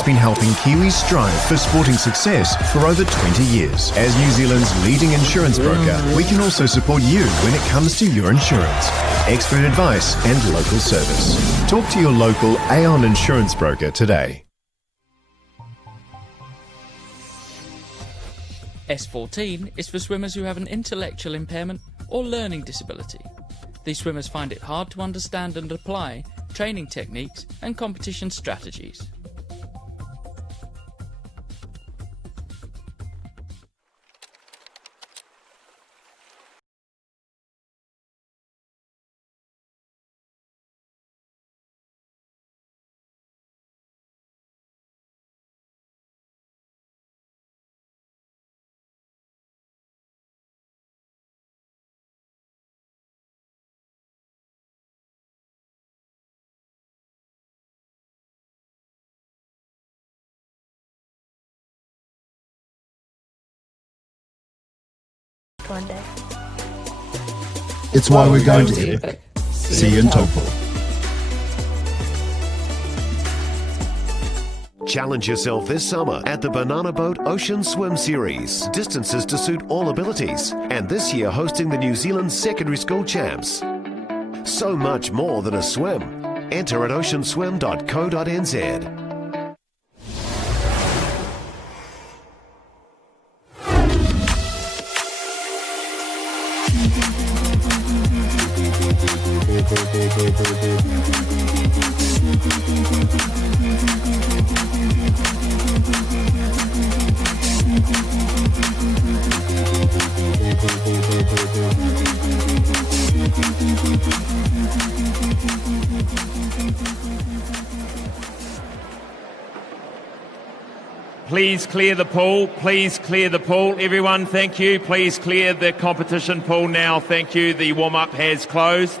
has been helping Kiwis strive for sporting success for over 20 years. As New Zealand's leading insurance broker, we can also support you when it comes to your insurance. Expert advice and local service. Talk to your local Aon insurance broker today. S14 is for swimmers who have an intellectual impairment or learning disability. These swimmers find it hard to understand and apply training techniques and competition strategies. One day. It's why we're going to Epic. See you in Taupo. Challenge yourself this summer at the Banana Boat Ocean Swim Series. Distances to suit all abilities. And this year hosting the New Zealand Secondary School Champs. So much more than a swim. Enter at oceanswim.co.nz. Please clear the pool. Please clear the pool. Everyone, thank you. Please clear the competition pool now. Thank you. The warm-up has closed.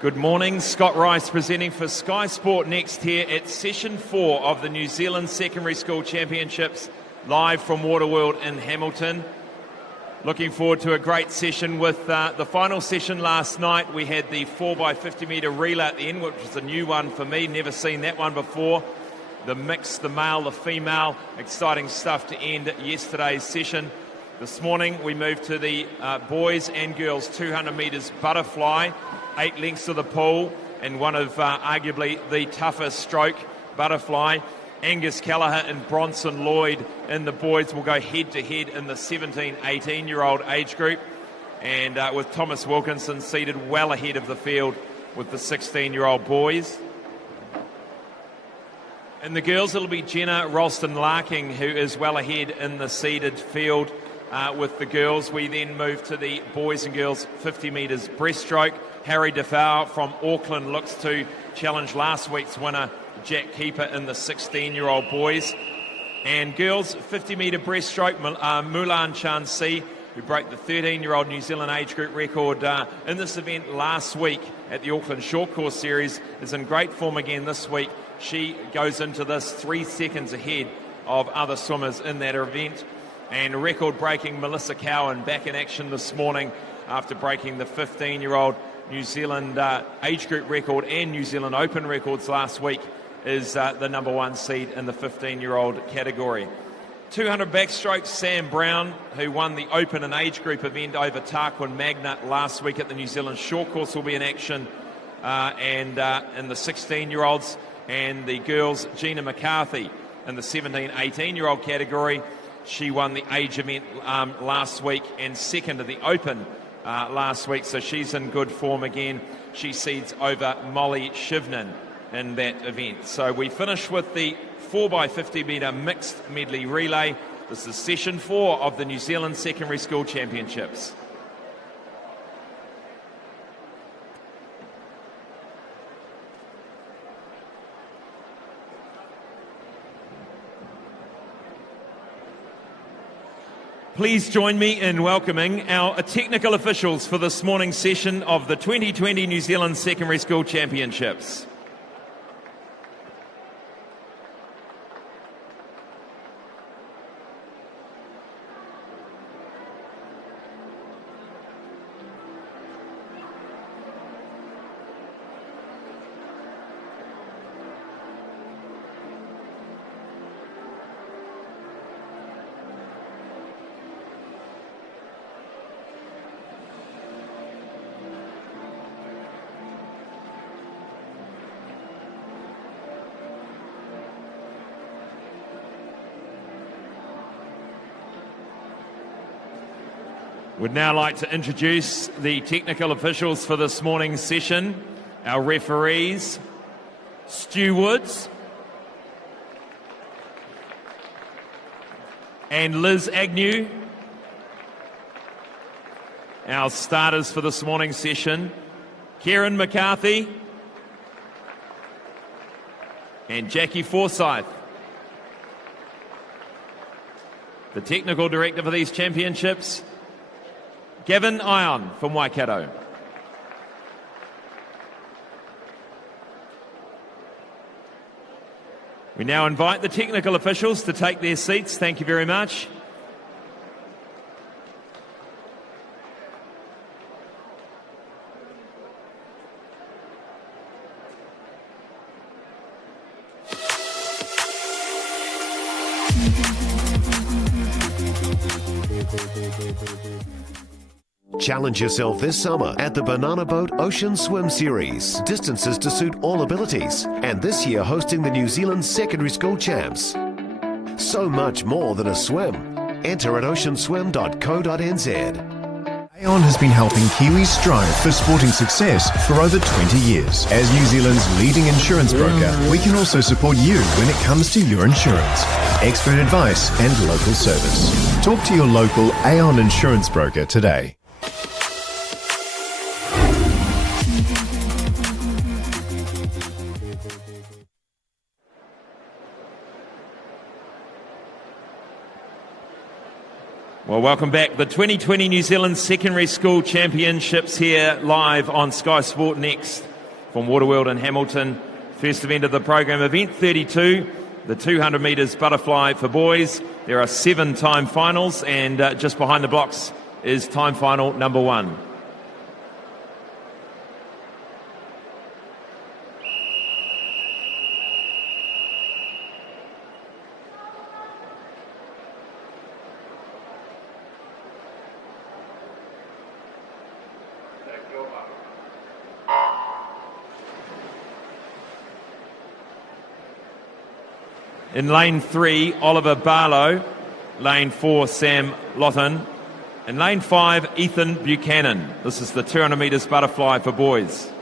Good morning. Scott Rice presenting for Sky Sport Next here at Session 4 of the New Zealand Secondary School Championships, live from Waterworld in Hamilton. Looking forward to a great session with the final session last night. We had the 4x50 metre relay at the end, which was a new one for me. Never seen that one before. The mix, the male, the female. Exciting stuff to end yesterday's session. This morning we moved to the boys and girls 200 metres butterfly. 8 lengths of the pool and one of arguably the toughest stroke butterfly. Angus Kelleher and Bronson Lloyd in the boys will go head-to-head in the 17-18-year-old age group, and with Thomas Wilkinson seated well ahead of the field with the 16-year-old boys. In the girls, it'll be Jenna Ralston-Larking, who is well ahead in the seeded field with the girls. We then move to the boys and girls 50 metres breaststroke. Harry Defoe from Auckland looks to challenge last week's winner, Jack Keeper, in the 16-year-old boys. And girls 50 metre breaststroke, Mulan Chansi, who broke the 13-year-old New Zealand age group record in this event last week at the Auckland Short Course Series, is in great form again this week. She goes into this 3 seconds ahead of other swimmers in that event. And record-breaking Melissa Cowan back in action this morning after breaking the 15-year-old New Zealand age group record and New Zealand Open records last week, is the number 1 seed in the 15-year-old category. 200 backstroke, Sam Brown, who won the Open and age group event over Tarquin Magna last week at the New Zealand Short Course, will be in action, and in the 16-year-olds. And the girls, Gina McCarthy, in the 17-18-year-old category. She won the age event last week and second to the Open last week, so she's in good form again. She seeds over Molly Shivnan in that event. So we finish with the 4x50 metre mixed medley relay. This is session 4 of the New Zealand Secondary School Championships. Please join me in welcoming our technical officials for this morning's session of the 2020 New Zealand Secondary School Championships. Would now like to introduce the technical officials for this morning's session. Our referees, Stu Woods and Liz Agnew. Our starters for this morning's session, Kieran McCarthy and Jackie Forsyth. The technical director for these championships, Gavin Ion from Waikato. We now invite the technical officials to take their seats. Thank you very much. Challenge yourself this summer at the Banana Boat Ocean Swim Series. Distances to suit all abilities. And this year hosting the New Zealand Secondary School Champs. So much more than a swim. Enter at oceanswim.co.nz. Aon has been helping Kiwis strive for sporting success for over 20 years. As New Zealand's leading insurance broker, we can also support you when it comes to your insurance. Expert advice and local service. Talk to your local Aon insurance broker today. Well, welcome back. The 2020 New Zealand Secondary School Championships here live on Sky Sport Next from Waterworld in Hamilton. First event of the program, event 32, the 200 metres butterfly for boys. There are 7 time finals, and just behind the blocks is time final number 1. In lane 3, Oliver Barlow. Lane 4, Sam Lawton. In lane 5, Ethan Buchanan. This is the 200 metres butterfly for boys.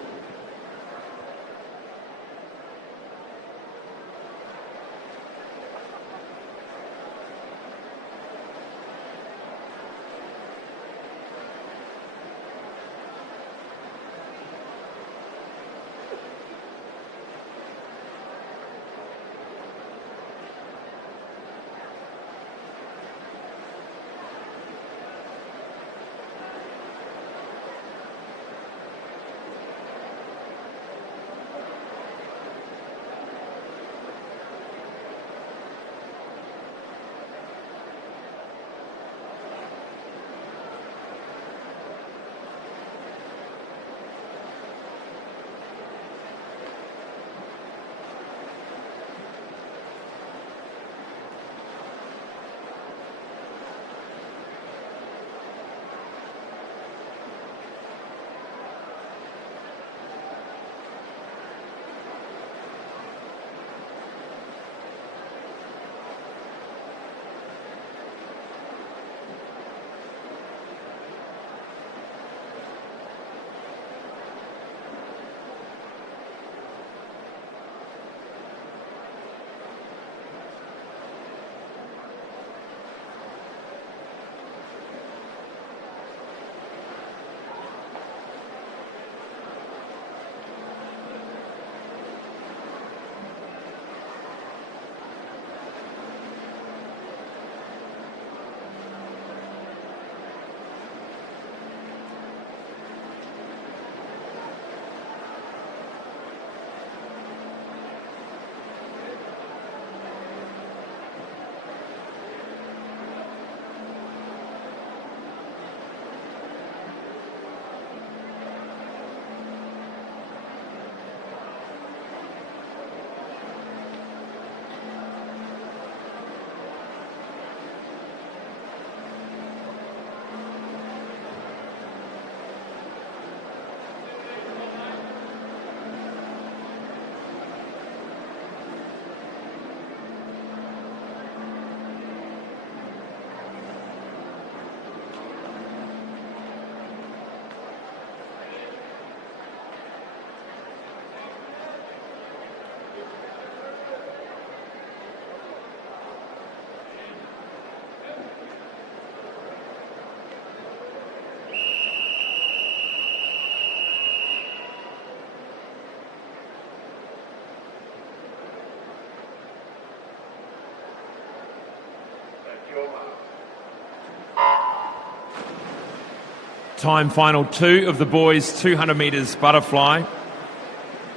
Time final 2 of the boys 200 metres butterfly.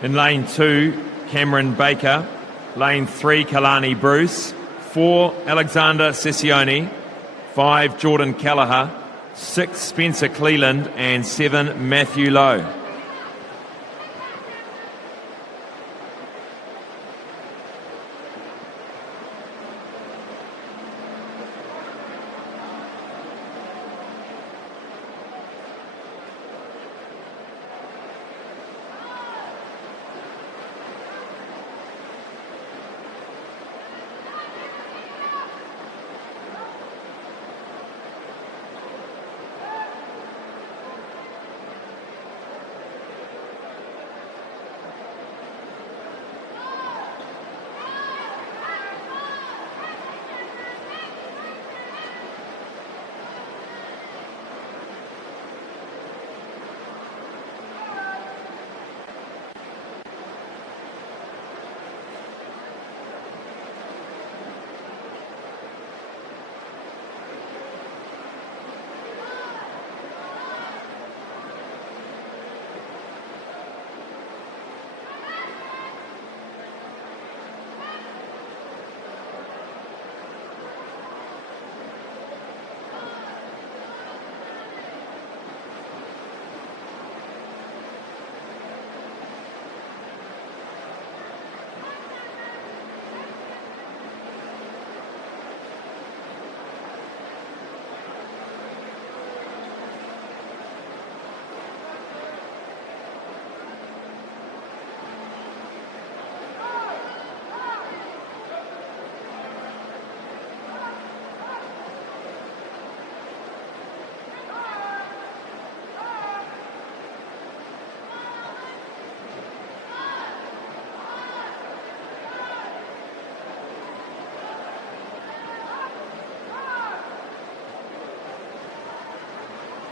In lane 2, Cameron Baker. Lane 3, Kalani Bruce. 4, Alexander Sessione. 5, Jordan Kelleher. 6, Spencer Cleland. And 7, Matthew Lowe.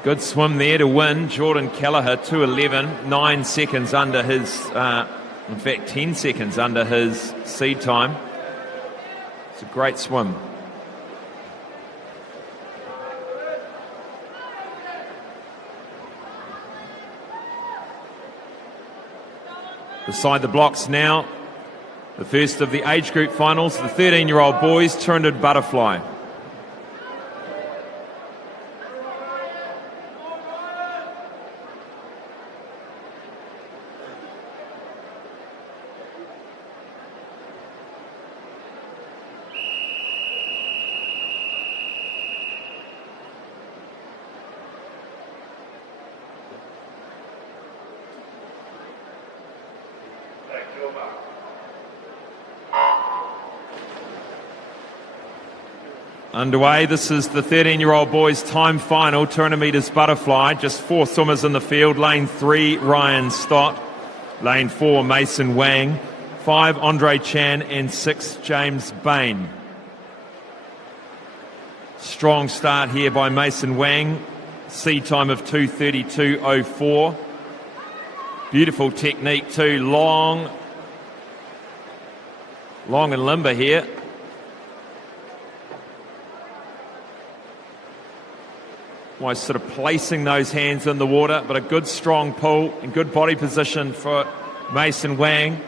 Good swim there to win. Jordan Kelleher, 2:11, 9 seconds under his, in fact 10 seconds under his seed time. It's a great swim. Beside the blocks now, the first of the age group finals, the 13-year-old boys 200 butterfly. Underway, this is the 13-year-old boys' time final, 200 metres butterfly. Just 4 swimmers in the field. Lane 3, Ryan Stott. Lane 4, Mason Wang. 5, Andre Chan. And 6, James Bain. Strong start here by Mason Wang. Seed time of 2:32.04. Beautiful technique too. Long and limber here. Almost sort of placing those hands in the water, but a good strong pull and good body position for Mason Wang.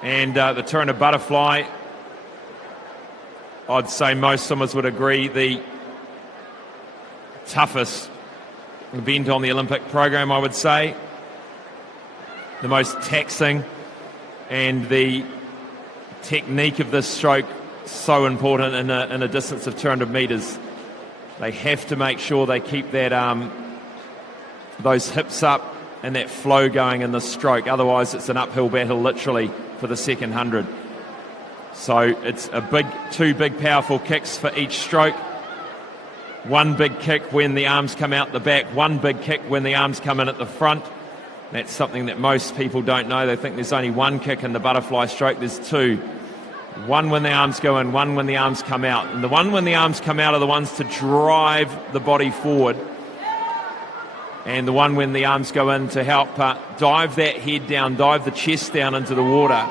And the 200 butterfly, I'd say most swimmers would agree, the toughest event on the Olympic program, I would say. The most taxing, and the technique of this stroke so important in a distance of 200 metres. They have to make sure they keep that those hips up and that flow going in the stroke. Otherwise, it's an uphill battle, literally, for the second 100. So it's two big, powerful kicks for each stroke. One big kick when the arms come out the back. One big kick when the arms come in at the front. That's something that most people don't know. They think there's only one kick in the butterfly stroke. There's two. One when the arms go in, one when the arms come out. And the one when the arms come out are the ones to drive the body forward. And the one when the arms go in to help dive that head down, dive the chest down into the water.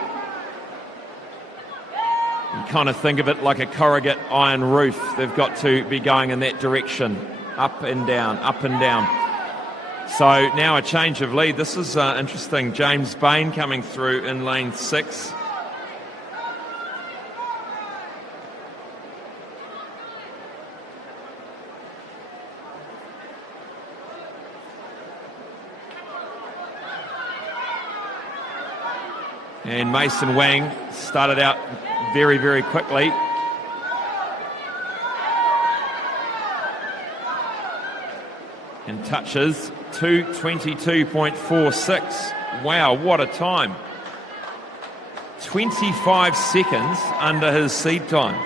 You kind of think of it like a corrugate iron roof. They've got to be going in that direction. up and down, up and down. So now a change of lead. This is interesting. James Bain coming through in lane 6. And Mason Wang started out very, very quickly. And touches 2:22.46. Wow, what a time. 25 seconds under his seed time.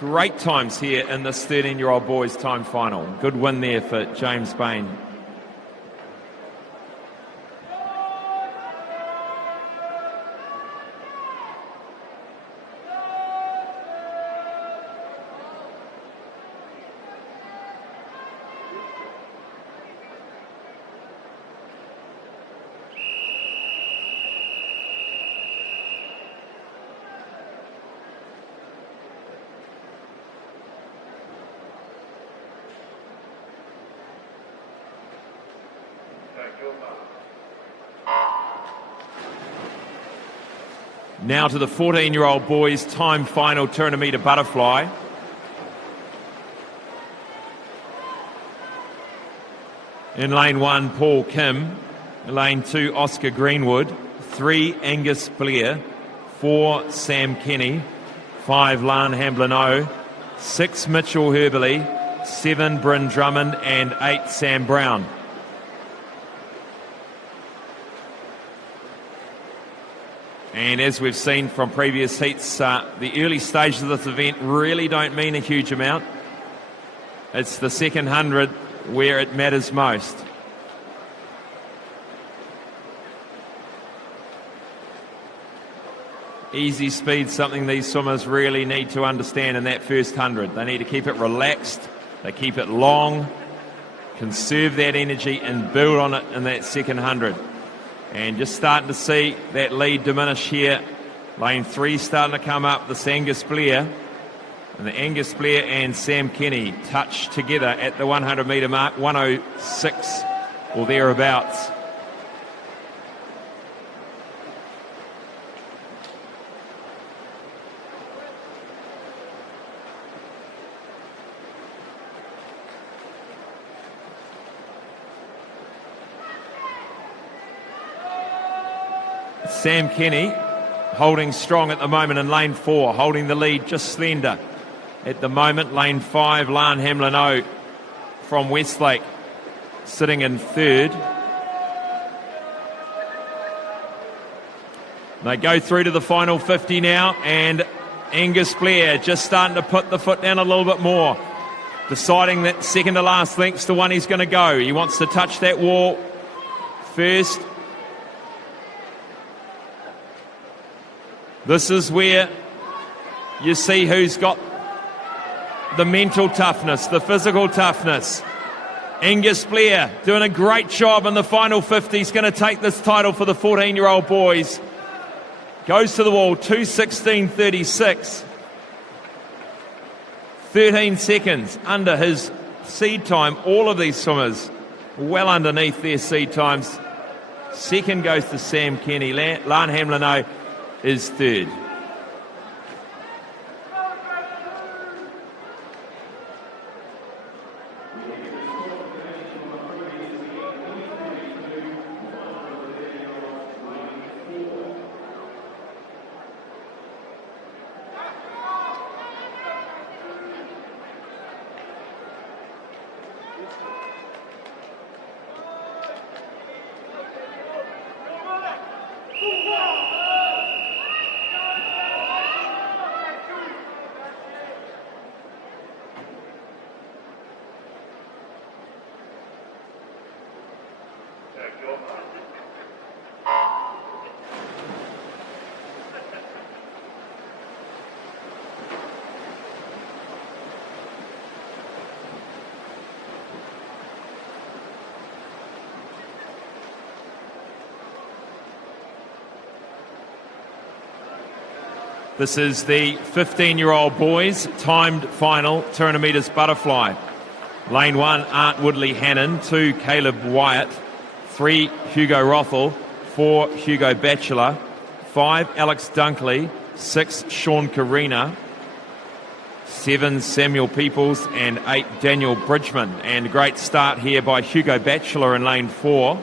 Great times here in this 13-year-old boys time final. Good win there for James Bain. Now to the 14-year-old boys time final 200-metre butterfly. In lane 1, Paul Kim. Lane 2, Oscar Greenwood. 3, Angus Blair. 4, Sam Kenny. 5, Lan Hamblin-O. 6, Mitchell Herberley. 7, Bryn Drummond. And 8, Sam Brown. And as we've seen from previous heats, the early stages of this event really don't mean a huge amount. It's the second 100 where it matters most. Easy speed, something these swimmers really need to understand in that first 100. They need to keep it relaxed, they keep it long, conserve that energy and build on it in that second 100. And just starting to see that lead diminish here. Lane 3 starting to come up, the Angus Blair. And the Angus Blair and Sam Kenny touch together at the 100-metre mark, 106 or thereabouts. Sam Kenny holding strong at the moment in lane 4, holding the lead just slender at the moment. Lane 5, Lan Hamlin-O from Westlake sitting in 3rd. They go through to the final 50 now, and Angus Blair just starting to put the foot down a little bit more, deciding that second to last length's the one he's going to go. He wants to touch that wall first. This is where you see who's got the mental toughness, the physical toughness. Angus Blair doing a great job in the final 50. He's going to take this title for the 14-year-old boys. Goes to the wall, 2:16.36. 13 seconds under his seed time. All of these swimmers well underneath their seed times. Second goes to Sam Kenny. Lan Hamlin-O is 3rd. This is the 15-year-old boys timed final 200 metres butterfly. Lane 1, Art Woodley Hannon. 2, Caleb Wyatt. 3, Hugo Rothel. 4, Hugo Batchelor. 5, Alex Dunkley. 6, Sean Carina. 7, Samuel Peoples. And 8, Daniel Bridgman. And a great start here by Hugo Batchelor in lane 4.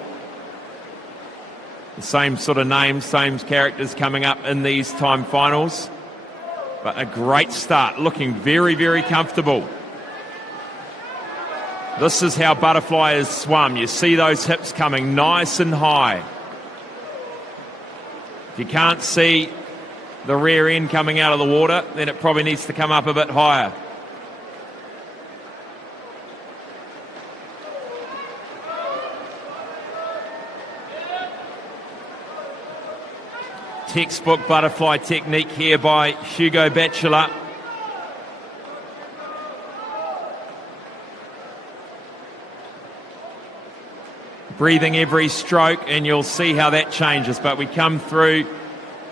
The same sort of names, same characters coming up in these time finals. But a great start, looking very, very comfortable. This is how Butterfly is swum. You see those hips coming nice and high. If you can't see the rear end coming out of the water, then it probably needs to come up a bit higher. Textbook butterfly technique here by Hugo Batchelor. Breathing every stroke, and you'll see how that changes. But we come through,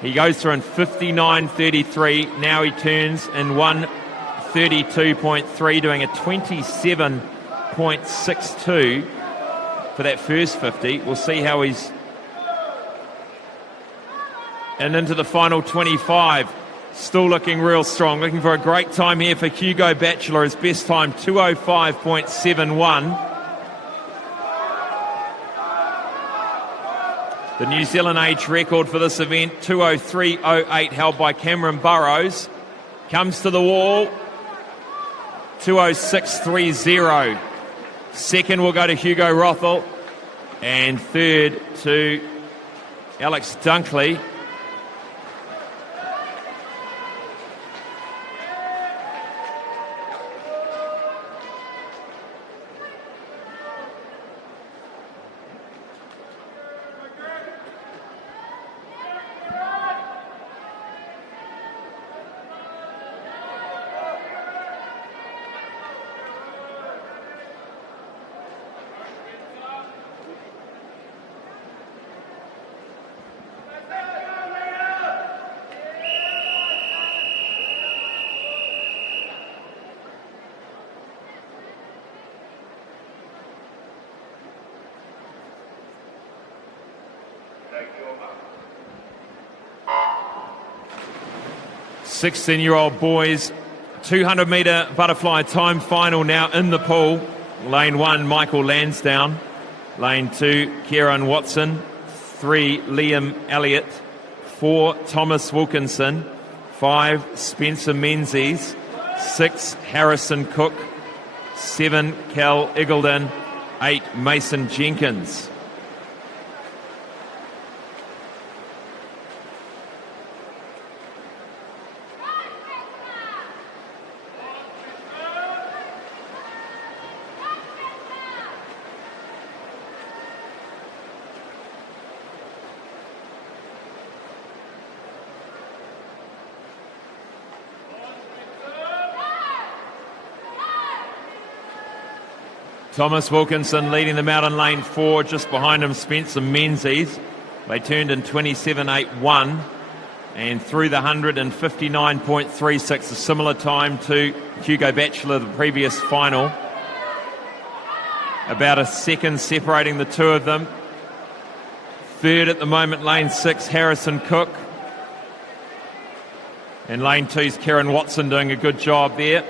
he goes through in 59.33. Now he turns in 1:32.3, doing a 27.62 for that first 50. We'll see how he's... And into the final 25, still looking real strong. Looking for a great time here for Hugo Batchelor. His best time, 2:05.71. The New Zealand age record for this event, 2:03.08, held by Cameron Burrows. Comes to the wall, 2:06.30. Second will go to Hugo Rothel. And third to Alex Dunkley. Sixteen-year-old boys, 200-metre butterfly time final now in the pool. Lane 1, Michael Lansdowne. Lane 2, Kieran Watson. 3, Liam Elliott. 4, Thomas Wilkinson. 5, Spencer Menzies. 6, Harrison Cook. 7, Cal Eagledon. 8, Mason Jenkins. Thomas Wilkinson leading them out in lane 4, just behind him Spencer Menzies. They turned in 27.81 and through the 100 in 59.36, a similar time to Hugo Batchelor, the previous final. About a second separating the two of them. Third at the moment, lane 6, Harrison Cook. And lane 2's Kieran Watson doing a good job there.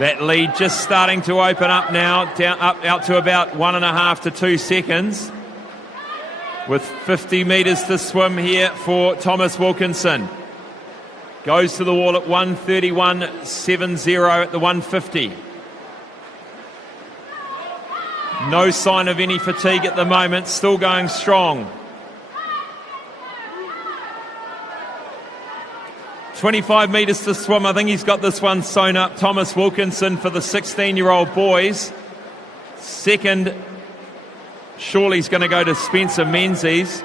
That lead just starting to open up now, out to about 1.5 to 2 seconds. With 50 metres to swim here for Thomas Wilkinson. Goes to the wall at 1:31.70 at the 150. No sign of any fatigue at the moment, still going strong. 25 metres to swim. I think he's got this one sewn up. Thomas Wilkinson for the 16-year-old boys. Second, surely he's going to go to Spencer Menzies.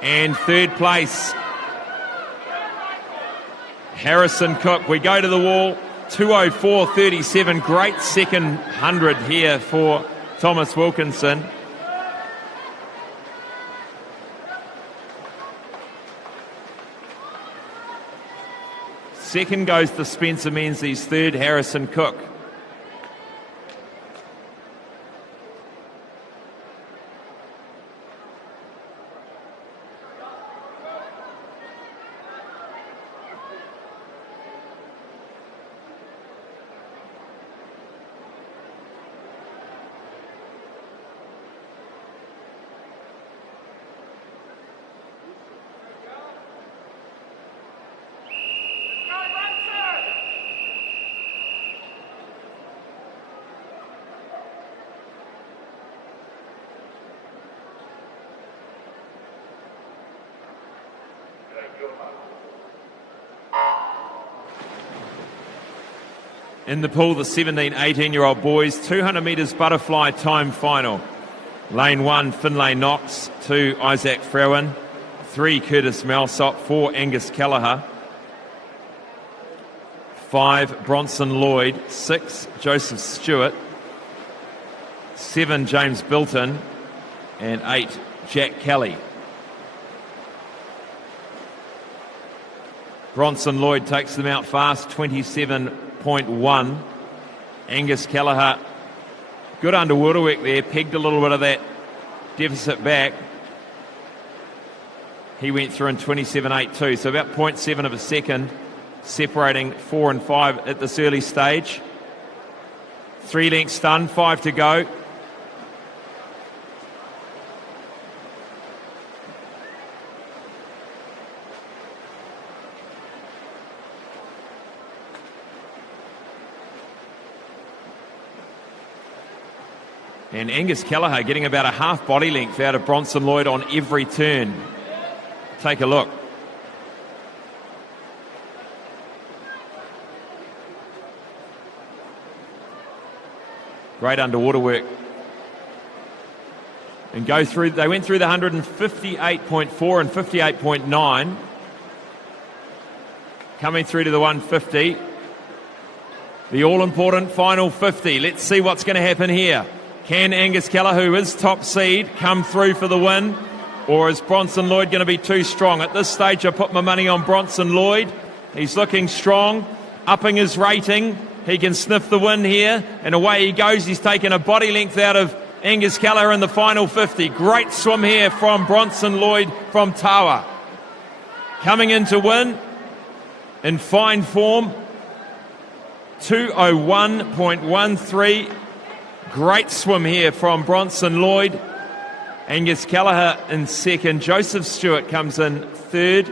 And third place, Harrison Cook. We go to the wall, 2:04.37. Great second 100 here for Thomas Wilkinson. Second goes to Spencer Menzies. Third, Harrison Cook. In the pool, the 17, 18-year-old boys, 200 metres butterfly time final. Lane 1, Finlay Knox. 2, Isaac Frewen. 3, Curtis Malsop. 4, Angus Kelleher. 5, Bronson Lloyd. 6, Joseph Stewart. 7, James Bilton. And 8, Jack Kelly. Bronson Lloyd takes them out fast, 27.1. Angus Kelleher, good underwater work there, pegged a little bit of that deficit back. He went through in 27.82, so about 0.7 of a second, separating 4 and 5 at this early stage. 3 lengths done, 5 to go. And Angus Kelleher getting about a half body length out of Bronson Lloyd on every turn. Take a look. Great underwater work. And go through, they went through the 158.4 and 58.9. Coming through to the 150. The all-important final 50. Let's see what's going to happen here. Can Angus Kelleher, who is top seed, come through for the win? Or is Bronson Lloyd going to be too strong? At this stage, I put my money on Bronson Lloyd. He's looking strong, upping his rating. He can sniff the win here, and away he goes. He's taken a body length out of Angus Kelleher in the final 50. Great swim here from Bronson Lloyd from Tawa. Coming in to win in fine form, 2:01.13. Great swim here from Bronson Lloyd. Angus Kelleher in second. Joseph Stewart comes in third.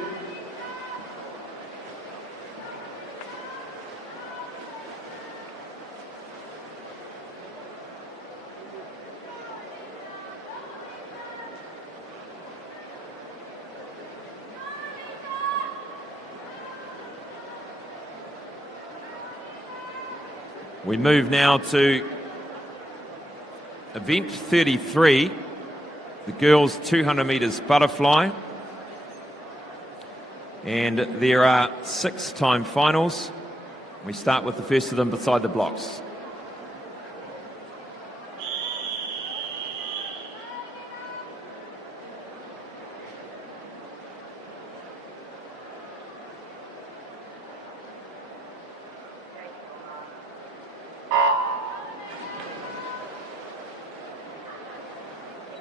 We move now to event 33, the girls 200 metres butterfly. And there are 6 time finals. We start with the first of them beside the blocks.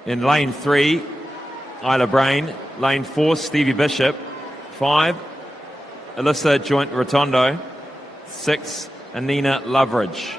In lane 3, Isla Brain. Lane 4, Stevie Bishop. 5, Alyssa Joint Rotondo. 6, Anina Loveridge.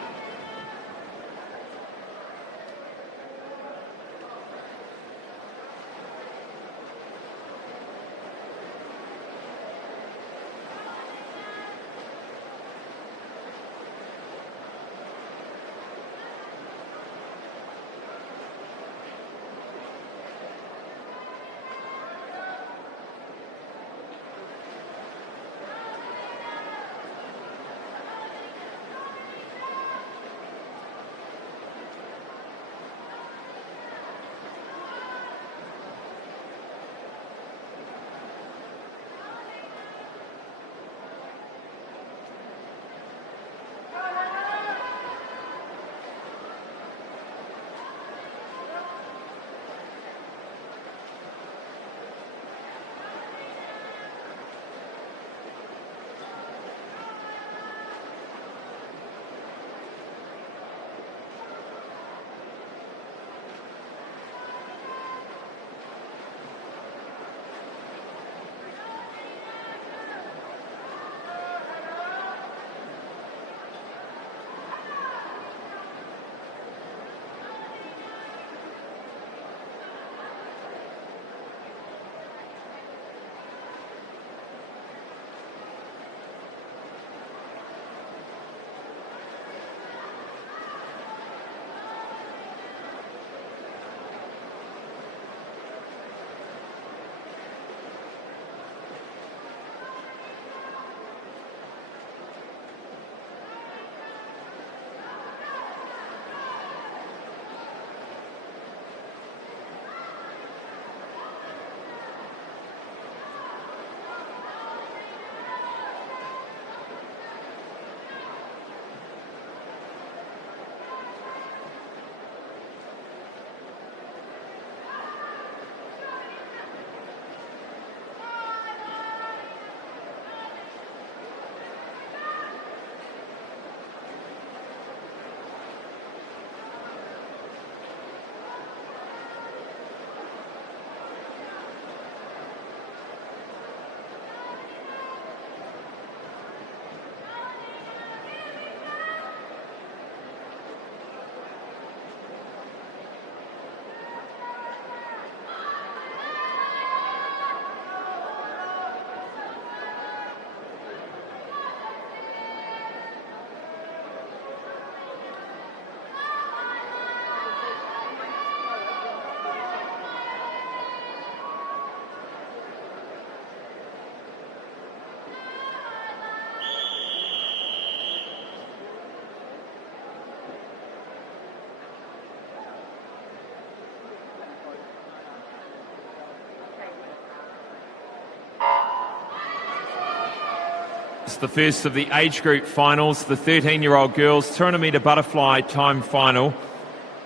the first of the age group finals, the 13-year-old girls 200-metre butterfly time final.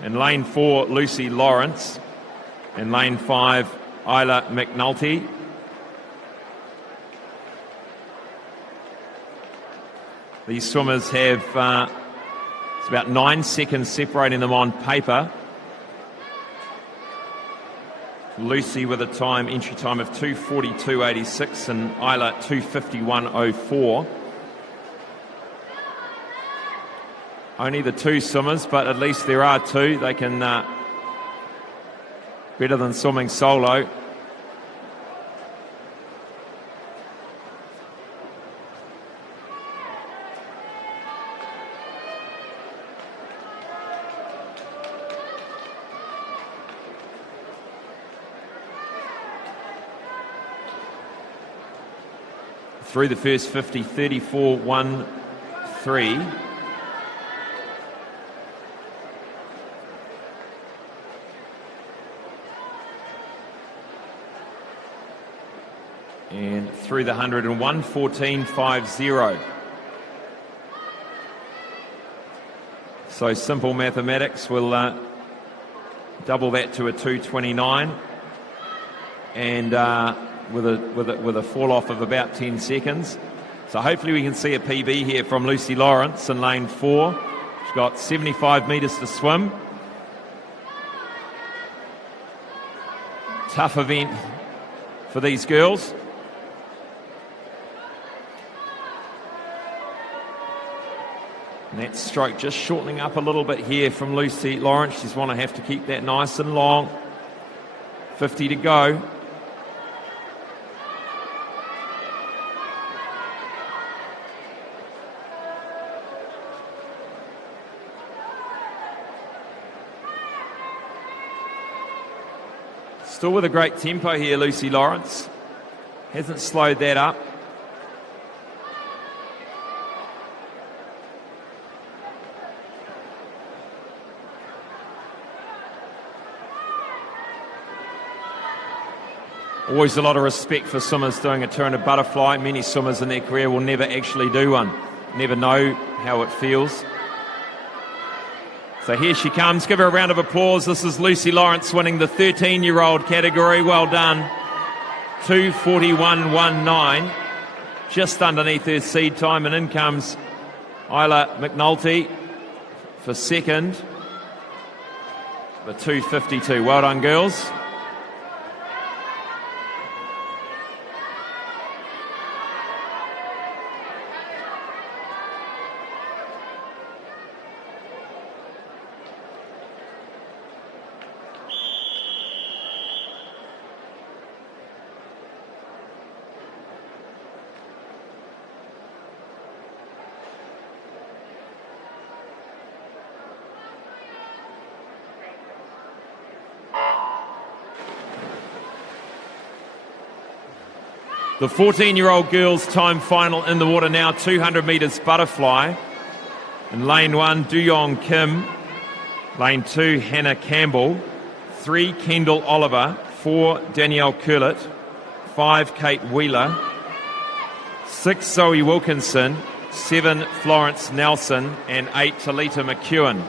In lane 4, Lucy Lawrence. In lane 5, Isla McNulty. These swimmers have, it's about 9 seconds separating them on paper. Lucy with a entry time of 2:42.86 and Isla 2:51.04. Only the two swimmers, but at least there are two. They can, better than swimming solo. Through the first 50, 34.13. And through the 100 and 1:14.50. So simple mathematics will double that to a 2:29, and with a fall off of about 10 seconds. So hopefully we can see a PB here from Lucy Lawrence in lane 4. She's got 75 metres to swim. Tough event for these girls. And that stroke just shortening up a little bit here from Lucy Lawrence. She's going to have to keep that nice and long. 50 to go. Still with a great tempo here, Lucy Lawrence. Hasn't slowed that up. Always a lot of respect for swimmers doing a 200 butterfly. Many swimmers in their career will never actually do one. Never know how it feels. So here she comes. Give her a round of applause. This is Lucy Lawrence winning the 13-year-old category. Well done. 2:41.19. Just underneath her seed time. And in comes Isla McNulty for second. The 2:52. Well done, girls. The 14-year-old girls' time final in the water now, 200 metres butterfly. In lane 1, Duyong Kim. Lane 2, Hannah Campbell. 3, Kendall Oliver. 4, Danielle Curlett. 5, Kate Wheeler. 6, Zoe Wilkinson. 7, Florence Nelson. And 8, Talita McEwen.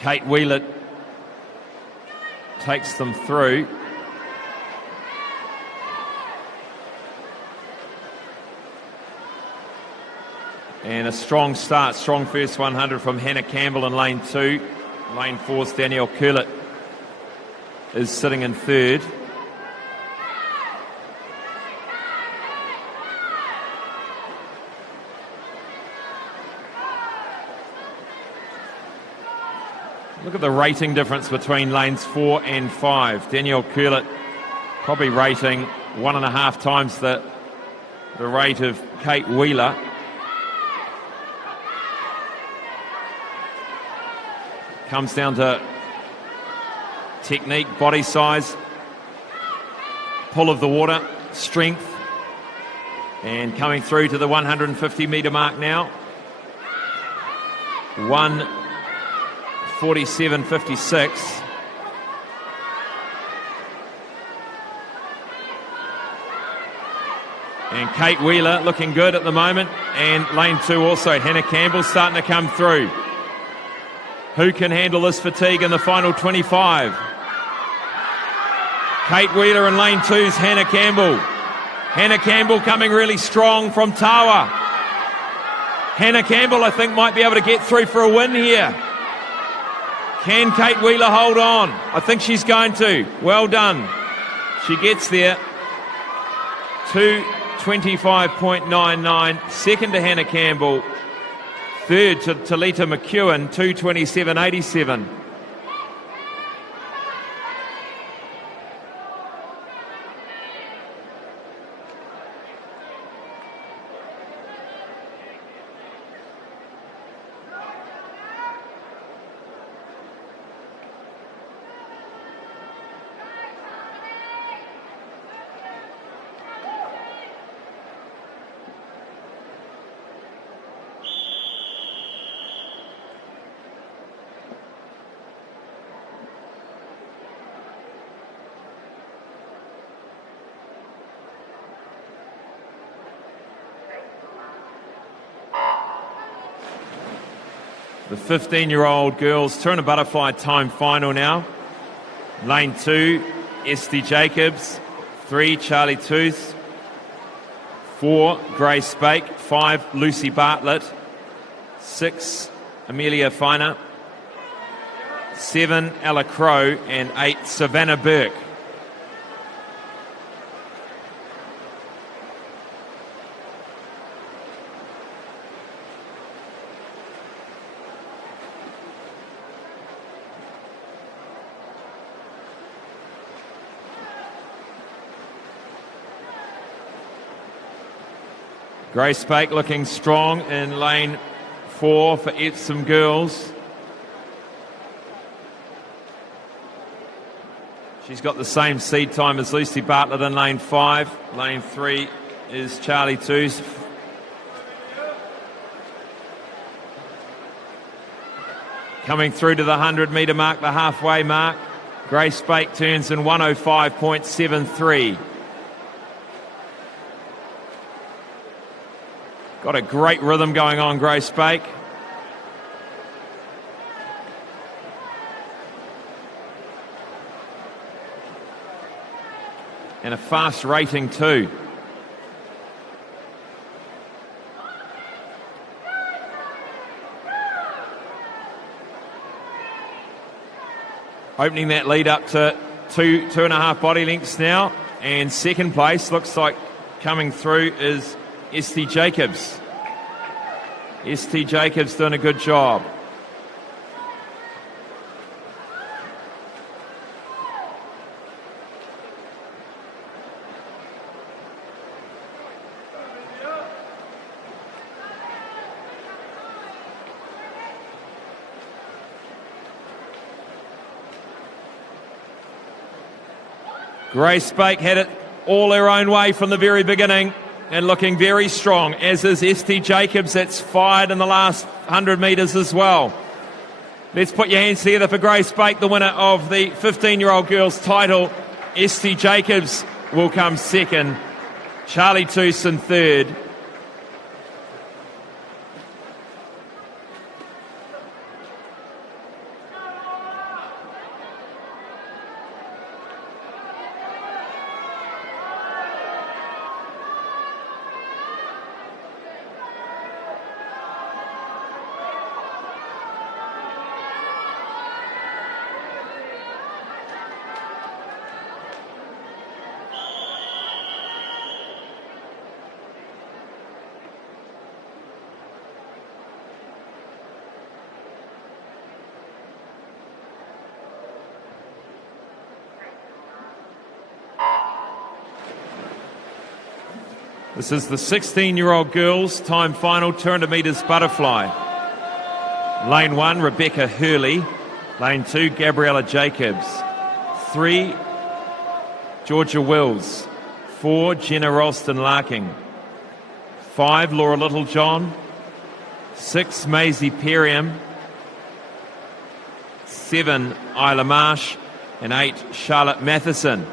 Kate Wheeler takes them through. And a strong start, strong first 100 from Hannah Campbell in lane 2. Lane 4's Danielle Curlett is sitting in third. Look at the rating difference between lanes 4 and 5. Danielle Curlett probably rating 1.5 times the rate of Kate Wheeler. Comes down to technique, body size, pull of the water, strength, and coming through to the 150 metre mark now. 1:47.56. And Kate Wheeler looking good at the moment. And lane 2 also. Hannah Campbell starting to come through. Who can handle this fatigue in the final 25? Kate Wheeler in lane 2's Hannah Campbell. Hannah Campbell coming really strong from Tawa. Hannah Campbell, I think, might be able to get through for a win here. Can Kate Wheeler hold on? I think she's going to. Well done. She gets there. 2:25.99. Second to Hannah Campbell. Third to Talita McEwen. 2:27.87. The 15-year-old girls turn a butterfly time final now. Lane 2, Esty Jacobs. 3, Charlie Tooth. 4, Grace Spake. 5, Lucy Bartlett. 6, Amelia Feiner. 7, Ella Crow. And 8, Savannah Burke. Grace Spake looking strong in lane 4 for Epsom girls. She's got the same seed time as Lucy Bartlett in lane 5. Lane 3 is Charlie Toos. Coming through to the 100-metre mark, the halfway mark. Grace Spake turns in 1:05.73. Got a great rhythm going on, Grace Spake. And a fast rating too. Opening that lead up to two and a half body lengths now. And second place looks like coming through is Esty Jacobs. Esty Jacobs doing a good job. Grace Spake had it all her own way from the very beginning and looking very strong, as is Esty Jacobs. That's fired in the last 100 metres as well. Let's put your hands together for Grace Spake, the winner of the 15-year-old girls title. Esty Jacobs will come second. Charlie Tooson third. This is the 16-year-old girls time final, 200 metres butterfly. Lane 1, Rebecca Hurley. Lane 2, Gabriella Jacobs. 3, Georgia Wills. 4, Jenna Ralston-Larking. 5, Laura Littlejohn. 6, Maisie Perriam. 7, Isla Marsh. And 8, Charlotte Matheson.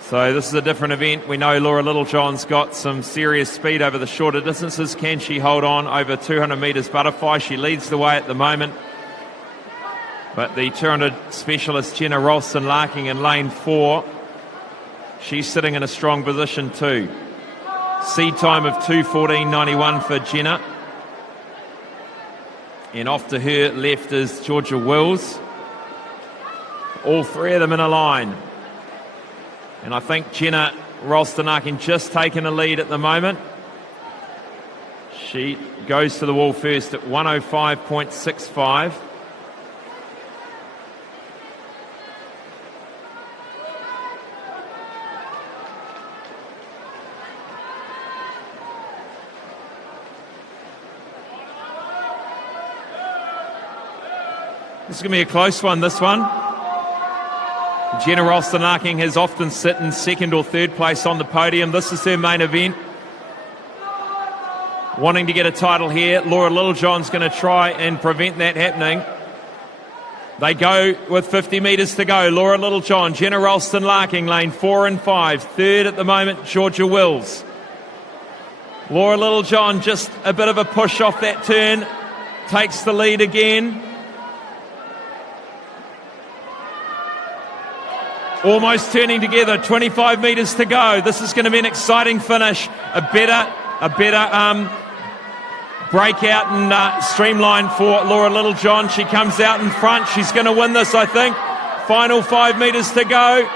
So this is a different event. We know Laura Littlejohn's got some serious speed over the shorter distances. Can she hold on over 200 metres butterfly? She leads the way at the moment. But the 200 specialist Jenna Ralston-Larking in lane 4, she's sitting in a strong position too. Seed time of 2:14.91 for Jenna. And off to her left is Georgia Wills. All three of them in a line. And I think Jenna Ralston-Larking just taking a lead at the moment. She goes to the wall first at 105.65. This is going to be a close one, this one. Jenna Ralston-Larking has often sit in second or third place on the podium. This is her main event. Wanting to get a title here. Laura Littlejohn's going to try and prevent that happening. They go with 50 metres to go. Laura Littlejohn, Jenna Ralston-Larking, lane 4 and 5. Third at the moment, Georgia Wills. Laura Littlejohn just a bit of a push off that turn. Takes the lead again. Almost turning together, 25 metres to go. This is going to be an exciting finish. A better breakout and streamline for Laura Littlejohn. She comes out in front. She's going to win this, I think. Final 5 metres to go.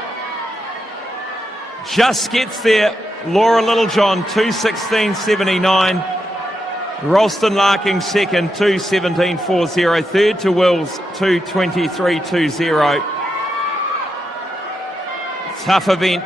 Just gets there. Laura Littlejohn, 2:16.79. Ralston-Larking second, 2:17.40. Third to Wills, 2:23.20. Tough event.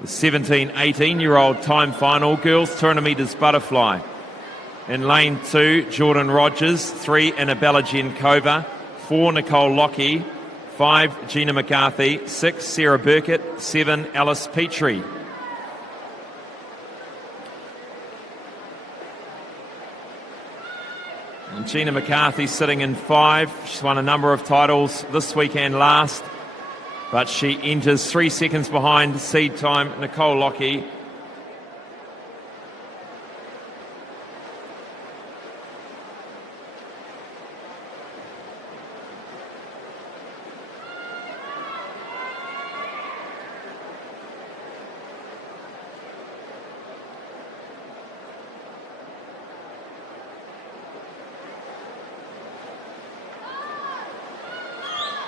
The 17, 18-year-old time final, girls 200 metres butterfly. In lane 2, Jordan Rogers. 3, Annabella Genkova. 4, Nicole Lockie. 5, Gina McCarthy. 6, Sarah Burkett. 7, Alice Petrie. And Gina McCarthy sitting in 5. She's won a number of titles this weekend last. But she enters 3 seconds behind seed time, Nicole Lockie.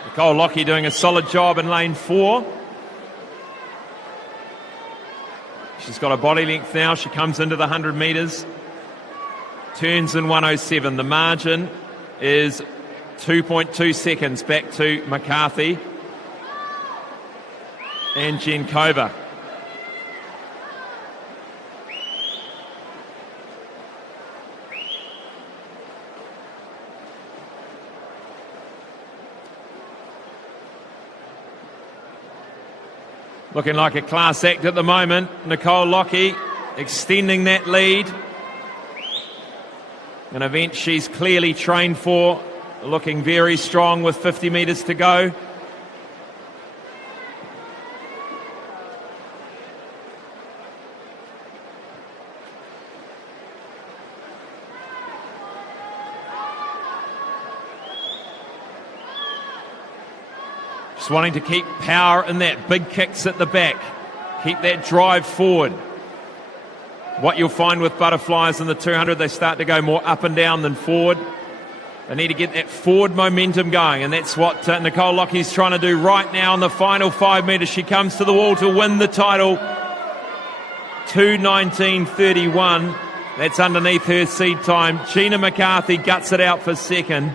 Nicole Lockie doing a solid job in lane 4. She's got a body length now. She comes into the 100 metres. Turns in 107. The margin is 2.2 seconds back to McCarthy and Genkova. Looking like a class act at the moment. Nicole Lockie extending that lead. An event she's clearly trained for. Looking very strong with 50 metres to go. Just wanting to keep power in that. Big kicks at the back. Keep that drive forward. What you'll find with butterflies in the 200, they start to go more up and down than forward. They need to get that forward momentum going, and that's what Nicole Lockie's trying to do right now in the final 5 metres. She comes to the wall to win the title. 2:19.31. That's underneath her seed time. Gina McCarthy guts it out for second.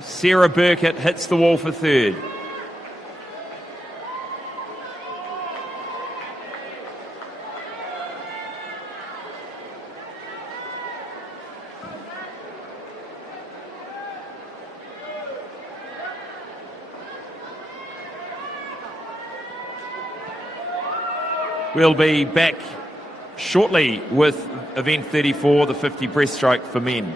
Sarah Burkett hits the wall for third. We'll be back shortly with event 34, the 50 breaststroke for men.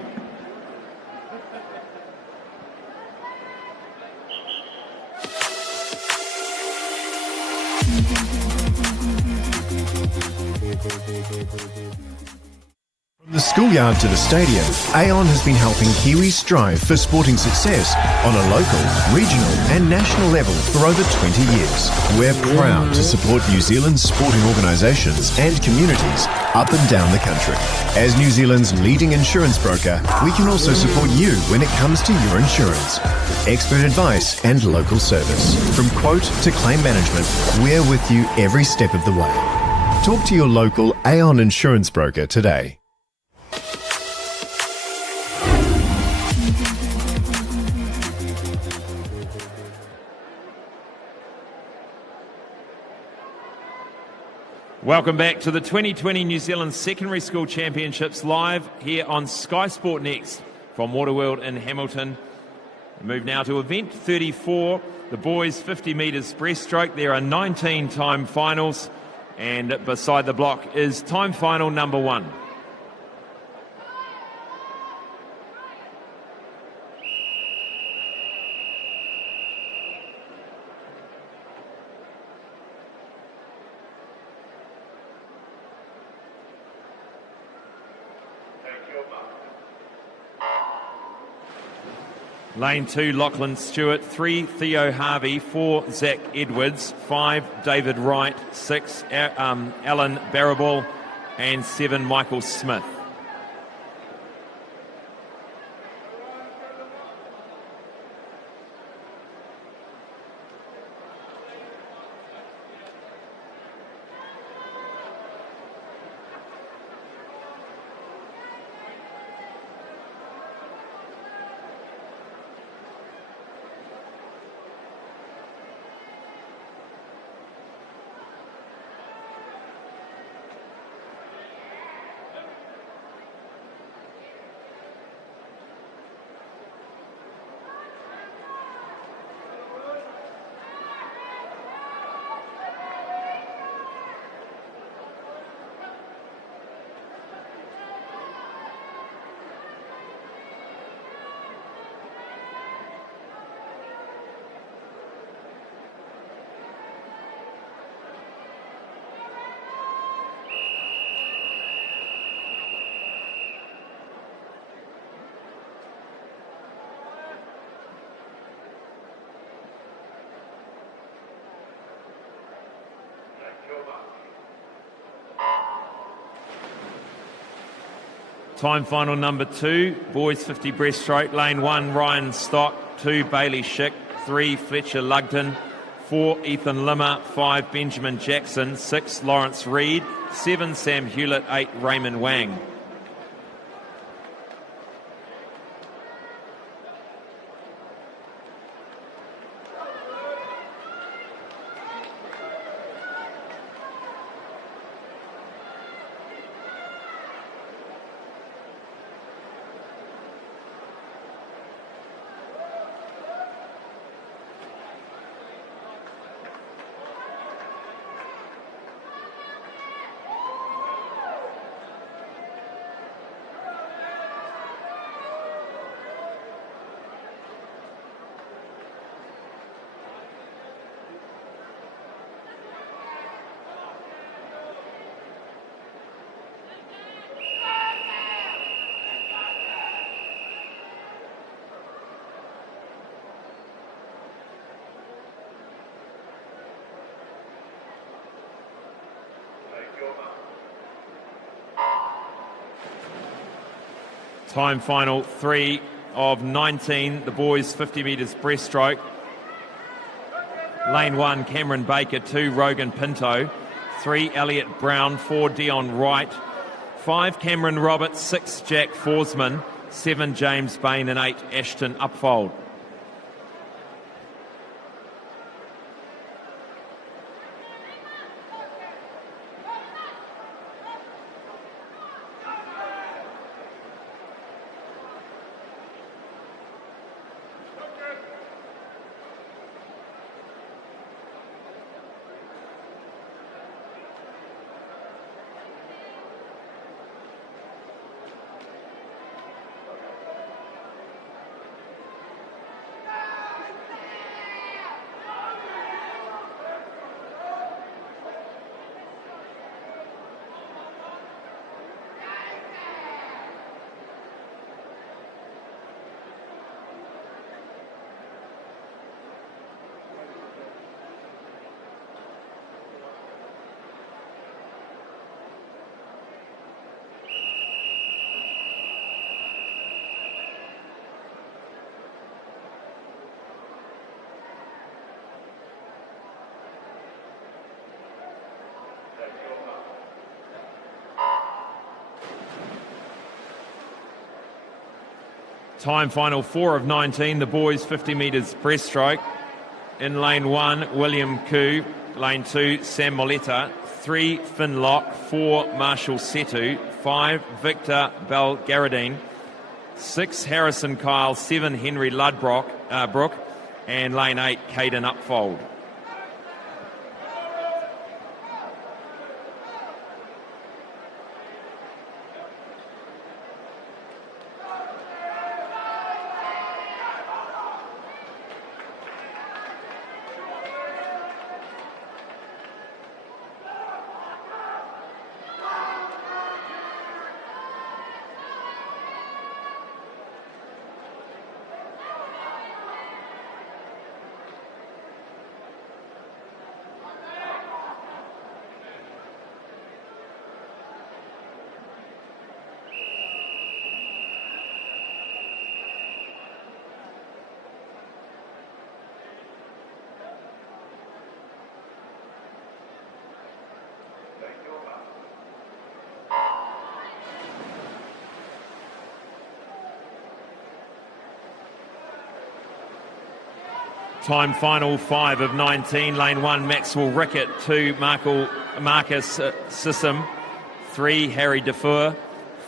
From the schoolyard to the stadium, Aon has been helping Kiwis strive for sporting success on a local, regional and national level for over 20 years. We're proud to support New Zealand's sporting organisations and communities up and down the country. As New Zealand's leading insurance broker, we can also support you when it comes to your insurance. Expert advice and local service. From quote to claim management, we're with you every step of the way. Talk to your local Aon insurance broker today. Welcome back to the 2020 New Zealand Secondary School Championships live here on Skysportnext from Waterworld in Hamilton. We move now to event 34, the boys 50 metres breaststroke. There are 19 time finals, and beside the block is time final number 1. Lane 2, Lachlan Stewart. 3, Theo Harvey. 4, Zach Edwards. 5, David Wright. 6, Alan Barrable. And 7, Michael Smith. Time final number 2, boys 50 breaststroke. Lane 1, Ryan Stock. 2, Bailey Schick. 3, Fletcher Lugden. 4, Ethan Limmer. 5, Benjamin Jackson. 6, Lawrence Reed. 7, Sam Hewlett. 8, Raymond Wang. Time final 3 of 19, the boys 50 metres breaststroke. Lane 1, Cameron Baker. 2, Rogan Pinto. 3, Elliot Brown. 4, Dion Wright. 5, Cameron Roberts. 6, Jack Forsman. 7, James Bain. And 8, Ashton Upfold. Time final 4 of 19, the boys 50 metres breaststroke. In lane 1, William Koo. Lane 2, Sam Moletta. 3, Finn Locke. 4, Marshall Setu. 5, Victor Belgaradine. 6, Harrison Kyle. 7, Henry Ludbrook. And lane 8, Caden Upfold. Time final 5 of 19. Lane 1, Maxwell Rickett. 2, Marcus Sissom. 3, Harry Defoe.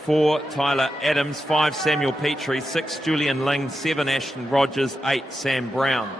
4, Tyler Adams. 5, Samuel Petrie. 6, Julian Ling. 7, Ashton Rogers. 8, Sam Brown.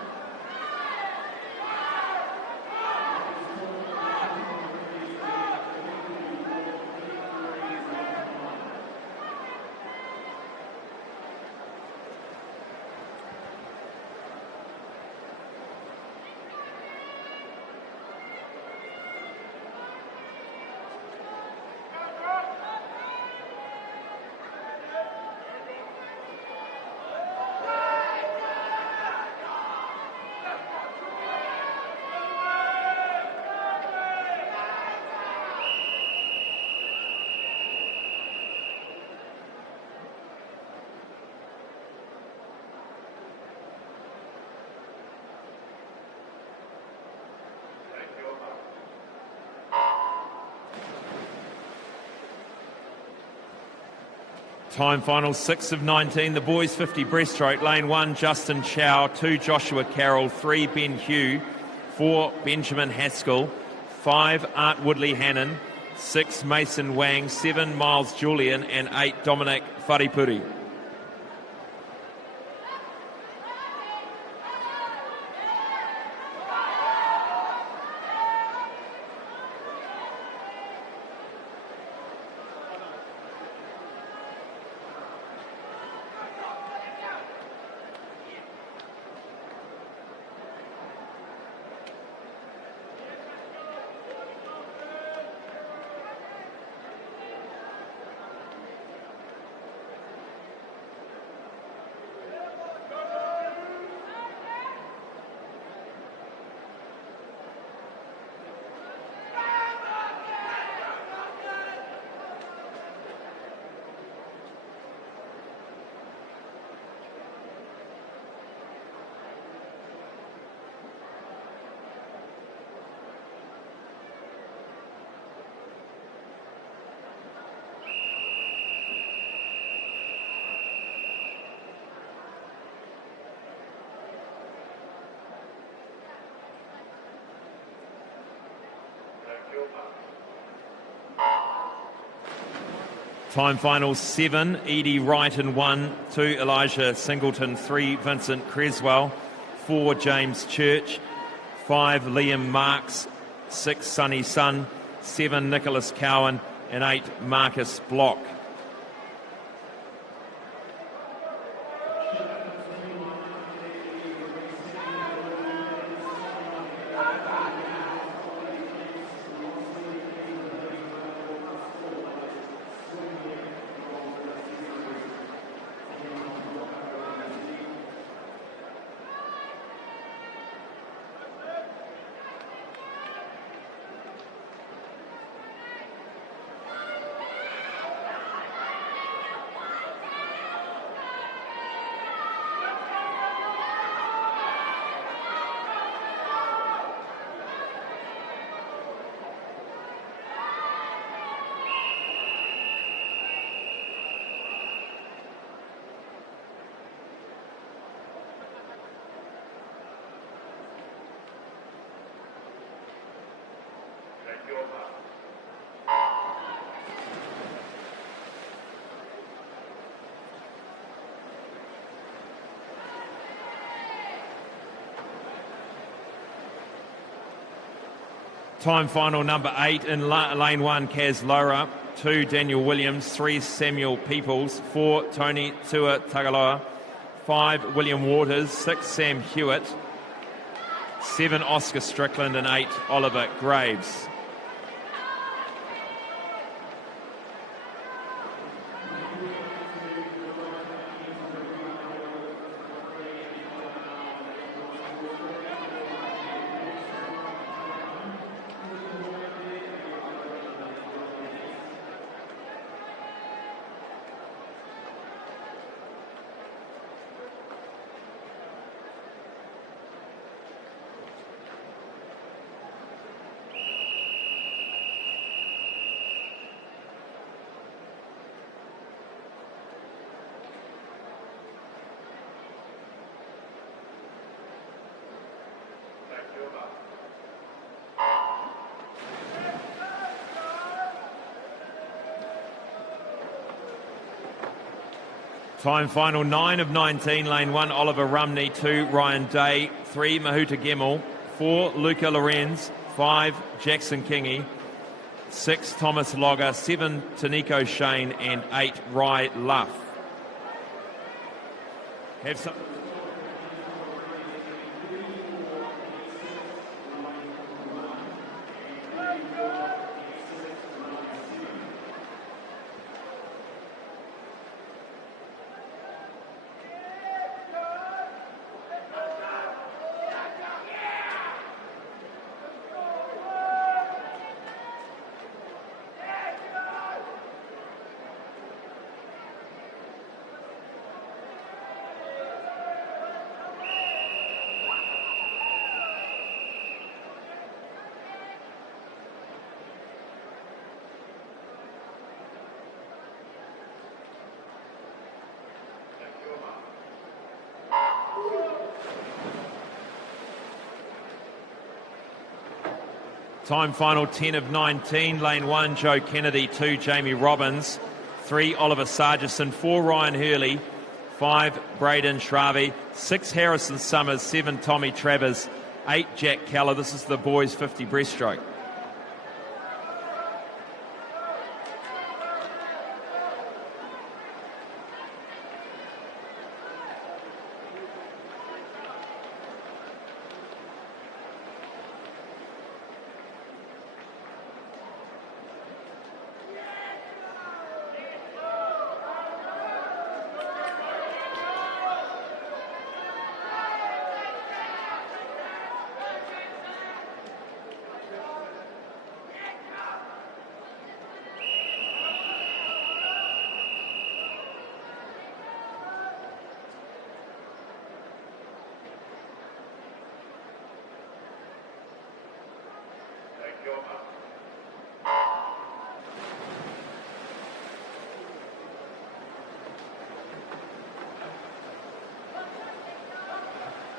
Time final 6 of 19, the boys 50 breaststroke. Lane 1, Justin Chow. 2, Joshua Carroll. 3, Ben Hugh. 4, Benjamin Haskell. 5, Art Woodley Hannon. 6, Mason Wang. 7, Miles Julian. And 8, Dominic Wharipuri. Time final 7, Edie Wright in 1, 2 Elijah Singleton, 3 Vincent Creswell, 4 James Church, 5 Liam Marks, 6 Sonny Sun, 7 Nicholas Cowan and 8 Marcus Block. Time final number 8 in lane 1, Kaz Lohra, 2 Daniel Williams, 3 Samuel Peoples, 4 Tony Tua Tagaloa, 5 William Waters, 6 Sam Hewitt, 7 Oscar Strickland and 8 Oliver Graves. Time final 9 of 19, lane 1, Oliver Rumney, 2 Ryan Day, 3 Mahuta Gemmell, 4 Luca Lorenz, 5 Jackson Kingy, 6 Thomas Logger, 7 Taniko Shane and 8 Rye Luff. Have some... Time final 10 of 19, lane 1, Joe Kennedy, 2 Jamie Robbins, 3 Oliver Sargison, 4 Ryan Hurley, 5 Braden Shravi, 6 Harrison Summers, 7 Tommy Travers, 8 Jack Keller. This is the boys 50 breaststroke.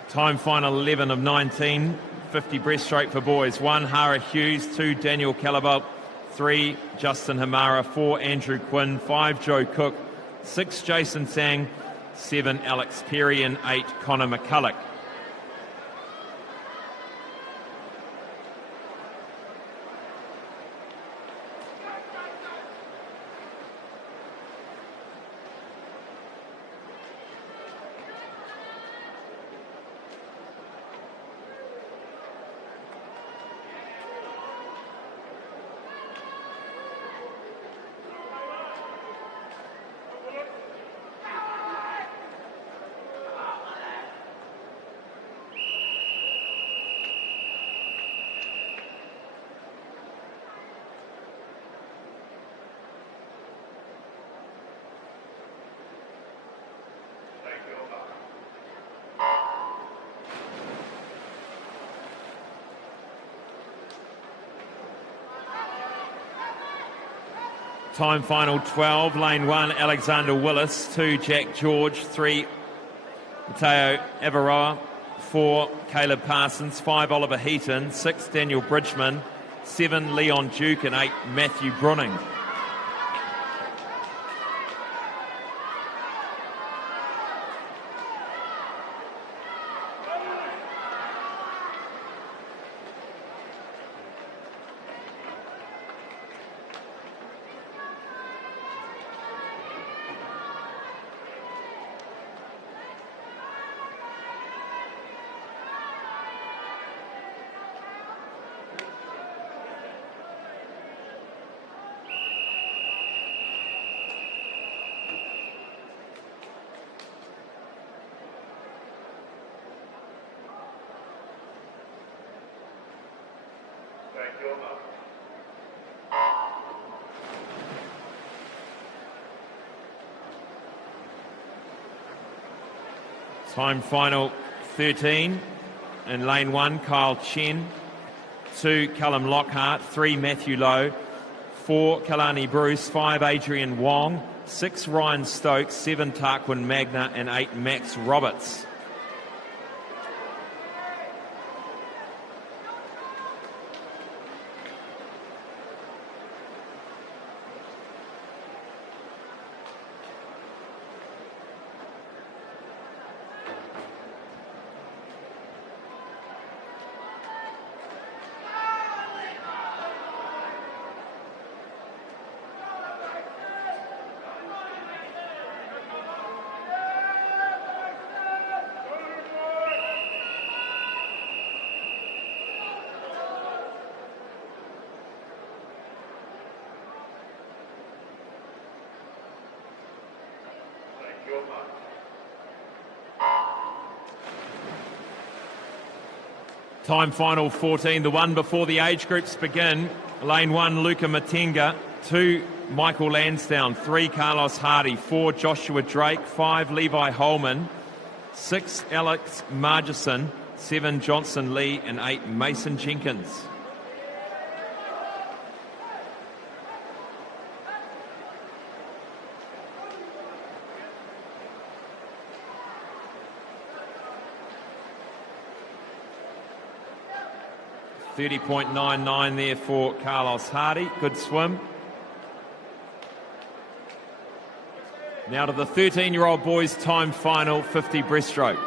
Time final 11 of 19, 50 breaststroke for boys. 1, Hara Hughes. 2, Daniel Calabout. 3, Justin Hamara. 4, Andrew Quinn. 5, Joe Cook. 6, Jason Sang. 7, Alex Perry. And 8, Connor McCulloch. Time final 12, lane 1, Alexander Willis. 2, Jack George. 3, Mateo Avaroa. 4, Caleb Parsons. 5, Oliver Heaton. 6, Daniel Bridgman. 7, Leon Duke. And 8, Matthew Brunning. Time final 13. In lane 1, Kyle Chen. 2, Callum Lockhart. 3, Matthew Lowe. 4, Kalani Bruce. 5, Adrian Wong. 6, Ryan Stokes. 7, Tarquin Magna. And 8, Max Roberts. Time final 14, the one before the age groups begin. Lane 1, Luca Matenga. 2, Michael Lansdowne. 3, Carlos Hardy. 4, Joshua Drake. 5, Levi Holman. 6, Alex Margison. 7, Johnson Lee. And 8, Mason Jenkins. .99 there for Carlos Hardy. Good swim. Now to the 13-year-old boys' time final 50 breaststroke.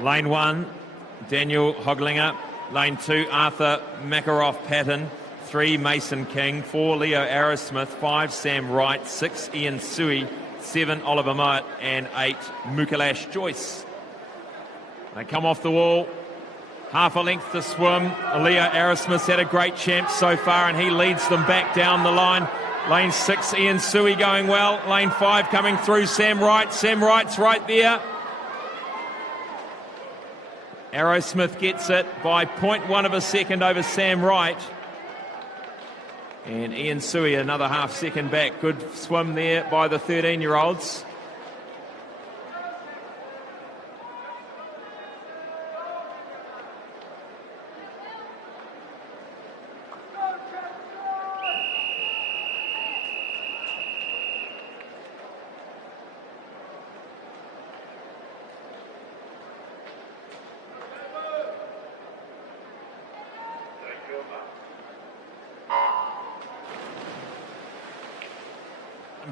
Lane 1, Daniel Hoglinger. Lane 2, Arthur Makaroff-Patton. 3, Mason King. 4, Leo Arrowsmith. 5, Sam Wright. 6, Ian Sui. 7, Oliver Mott. And 8, Mukalash Joyce. They come off the wall. Half a length to swim. Leo Arrowsmith's had a great champ so far, and he leads them back down the line. Lane 6, Ian Sui going well. Lane 5 coming through, Sam Wright. Sam Wright's right there. Arrowsmith gets it by 0.1 of a second over Sam Wright. And Ian Sui another half second back. Good swim there by the 13-year-olds.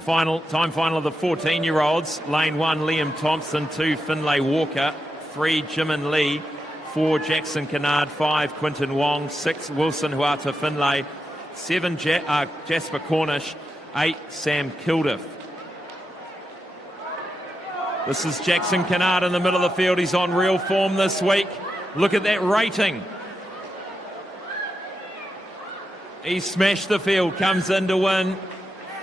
Time final of the 14-year-olds. Lane 1, Liam Thompson. 2, Finlay Walker. 3, Jimin Lee. 4, Jackson Kennard. 5, Quinton Wong. 6, Wilson Huata Finlay. 7, Jasper Cornish. 8, Sam Kilduff. This is Jackson Kennard in the middle of the field. He's on real form this week. Look at that rating. He smashed the field, comes in to win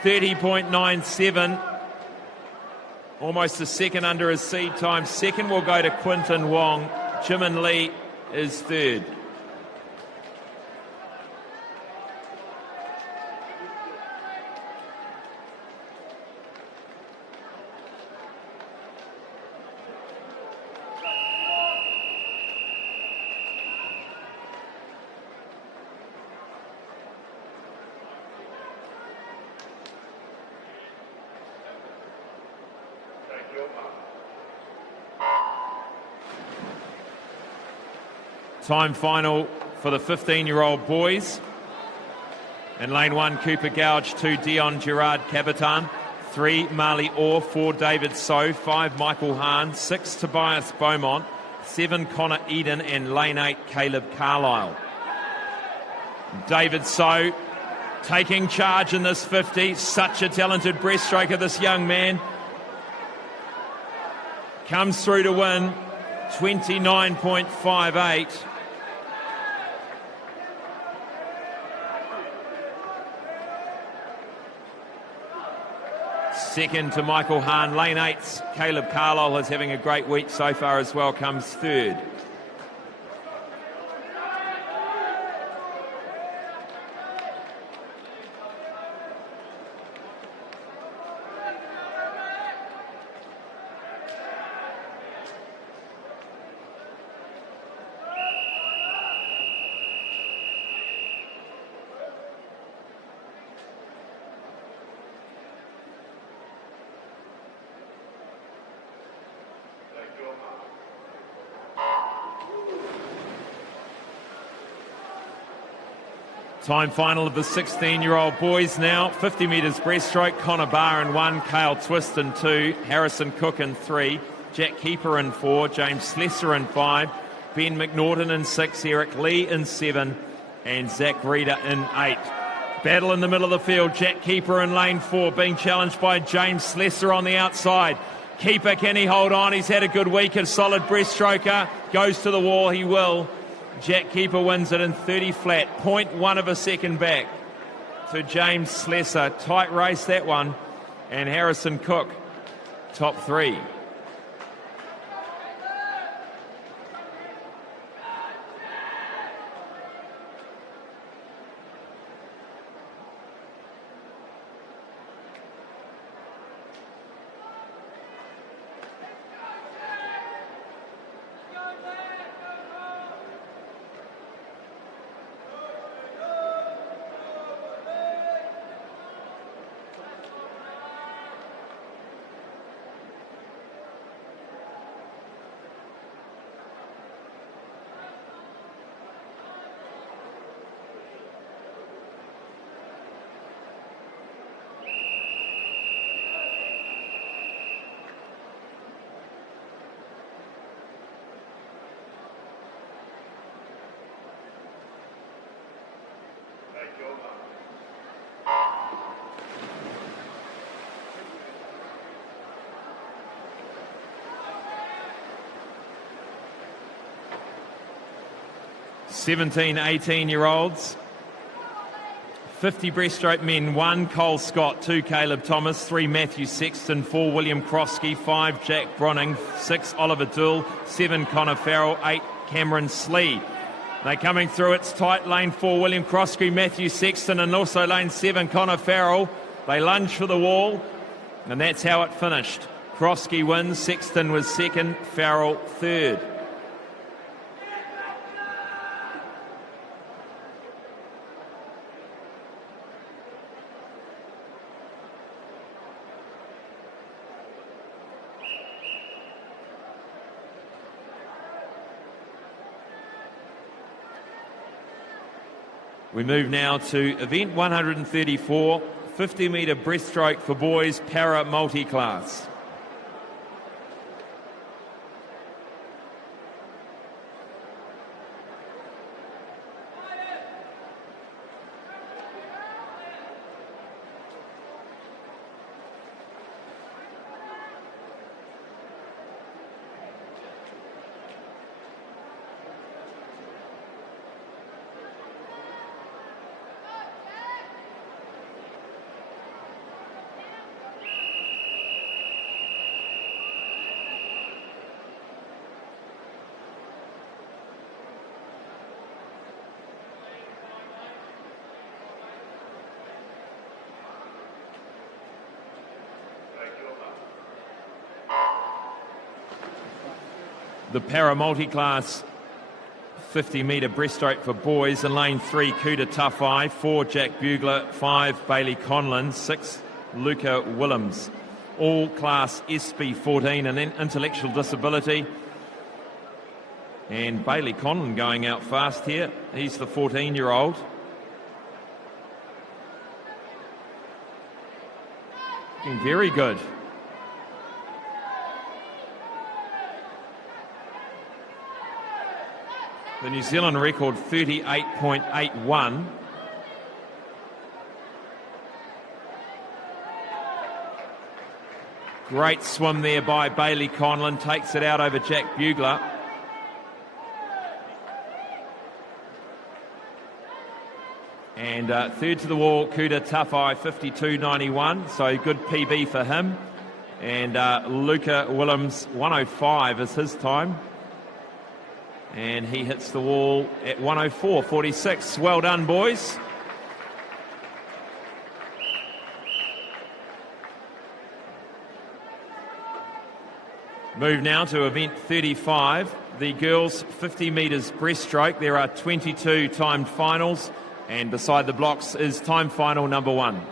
30.97. Almost a second under his seed time. Second will go to Quinton Wong. Jimin Lee is third. Time final for the 15-year-old boys. In lane 1, Cooper Gouge. 2, Dion Gerard Capitan. 3, Marley Orr. 4, David So. 5, Michael Hahn. 6, Tobias Beaumont. 7, Connor Eden. And lane 8, Caleb Carlisle. David So taking charge in this 50. Such a talented breaststroker, this young man. Comes through to win 29.58. Second to Michael Hahn. Lane 8's Caleb Carlisle is having a great week so far as well, comes third. Time final of the 16-year-old boys now. 50 metres breaststroke. Connor Barr in 1, Cale Twist in 2, Harrison Cook in 3, Jack Keeper in 4, James Slesser in 5, Ben McNaughton in 6, Eric Lee in 7, and Zach Reeder in 8. Battle in the middle of the field. Jack Keeper in lane 4, being challenged by James Slesser on the outside. Keeper, can he hold on? He's had a good week, a solid breaststroker. Goes to the wall, he will. Jack Keeper wins it in 30 flat, 0.1 of a second back to James Slesser. Tight race, that one. And Harrison Cook, top 3. (17, 18-year-olds). 50 breaststroke men. 1, Cole Scott. 2, Caleb Thomas. 3, Matthew Sexton. 4, William Krosky. 5, Jack Bronning. 6, Oliver Dool. 7, Connor Farrell. 8, Cameron Slee. They're coming through. It's tight. Lane 4, William Krosky, Matthew Sexton, and also lane 7, Connor Farrell. They lunge for the wall, and that's how it finished. Krosky wins. Sexton was second. Farrell third. We move now to event 134, 50-metre breaststroke for boys, para multi-class. The para multi-class 50-metre breaststroke for boys. In lane 3, Kuda Tawhai, 4, Jack Bugler, 5, Bailey Conlon, 6, Luca Willems. All class SB14 and intellectual disability. And Bailey Conlon going out fast here. He's the 14-year-old. Looking very good. The New Zealand record 38.81. Great swim there by Bailey Conlon, takes it out over Jack Bugler. And third to the wall, Kuda Tawhai, 52.91, so good PB for him. And Luca Willems, 105 is his time. And he hits the wall at 104.46. Well done, boys. Move now to event 35, the girls 50 metres breaststroke. There are 22 timed finals, and beside the blocks is time final number 1.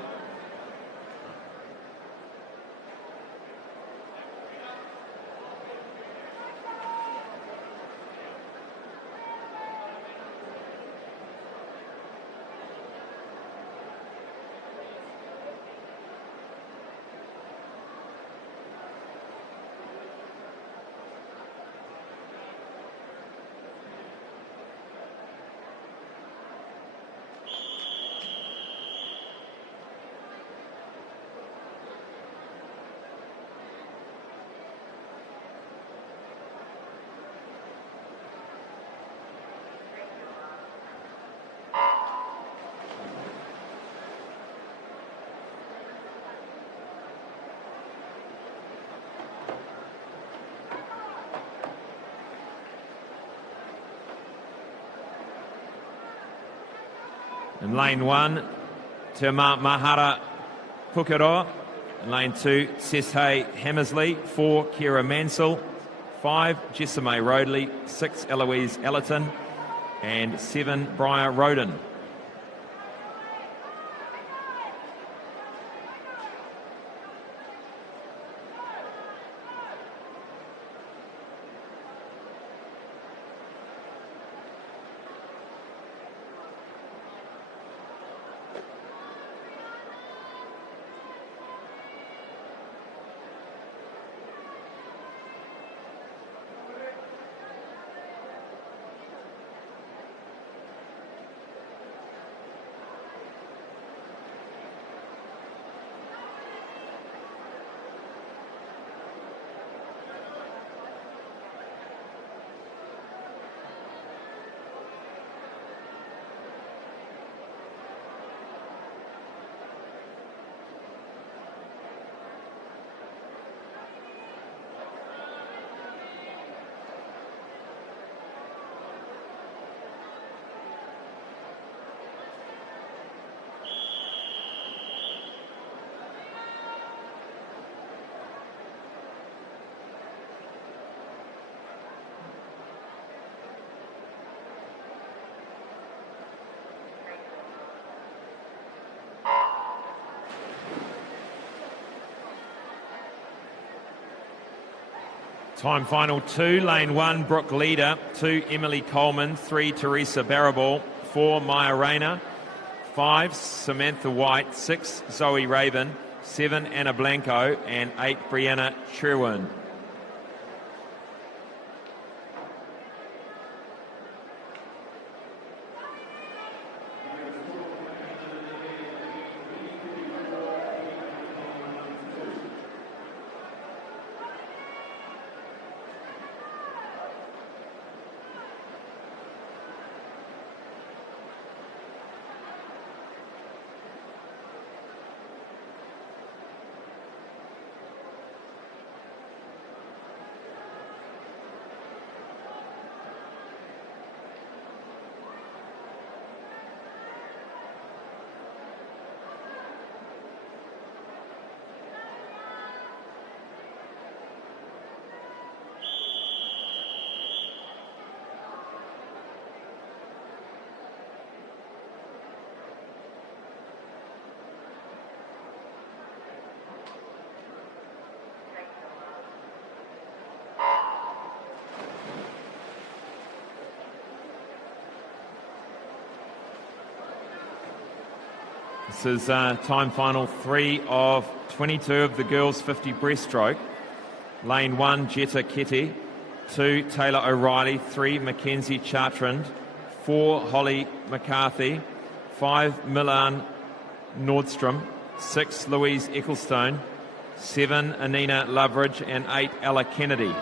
In lane 1, Te Mahara Pukeroa. In lane 2, Seshay Hammersley. 4, Kira Mansell. 5, Jessime Roadley. 6, Eloise Ellerton. And 7, Briar Roden. Time final 2, lane 1, Brooke Leader. 2, Emily Coleman. 3, Teresa Barrable. 4, Maya Rayner. 5, Samantha White. 6, Zoe Raven. 7, Anna Blanco. And 8, Brianna Sherwin. This is time final 3 of 22 of the girls' 50 breaststroke. Lane 1, Jetta Ketty. 2, Taylor O'Reilly. 3, Mackenzie Chartrand. 4, Holly McCarthy. 5, Milan Nordstrom. 6, Louise Ecclestone. 7, Anina Loveridge. And 8, Ella Kennedy.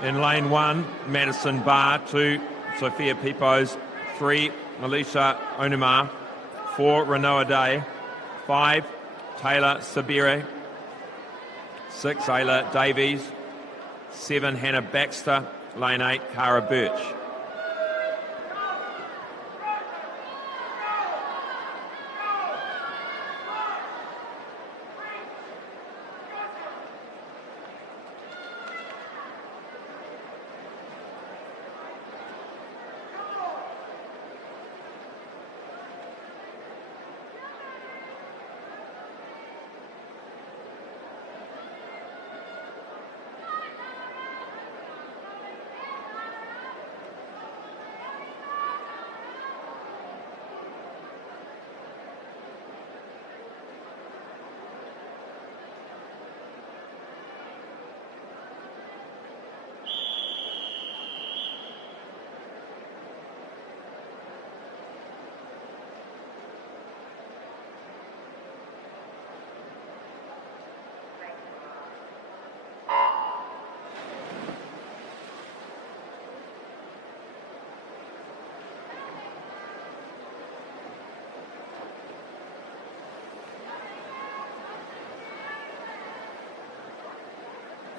In lane 1, Madison Barr. 2, Sophia Pipos. 3, Melissa Onumar. 4, Renoa Day. 5, Taylor Sabire. 6, Ayla Davies. 7, Hannah Baxter. Lane 8, Cara Birch.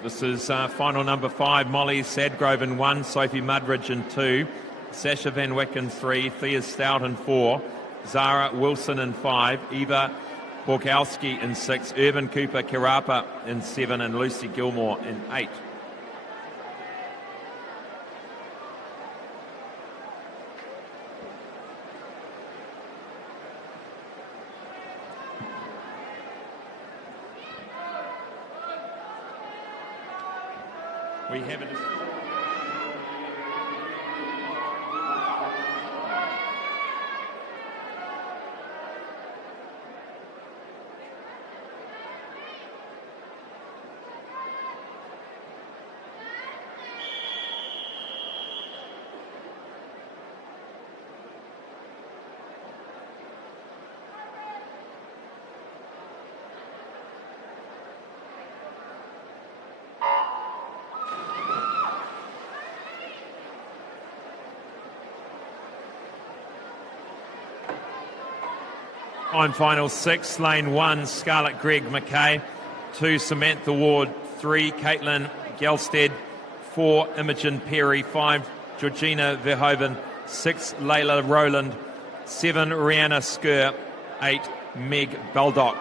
This is final number 5, Molly Sadgrove in 1, Sophie Mudridge in 2, Sasha Van Wyck in 3, Thea Stout in 4, Zara Wilson in 5, Eva Borkowski in 6, Urban Cooper Kirapa in 7, and Lucy Gilmore in 8. We have it. Time final 6, lane 1, Scarlett Greg McKay. 2, Samantha Ward. 3, Caitlin Gelsted. 4, Imogen Perry. 5, Georgina Verhoeven. 6, Layla Rowland. 7, Rihanna Skur. 8, Meg Baldock.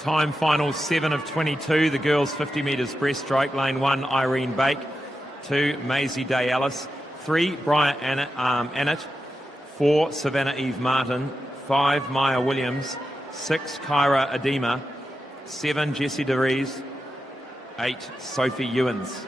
Time final 7 of 22, the girls 50 metres breaststroke. Lane 1, Irene Bake. 2, Maisie Day Ellis. 3, Brian Annett. 4, Savannah Eve Martin. 5, Maya Williams. 6, Kyra Adema. 7, Jessie DeVries. 8, Sophie Ewens.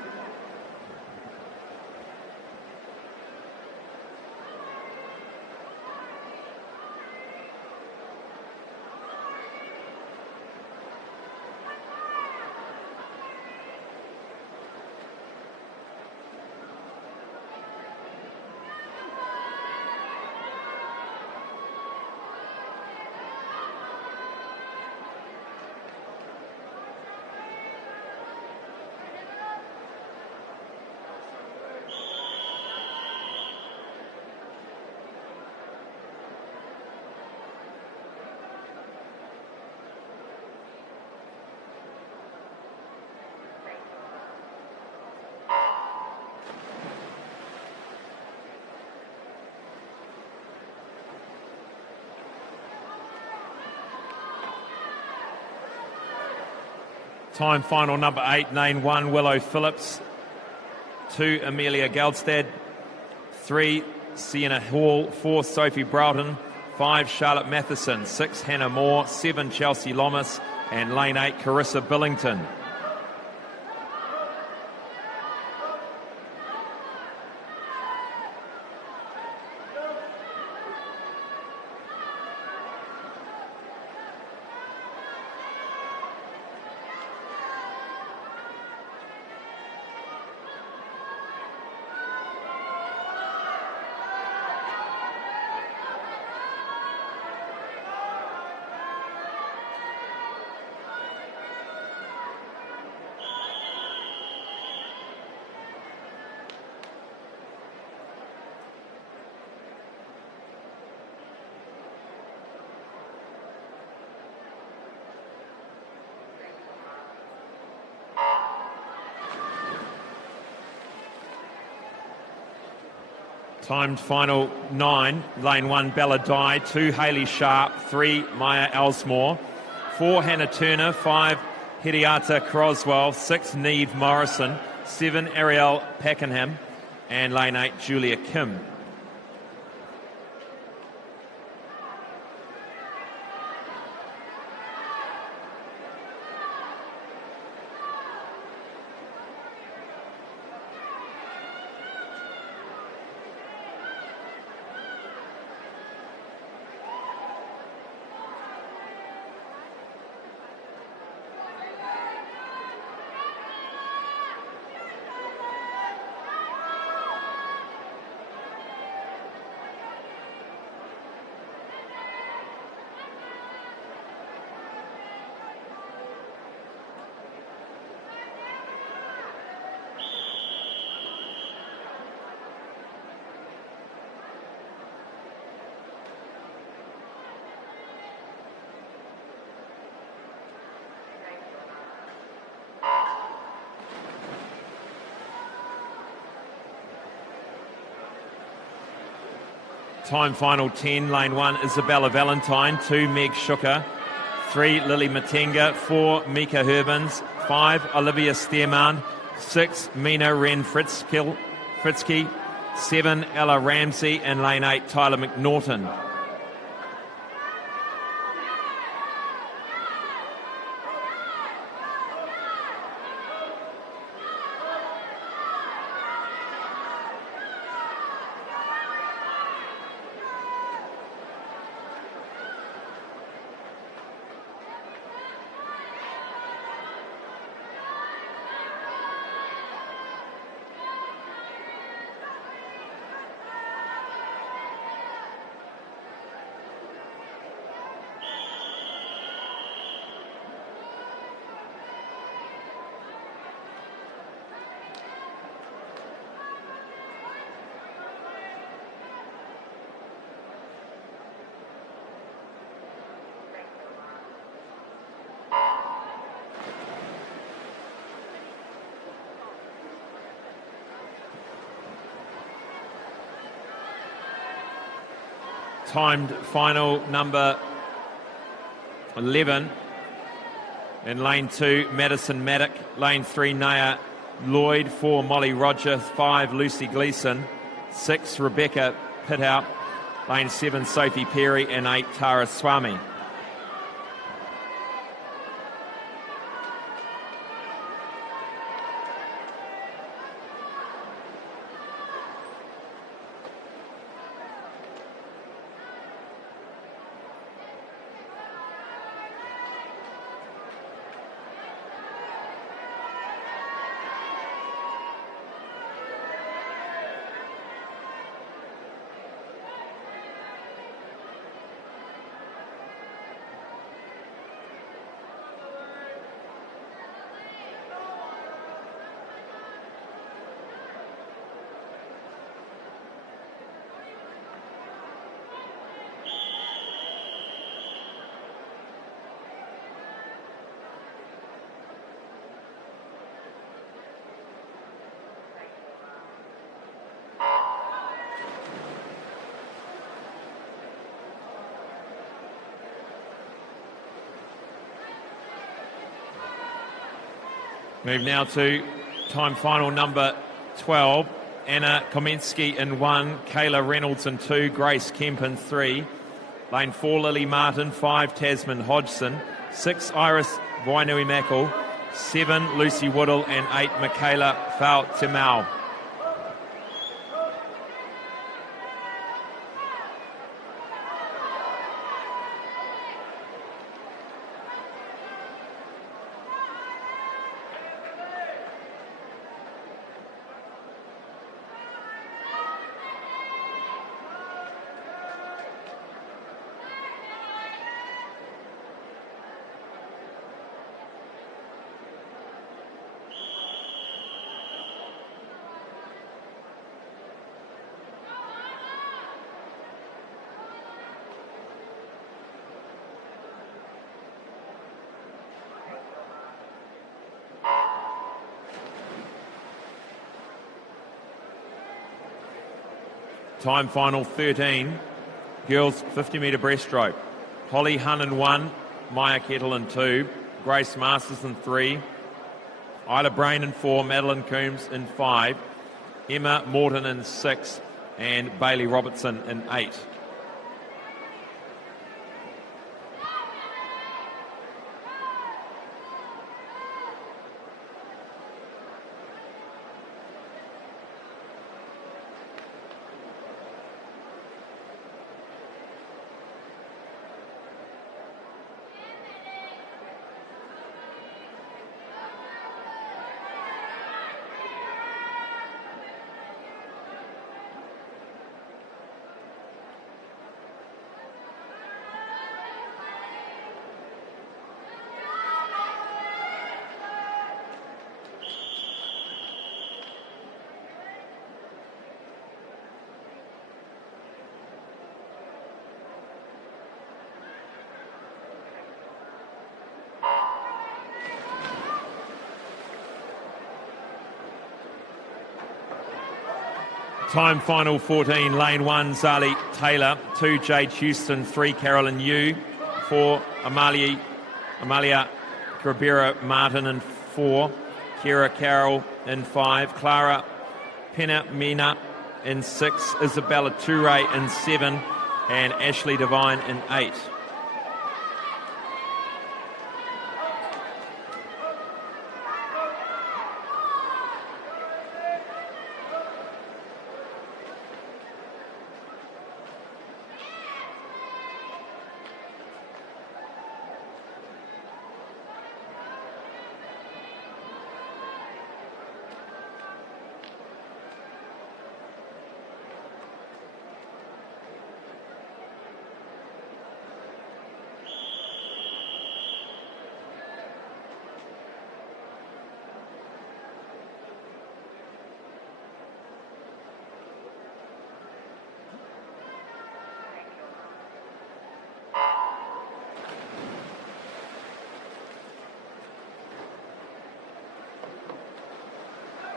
Time final number 8, lane 1, Willow Phillips. 2, Amelia Geldstad. 3, Sienna Hall. 4, Sophie Broughton. 5, Charlotte Matheson. 6, Hannah Moore. 7, Chelsea Lomas. And lane 8, Carissa Billington. Timed final 9, lane 1, Bella Dye. 2, Hayley Sharp. 3, Maya Elsmore. 4, Hannah Turner. 5, Hidiata Croswell. 6, Neve Morrison. 7, Ariel Pakenham. And lane 8, Julia Kim. Time final 10, lane 1, Isabella Valentine. 2, Meg Shooker. 3, Lily Matenga. 4, Mika Herbans. 5, Olivia Stearman. 6, Mina Wren Fritzke. 7, Ella Ramsey. And lane 8, Tyler McNaughton. Timed final number 11. In lane 2, Madison Maddock. Lane 3, Naya Lloyd. 4, Molly Roger. 5, Lucy Gleeson. 6, Rebecca Pithout. Lane 7, Sophie Perry. And 8, Tara Swami. Move now to time final number 12. Anna Komensky in 1, Kayla Reynolds in 2, Grace Kemp in 3. Lane 4, Lily Martin. 5, Tasman Hodgson. 6, Iris Wainui-Mackle. 7, Lucy Woodall. And 8, Michaela Fau-Timau. Time final 13, girls 50-metre breaststroke. Holly Hunn in 1, Maya Kettle in 2, Grace Masters in 3, Isla Brain in 4, Madeline Coombs in 5, Emma Morton in 6, and Bailey Robertson in 8. Time final 14, lane 1, Zali Taylor. 2, Jade Houston. 3, Carolyn Yu. 4, Amalia Cabrera Martin. And 4. Kira Carroll in 5. Clara Penamina in 6. Isabella Toure in 7. And Ashley Devine in 8.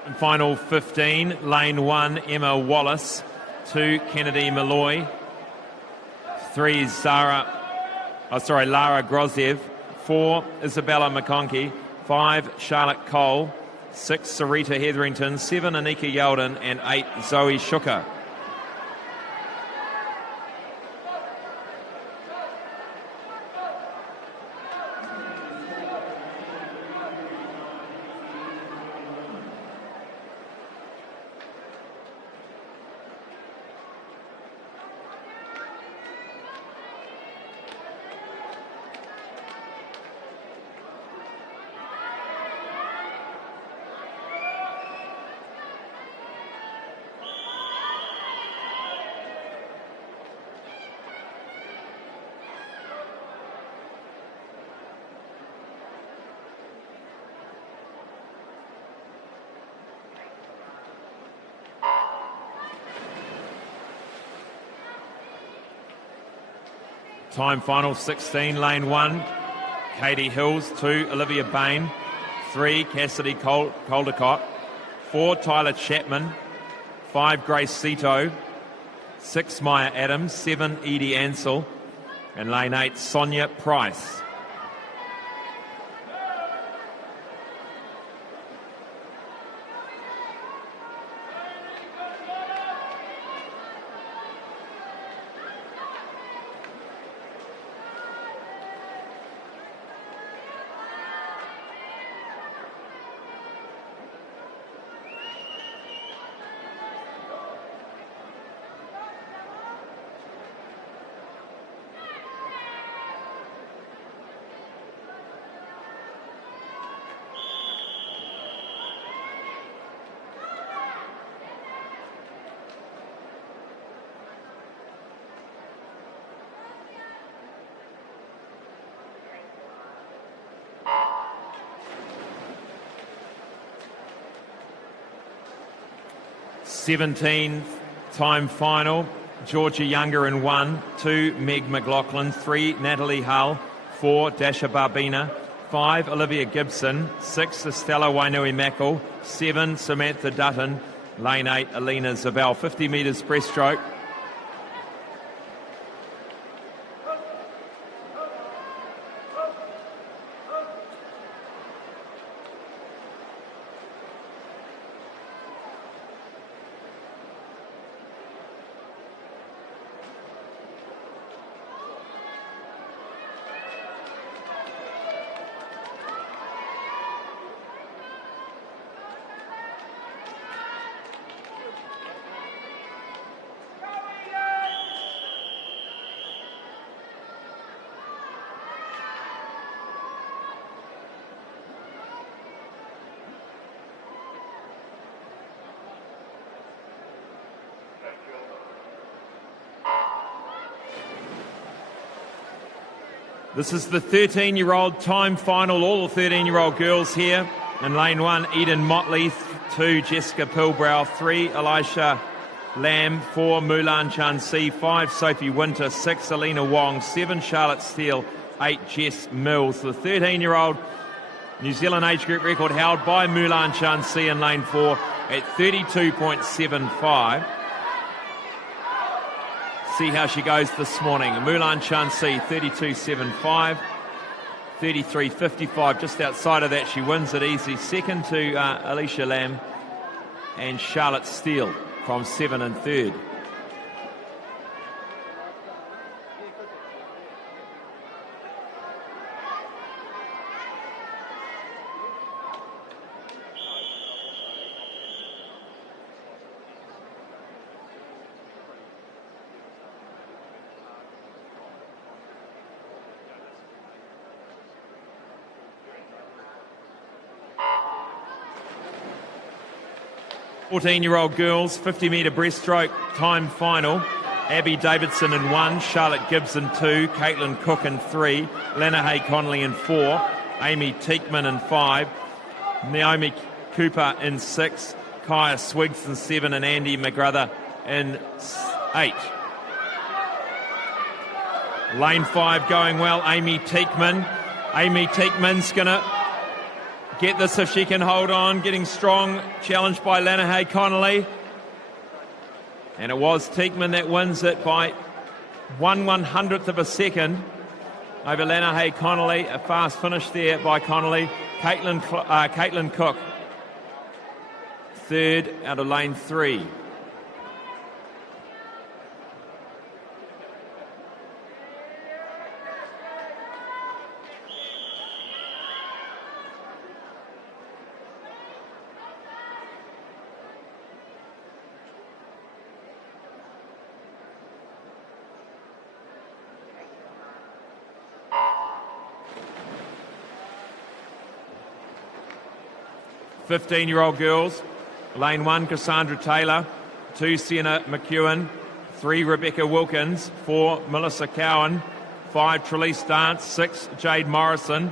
And final 15, lane 1, Emma Wallace. 2, Kennedy Malloy. 3, Lara Grozev. 4, Isabella McConkey. 5, Charlotte Cole. 6, Sarita Hetherington. 7, Anika Yeldon. And 8, Zoe Shuker. Time final 16, lane 1, Katie Hills. 2, Olivia Bain. 3, Cassidy Caldecott. 4, Tyler Chapman. 5, Grace Cito. 6, Maya Adams. 7, Edie Ansell. And lane 8, Sonia Price. Time final, Georgia Younger in 1, 2, Meg McLaughlin. 3, Natalie Hull. 4, Dasha Barbina. 5, Olivia Gibson. 6, Estella Wainui-Mackle. 7, Samantha Dutton. Lane 8, Alina Zabel. 50 metres breaststroke. This is the 13-year-old time final, all the 13-year-old girls here. In lane 1, Eden Motley. 2, Jessica Pilbrow. 3, Elisha Lamb. 4, Mulan Chansi. 5, Sophie Winter. 6, Alina Wong. 7, Charlotte Steele. 8, Jess Mills. The 13-year-old New Zealand age group record held by Mulan Chansi in lane 4 at 32.75. See how she goes this morning. Mulan Chansi, 32.75. 33.55. Just outside of that, she wins it easy. Second to Alicia Lamb and Charlotte Steele from 7 and third. Fourteen-year-old girls, 50-metre breaststroke time final. Abby Davidson in 1, Charlotte Gibbs in 2, Caitlin Cook in 3, Lena Hay Connolly in 4, Amy Teekman in 5, Naomi Cooper in 6, Kaya Swiggs in 7, and Andy McGrother in 8. Lane 5 going well. Amy Teekman. Amy Teekman's going to get this if she can hold on. Getting strong. Challenged by Lena Hay Connolly. And it was Teekman that wins it by 1/100th of a second over Lena Hay Connolly. A fast finish there by Connolly. Caitlin Cook, third out of lane 3. Fifteen-year-old girls, lane 1, Cassandra Taylor, 2, Sienna McEwen, 3, Rebecca Wilkins, 4, Melissa Cowan, 5, Trelise Dance, 6, Jade Morrison,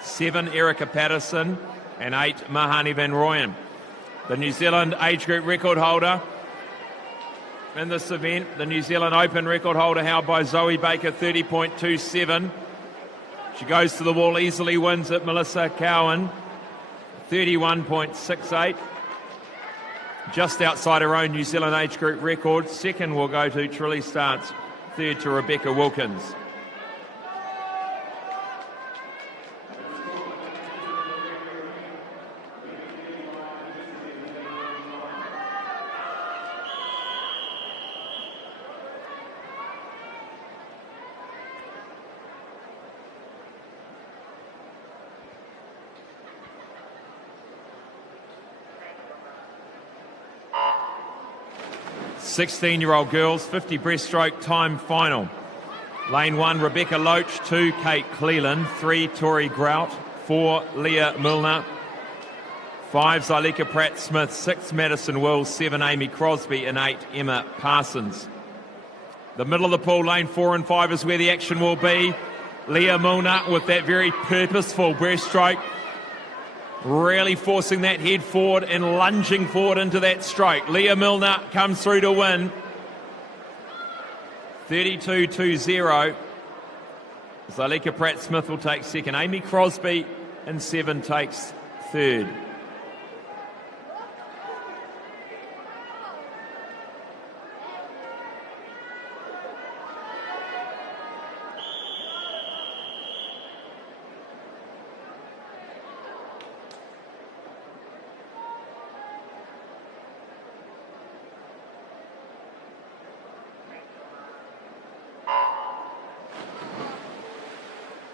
7, Erica Patterson, and 8, Mahani Van Rooyen. The New Zealand age group record holder in this event, the New Zealand Open record holder held by Zoe Baker, 30.27. She goes to the wall, easily wins it. Melissa Cowan, 31.68. Just outside her own New Zealand age group record. Second will go to Trelise Dance. Third to Rebecca Wilkins. Sixteen-year-old girls, 50 breaststroke time final. Lane 1, Rebecca Loach, 2, Kate Cleland, 3, Tori Grout, 4, Leah Milner, 5, Zyleka Pratt-Smith, 6, Madison Wills, 7, Amy Crosby, and 8, Emma Parsons. The middle of the pool, lane 4 and 5 is where the action will be. Leah Milner with that very purposeful breaststroke, really forcing that head forward and lunging forward into that stroke. Leah Milner comes through to win. 32.20. Zyleka Pratt-Smith will take second. Amy Crosby in 7 takes third.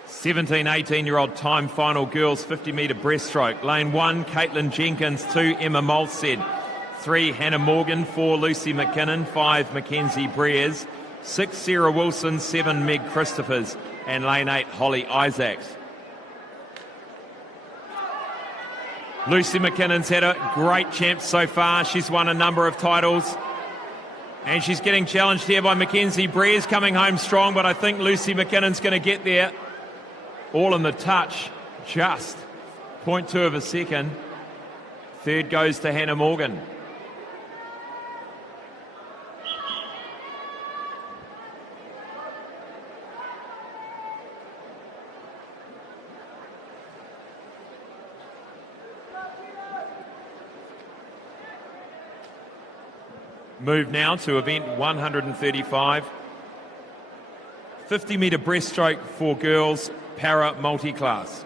Seventeen, 18-year-old time final girls 50-metre breaststroke. Lane 1, Caitlin Jenkins, 2, Emma Molstead, 3, Hannah Morgan, 4, Lucy McKinnon, 5, Mackenzie Breers, 6, Sarah Wilson, 7, Meg Christophers, and lane 8, Holly Isaacs. Lucy McKinnon's had a great champ so far. She's won a number of titles. And she's getting challenged here by Mackenzie Breers, coming home strong, but I think Lucy McKinnon's going to get there. All in the touch, just 0.2 of a second. Third goes to Hannah Morgan. Move now to event 135. 50-metre breaststroke for girls. para multi-class.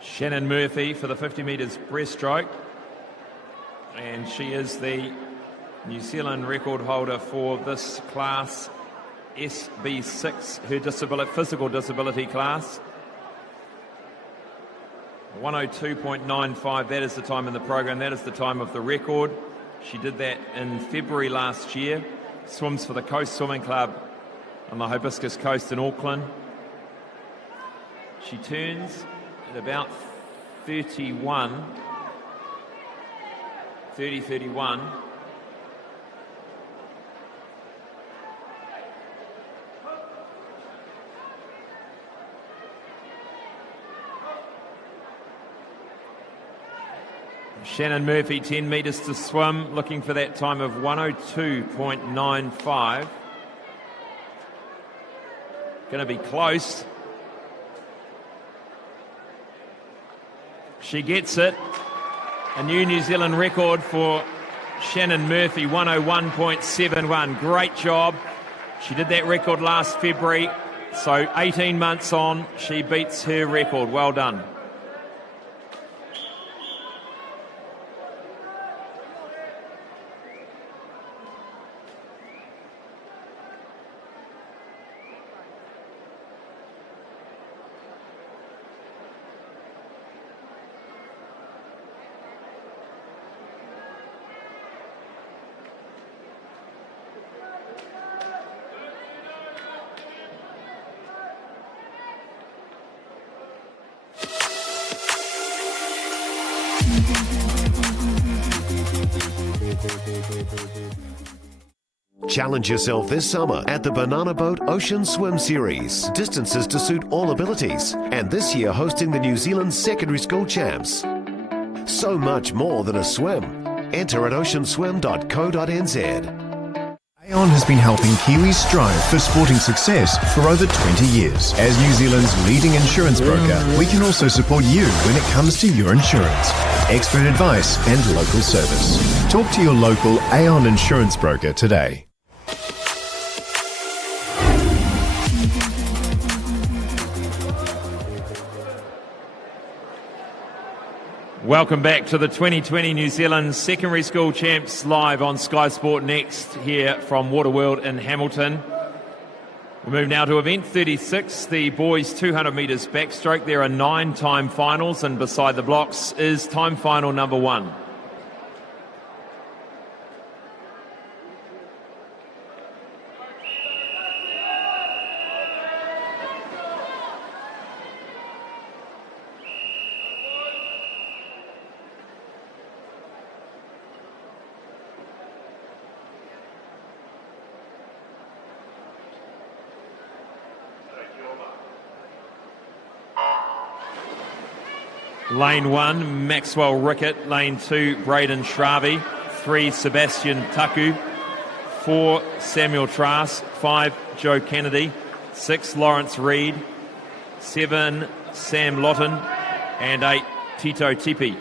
Shannon Murphy for the 50 metres breaststroke, and she is the New Zealand record holder for this class, SB6, her physical disability class. 102.95, that is the time in the program, that is the time of the record. She did that in February last year, swims for the Coast Swimming Club on the Hibiscus Coast in Auckland. She turns at about 31. Shannon Murphy, 10 metres to swim, looking for that time of 102.95. Going to be close. She gets it. A new New Zealand record for Shannon Murphy, 101.71. Great job. She did that record last February, so 18 months on, she beats her record. Well done. Challenge yourself this summer at the Banana Boat Ocean Swim Series. Distances to suit all abilities. And this year hosting the New Zealand Secondary School Champs. So much more than a swim. Enter at oceanswim.co.nz. Aon has been helping Kiwis strive for sporting success for over 20 years. As New Zealand's leading insurance broker, we can also support you when it comes to your insurance. Expert advice and local service. Talk to your local Aon insurance broker today. Welcome back to the 2020 New Zealand Secondary School Champs live on Sky Sport Next here from Waterworld in Hamilton. We move now to event 36, the boys 200 metres backstroke. There are 9 time finals, and beside the blocks is time final number 1. Lane 1, Maxwell Rickett. Lane 2, Braden Shravi. 3, Sebastian Taku. 4, Samuel Trask. 5, Joe Kennedy. 6, Lawrence Reed. 7, Sam Lawton. And 8, Tito Tipi.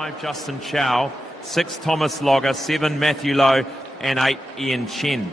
5, Justin Chow. 6, Thomas Logger. 7, Matthew Lowe. And 8, Ian Chen.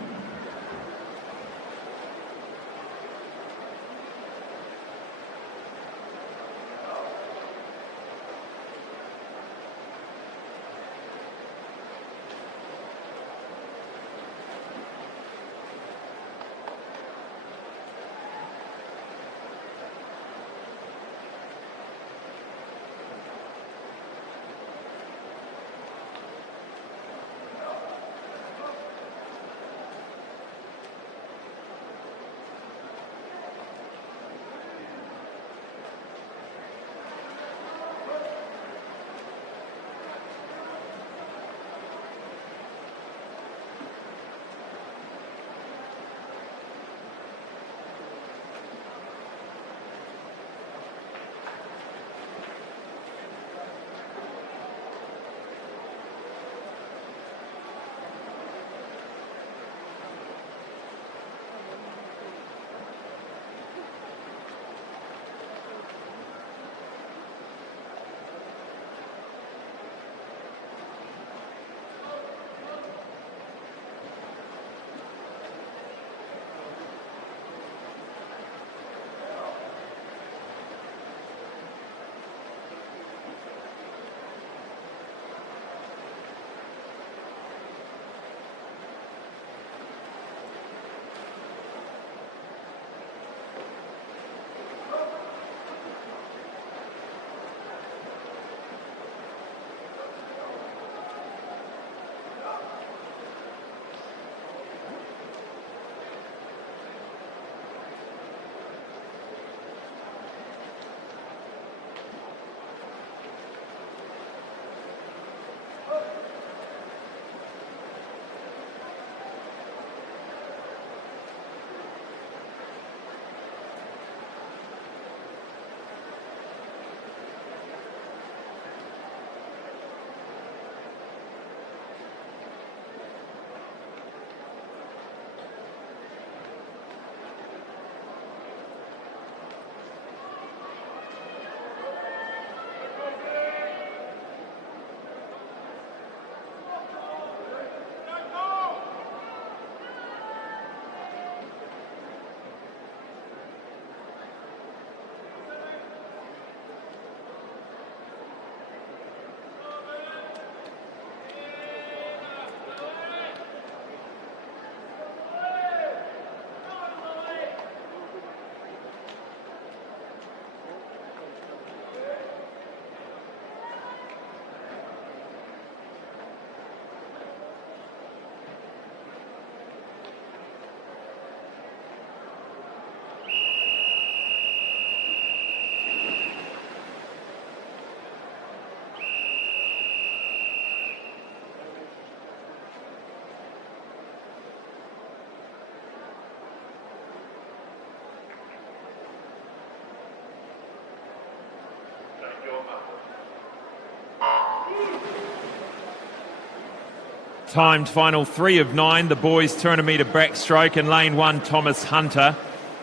Timed final 3 of 9. The boys 200 metre backstroke. In lane 1, Thomas Hunter.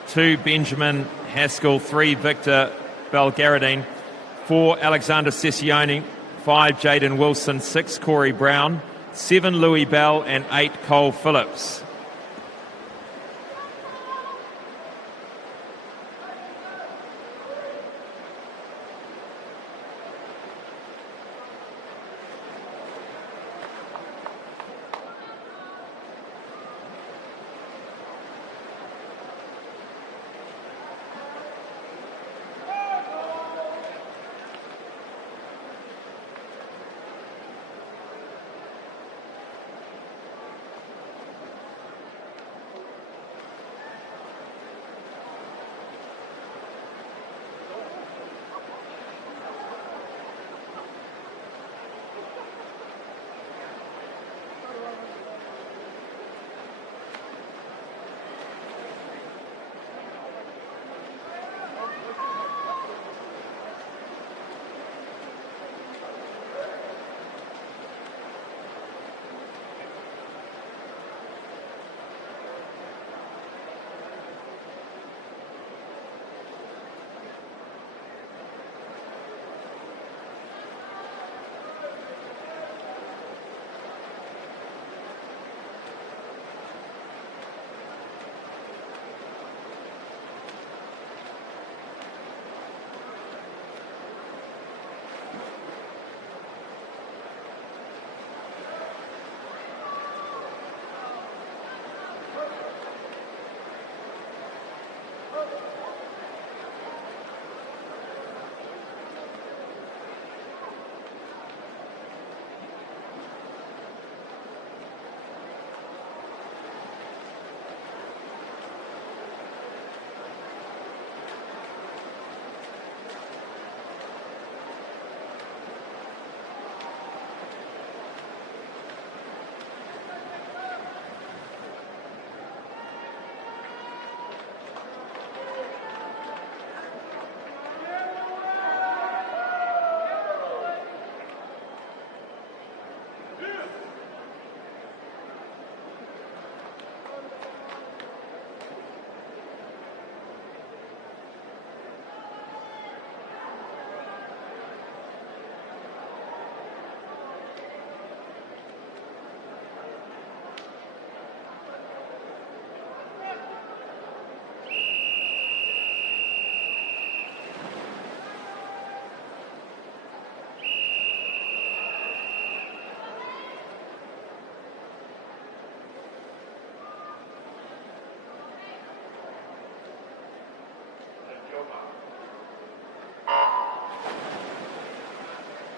2, Benjamin Haskell. 3, Victor Belgaradine. 4, Alexander Sessione. 5, Jaden Wilson. 6, Corey Brown. 7, Louis Bell. And 8, Cole Phillips.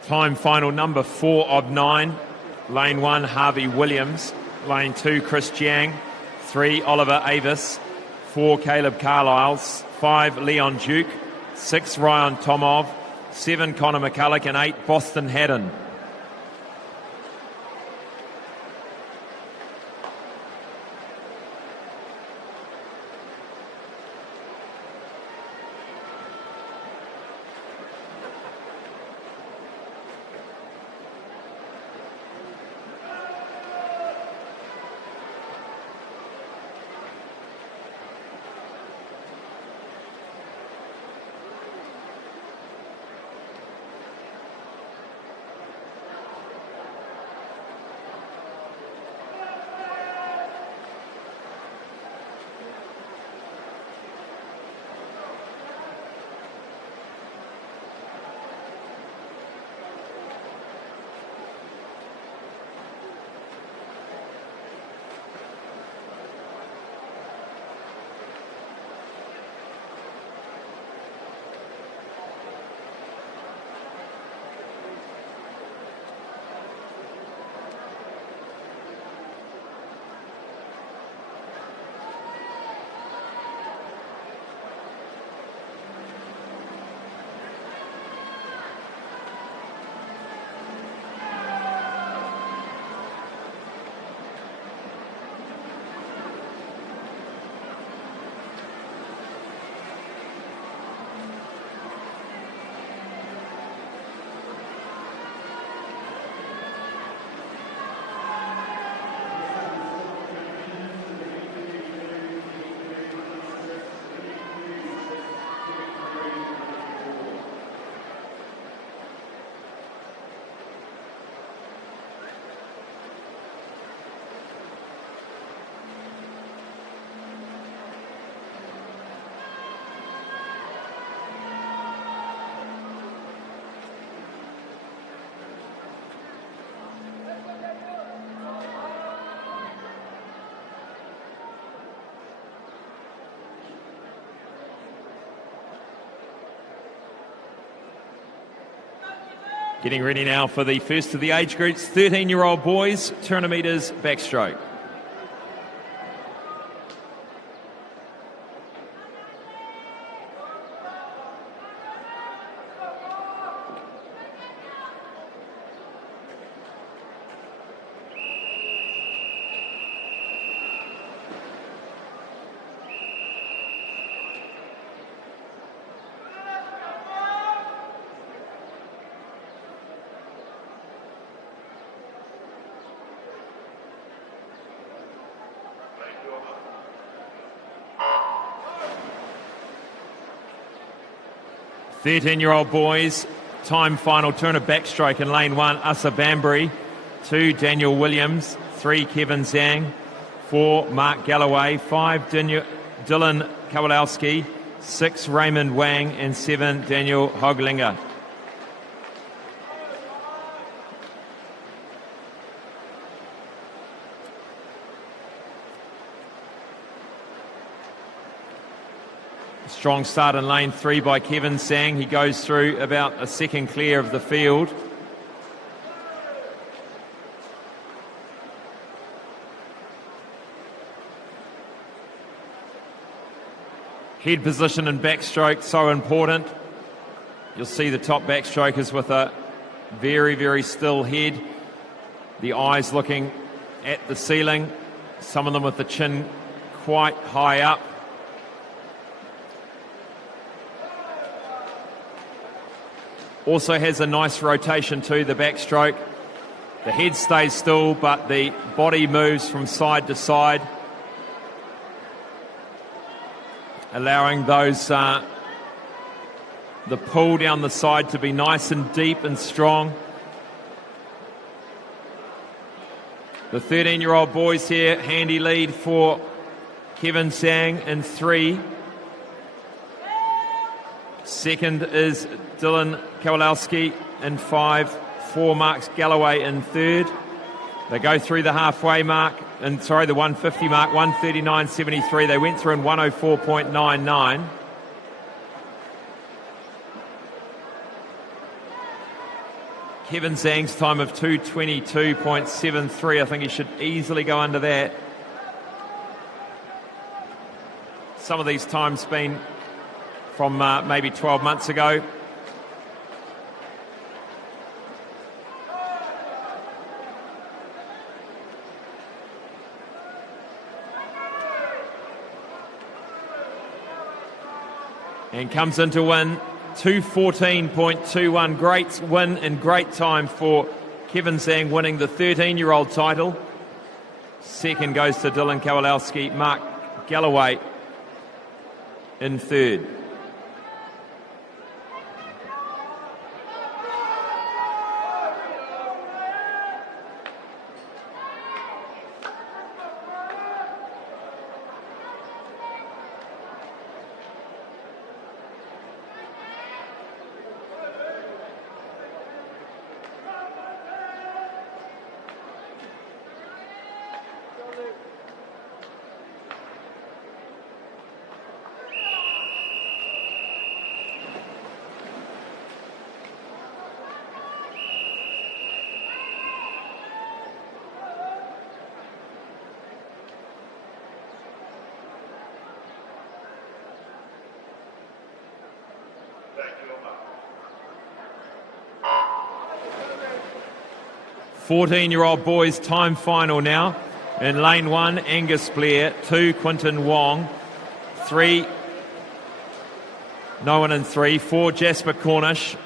Time final number 4 of 9. Lane 1, Harvey Williams. Lane 2, Chris Jiang. 3, Oliver Avis. 4, Caleb Carlisle. 5, Leon Duke. 6, Ryan Tomov. 7, Connor McCulloch. And 8, Boston Haddon. Getting ready now for the first of the age groups, 13-year-old boys, 200 metres backstroke. "13-year-old boys, time final, turn of backstroke in lane 1, Asa Banbury. 2, Daniel Williams. 3, Kevin Zhang. 4, Mark Galloway. 5, Dylan Kowalowski. 6, Raymond Wang. And 7, Daniel Hoglinger. Strong start in lane 3 by Kevin Sang. He goes through about a second clear of the field. Head position and backstroke, so important. You'll see the top backstrokers with a very, very still head. The eyes looking at the ceiling. Some of them with the chin quite high up. Also has a nice rotation too, the backstroke. The head stays still, but the body moves from side to side, allowing those the pull down the side to be nice and deep and strong. The 13-year-old boys here, handy lead for Kevin Sang in 3. Second is Dylan Kowalowski in 5, 4 Marks Galloway in 3rd. They go through the halfway mark, the 150 mark, 139.73. They went through in 104.99. Kevin Zhang's time of 2:22.73. I think he should easily go under that. Some of these times been from maybe 12 months ago. And comes in to win 2:14.21. Great win and great time for Kevin Zhang, winning the 13-year-old title. Second goes to Dylan Kowalowski. Mark Galloway in third. The 14-year-old boys time final now. In lane 1, Angus Blair. 2, Quinton Wong. 3, no one in 3. 4, Jasper Cornish.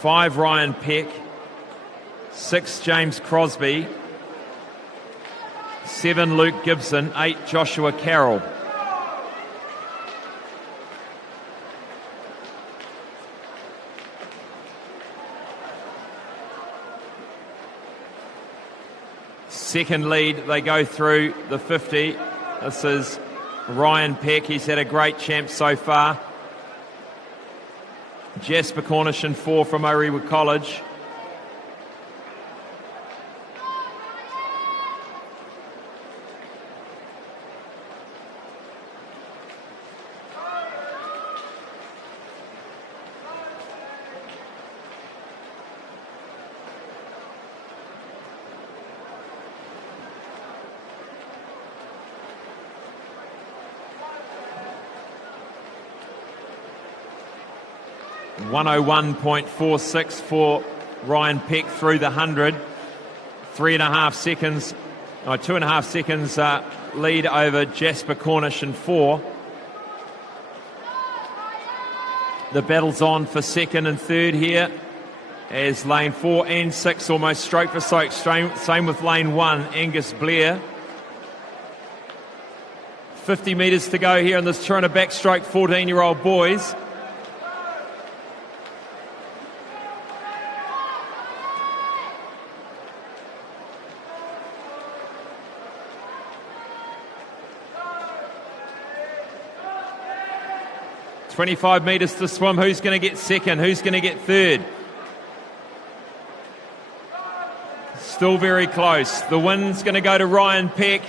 5, Ryan Peck. 6, James Crosby. 7, Luke Gibson. 8, Joshua Carroll. Second lead, they go through the 50. This is Ryan Peck. He's had a great champ so far. Jasper Cornish in 4 from Orewa College. .101.46 for Ryan Peck through the 100. 2.5 seconds lead over Jasper Cornish in 4. The battle's on for second and third here, as lane 4 and 6 almost stroke for stroke. Same with lane 1, Angus Blair. 50 metres to go here in this Toronto backstroke 14-year-old boys. .25 metres to swim. Who's going to get second? Who's going to get third? Still very close. The win's going to go to Ryan Peck.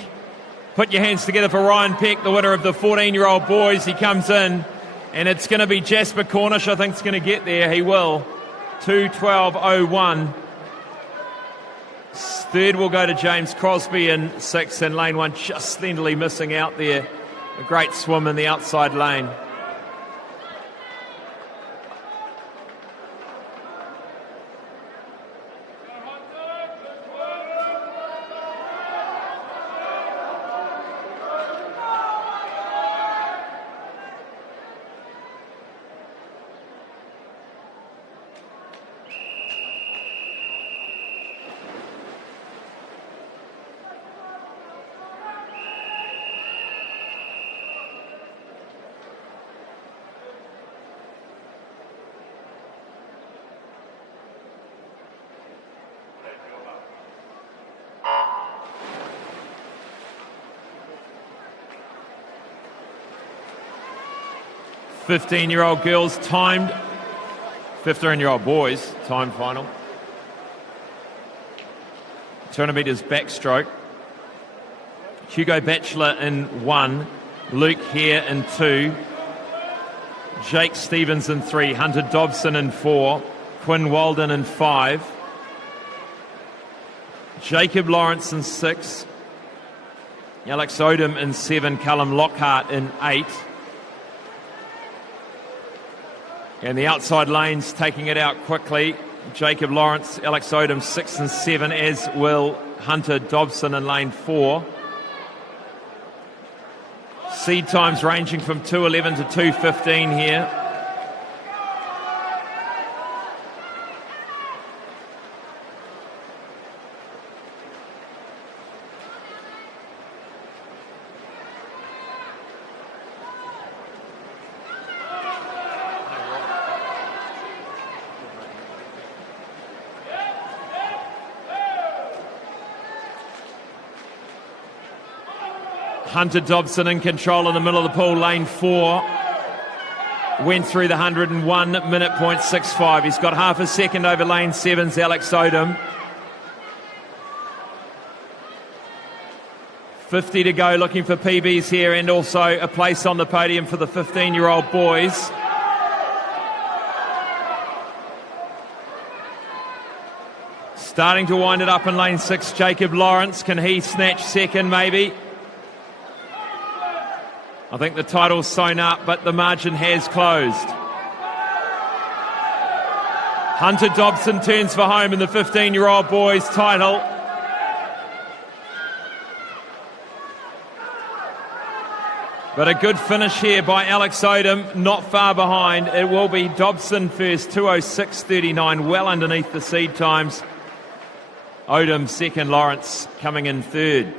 Put your hands together for Ryan Peck, the winner of the 14-year-old boys. He comes in, and it's going to be Jasper Cornish. I think it's going to get there. He will. 2:12.01. Third will go to James Crosby in 6, and lane 1 just slenderly missing out there. A great swim in the outside lane. .15-year-old girls timed, 15-year-old boys time final. 200 metres backstroke. Hugo Batchelor in 1, Luke Hare in 2, Jake Stevens in 3, Hunter Dobson in 4, Quinn Walden in 5. Jacob Lawrence in 6. Alex Odom in 7. Callum Lockhart in 8. And the outside lanes taking it out quickly. Jacob Lawrence, Alex Odom 6 and 7, as will Hunter Dobson in lane 4. Seed times ranging from 2:11 to 2:15 here. Hunter Dobson in control in the middle of the pool, lane 4. Went through the 101 minute .65. He's got half a second over lane 7's Alex Odom. 50 to go, looking for PBs here, and also a place on the podium for the 15-year-old boys. Starting to wind it up in lane 6, Jacob Lawrence. Can he snatch second, maybe? I think the title's sewn up, but the margin has closed. Hunter Dobson turns for home in the 15-year-old boys title. But a good finish here by Alex Odom, not far behind. It will be Dobson first, 2:06.39, well underneath the seed times. Odom second, Lawrence coming in third.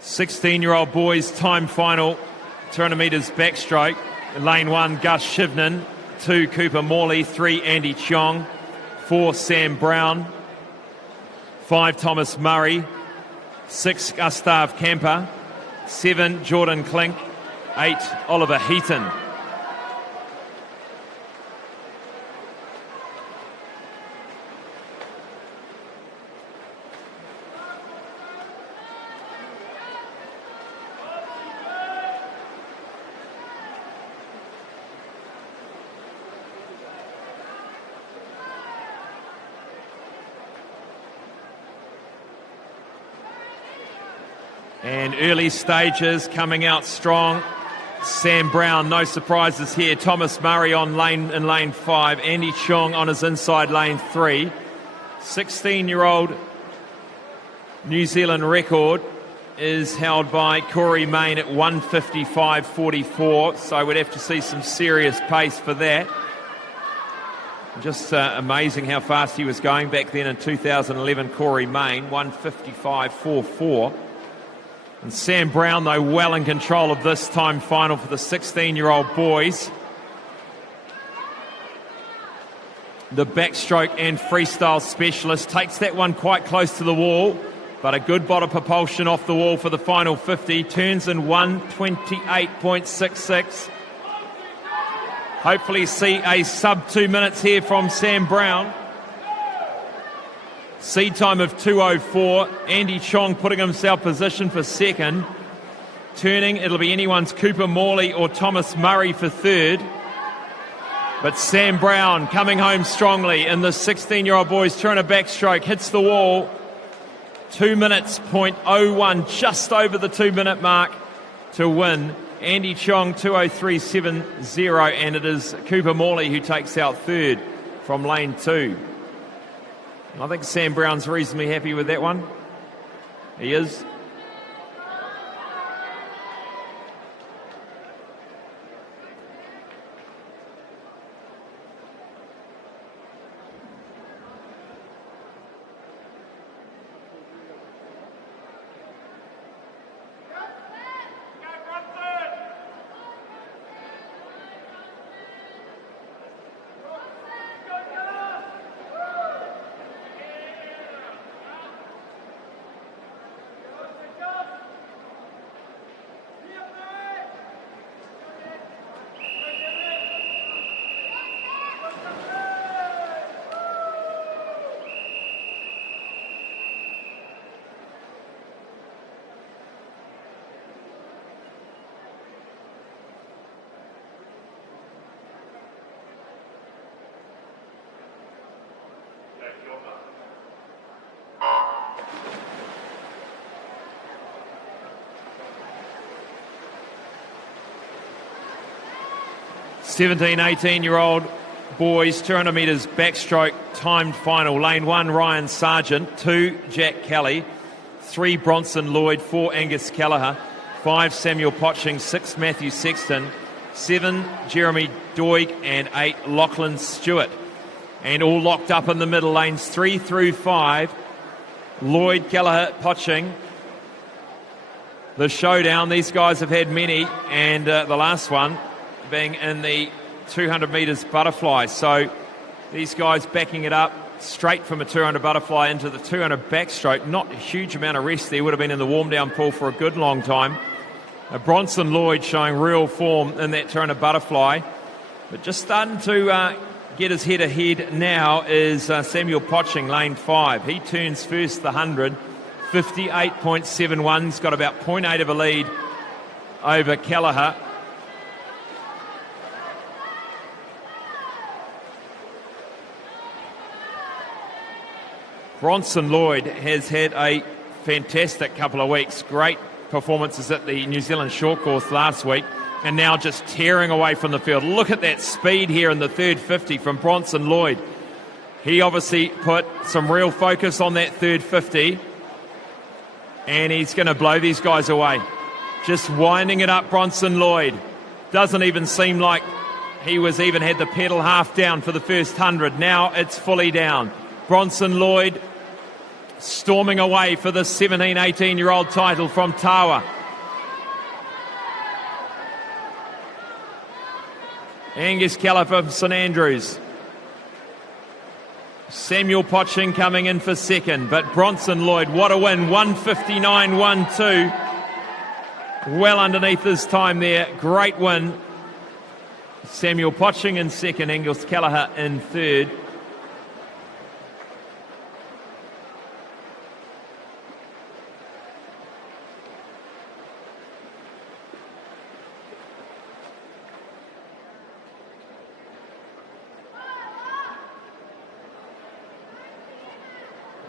"16-year-old boys time final, 200 metres backstroke. Lane 1, Gus Shivnan. 2, Cooper Morley. 3, Andy Cheong. 4, Sam Brown. 5, Thomas Murray. 6, Gustav Kamper. 7, Jordan Klink. 8, Oliver Heaton. And early stages coming out strong. Sam Brown, no surprises here. Thomas Murray in lane 5. Andy Cheong on his inside lane 3. 16-year-old New Zealand record is held by Corey Main at 1:55.44. So we'd have to see some serious pace for that. Just amazing how fast he was going back then in 2011, Corey Main, 1:55.44. And Sam Brown, though, well in control of this time final for the 16-year-old boys. The backstroke and freestyle specialist takes that one quite close to the wall, but a good bot of propulsion off the wall for the final 50. Turns in 1:28.66. Hopefully see a sub 2 minutes here from Sam Brown. Seed time of 2:04. Andy Cheong putting himself positioned for second. Turning, it'll be anyone's Cooper Morley or Thomas Murray for third. But Sam Brown coming home strongly in the 16-year-old boys 200 backstroke, hits the wall. 2 minutes, .01, just over the 2 minute mark to win. Andy Chong, 2:03.70, and it is Cooper Morley who takes out third from lane 2. I think Sam Brown's reasonably happy with that one. He is. Seventeen, 18-year-old boys, 200 metres backstroke timed final. Lane 1, Ryan Sargent. 2, Jack Kelly. 3, Bronson Lloyd. 4, Angus Kelleher. 5, Samuel Potching. 6, Matthew Sexton. 7, Jeremy Doig. And 8, Lachlan Stewart. And all locked up in the middle, lanes 3 through 5. Lloyd, Kelleher, Potching. The showdown, these guys have had many, and the last one being in the 200 metres butterfly. So these guys backing it up straight from a 200 butterfly into the 200 backstroke. Not a huge amount of rest there. Would have been in the warm down pool for a good long time. Bronson Lloyd showing real form in that 200 butterfly. But just starting to get his head ahead now is Samuel Potching, lane 5. He turns first the 100. 58.71. He's got about 0.8 of a lead over Kelleher. Bronson Lloyd has had a fantastic couple of weeks. Great performances at the New Zealand short course last week, and now just tearing away from the field. Look at that speed here in the third 50 from Bronson Lloyd. He obviously put some real focus on that third 50, and he's going to blow these guys away. Just winding it up, Bronson Lloyd. Doesn't even seem like he was even had the pedal half down for the first 100. Now it's fully down. Bronson Lloyd storming away for the 17, 18-year-old title from Tawa. Angus Kelleher from St Andrews. Samuel Potching coming in for second, but Bronson Lloyd, what a win, 1:59.12. Well underneath his time there, great win. Samuel Potching in second, Angus Kelleher in third.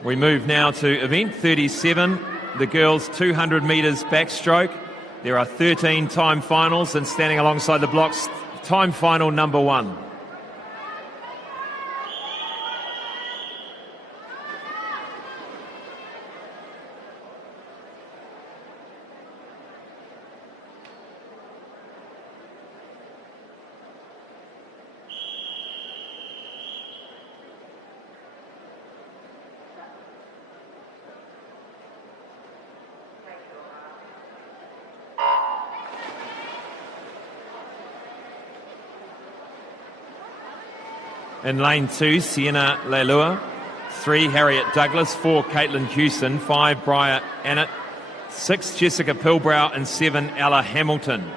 We move now to event 37, the girls 200 metres backstroke. There are 13 time finals, and standing alongside the blocks, time final number 1. In lane 2, Sienna Leilua. 3, Harriet Douglas. 4, Caitlin Hewson. 5, Briar Annett. 6, Jessica Pilbrow. And 7, Ella Hamilton.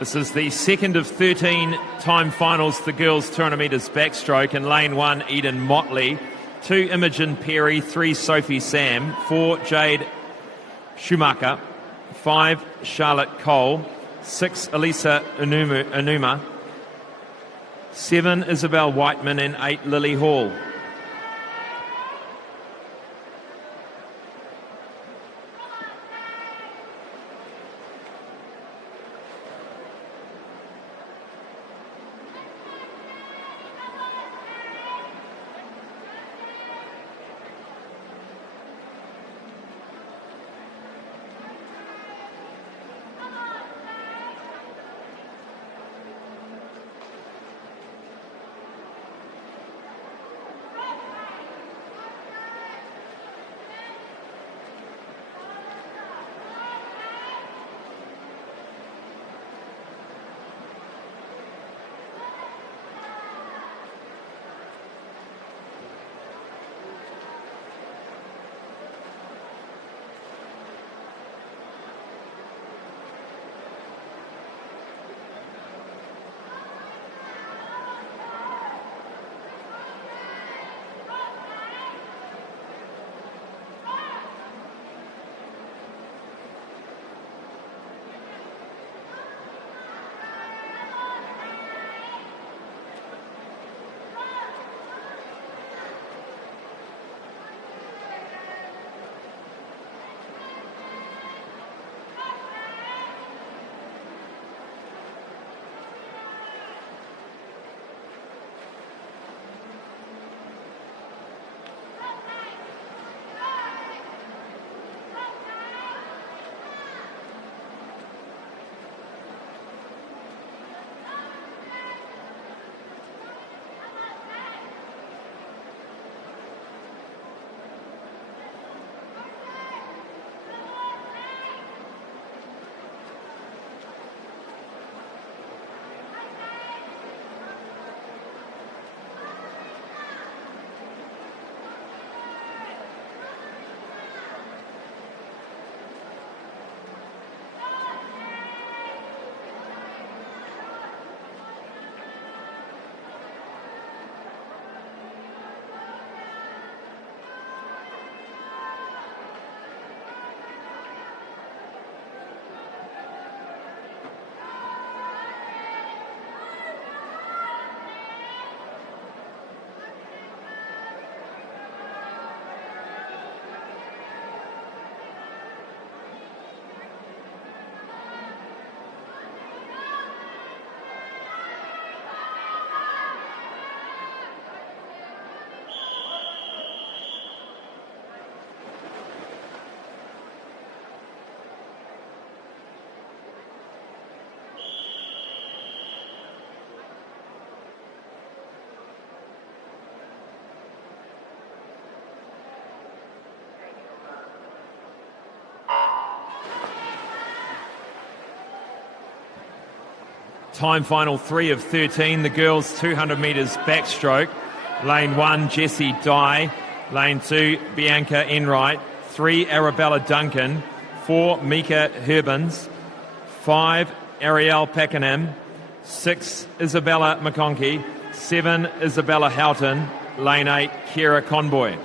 This is the second of 13 time finals, the girls 200 metres backstroke. In lane 1, Eden Motley. 2, Imogen Perry. 3, Sophie Sam. 4, Jade Schumacher. 5, Charlotte Cole. 6, Elisa Unuma. 7, Isabel Whiteman. And 8, Lily Hall. Time final 3 of 13, the girls 200 metres backstroke. Lane 1, Jessie Dye. Lane 2, Bianca Enright. 3, Arabella Duncan. 4, Mika Herbans. 5, Ariel Pakenham. 6, Isabella McConkey. 7, Isabella Houghton. Lane 8, Kira Conboy.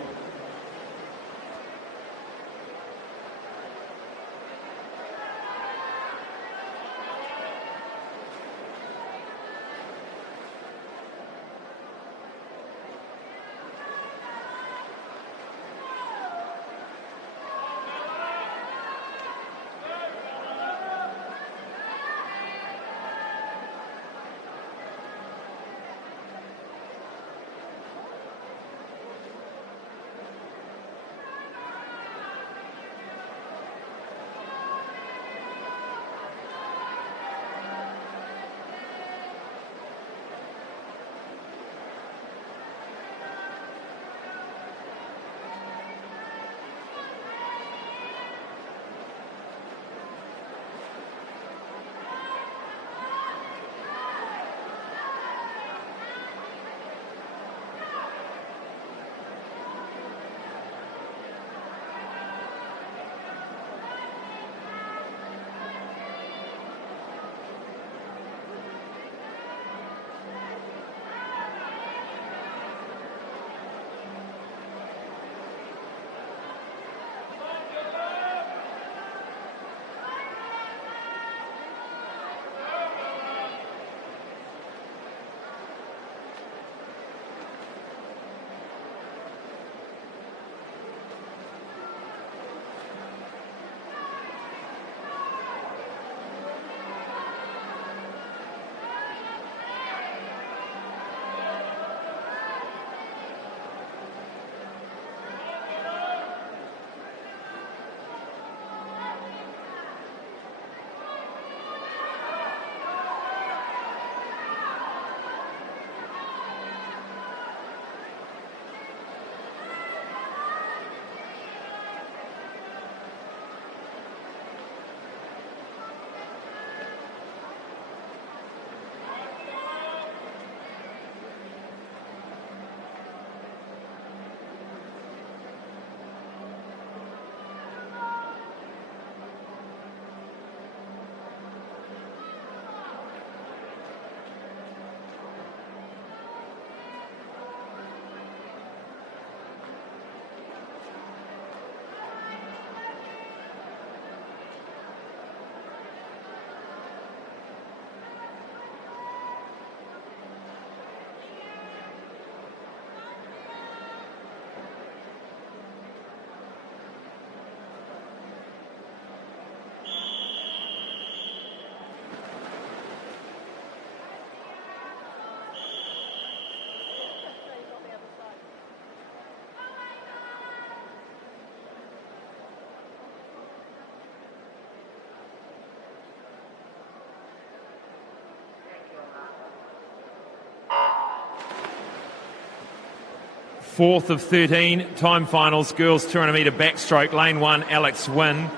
Fourth of 13 time finals, girls 200-metre backstroke. Lane 1, Alex Wynn.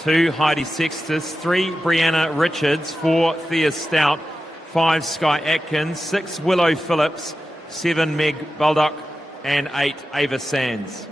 2, Heidi Sextus. 3, Brianna Richards. 4, Thea Stout. 5, Sky Atkins. 6, Willow Phillips. 7, Meg Baldock. And 8, Ava Sands.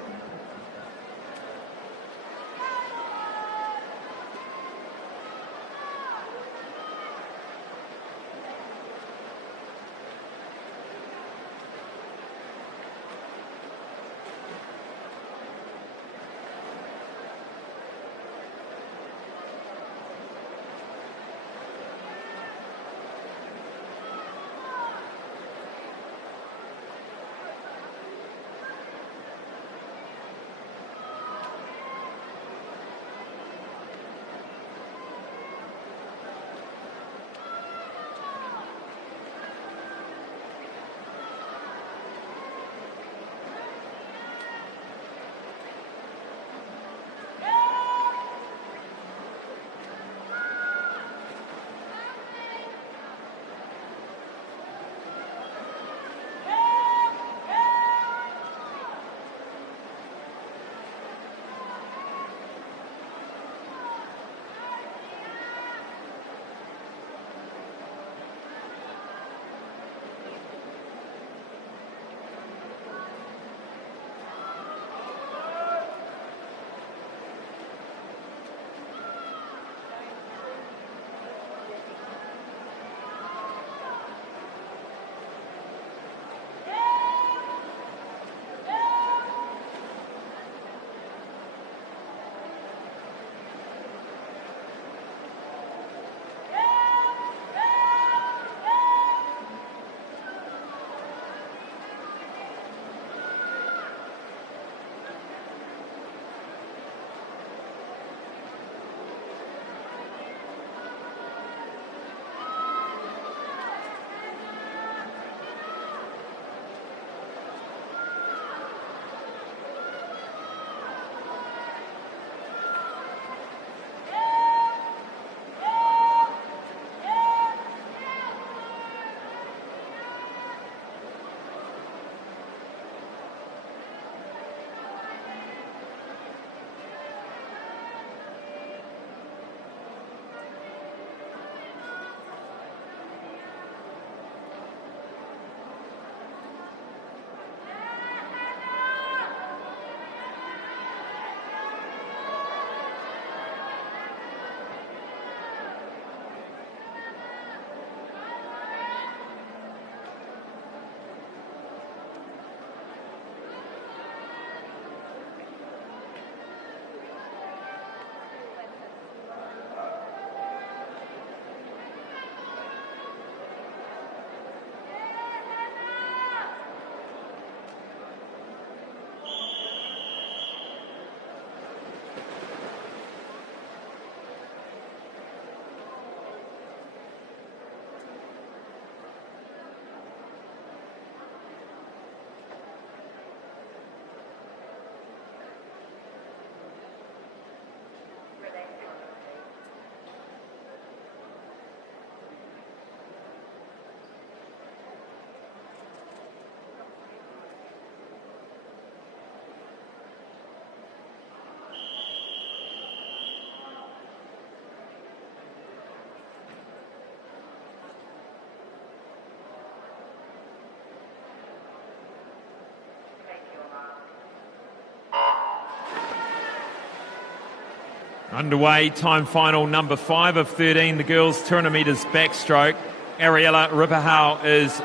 Underway, time final number 5 of 13, the girls 200 metres backstroke. Ariella Ripahau is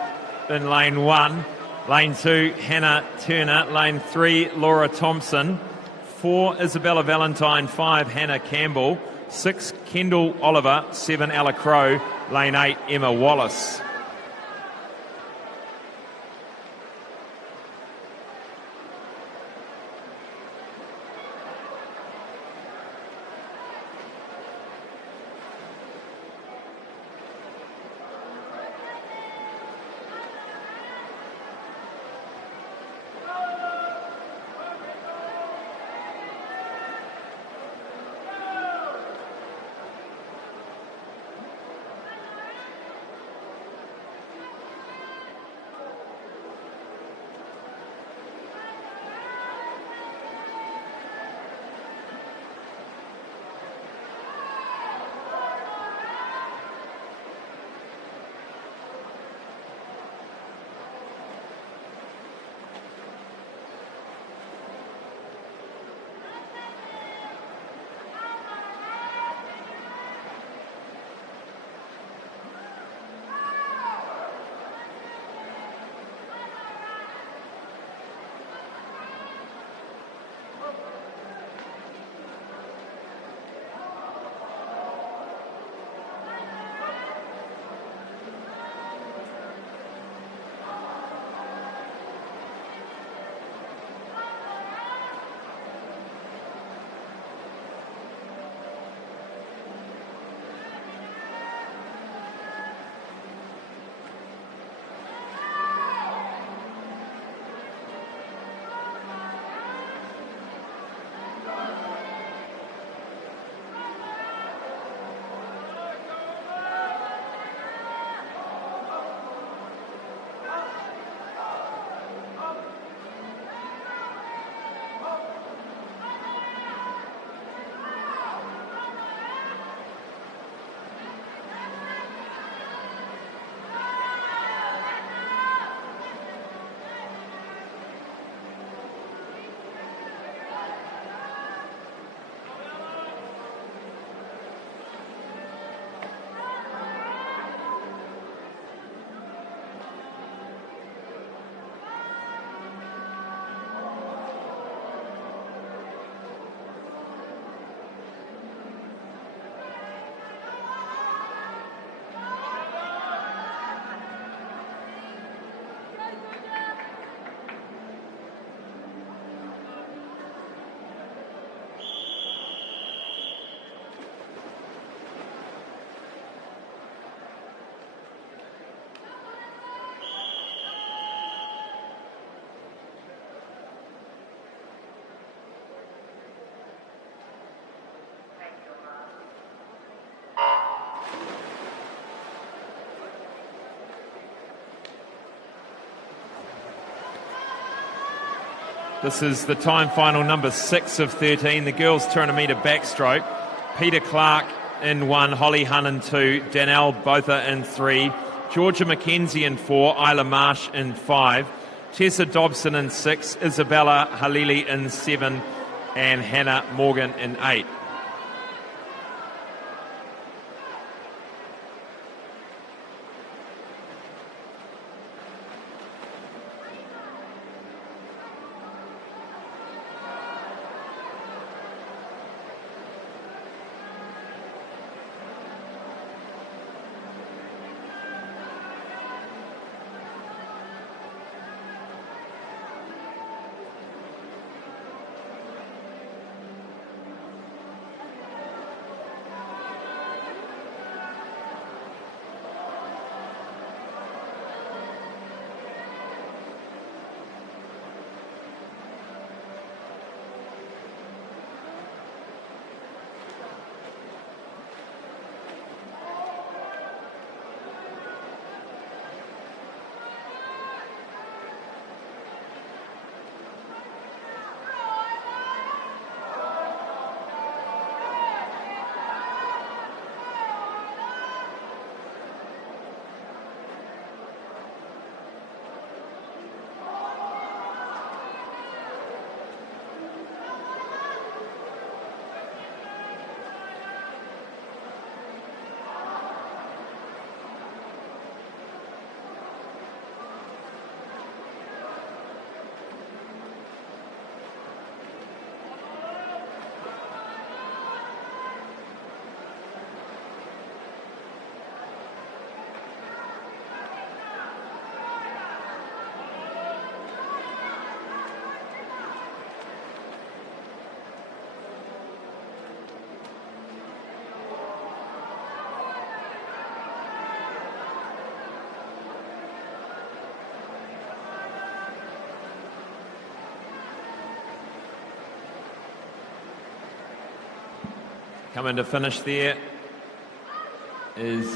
in lane 1. Lane 2, Hannah Turner. Lane 3, Laura Thompson. 4, Isabella Valentine. 5, Hannah Campbell. 6, Kendall Oliver. 7, Ella Crow. Lane 8, Emma Wallace. This is the time final number 6 of 13. The girls 200 metre backstroke. Peter Clark in 1, Holly Hunn in 2, Danelle Botha in 3, Georgia McKenzie in 4, Isla Marsh in 5, Tessa Dobson in 6, Isabella Halili in 7, and Hannah Morgan in 8. Coming to finish there is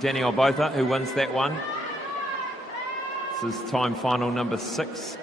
Danielle Botha, who wins that one. This is time final number 6.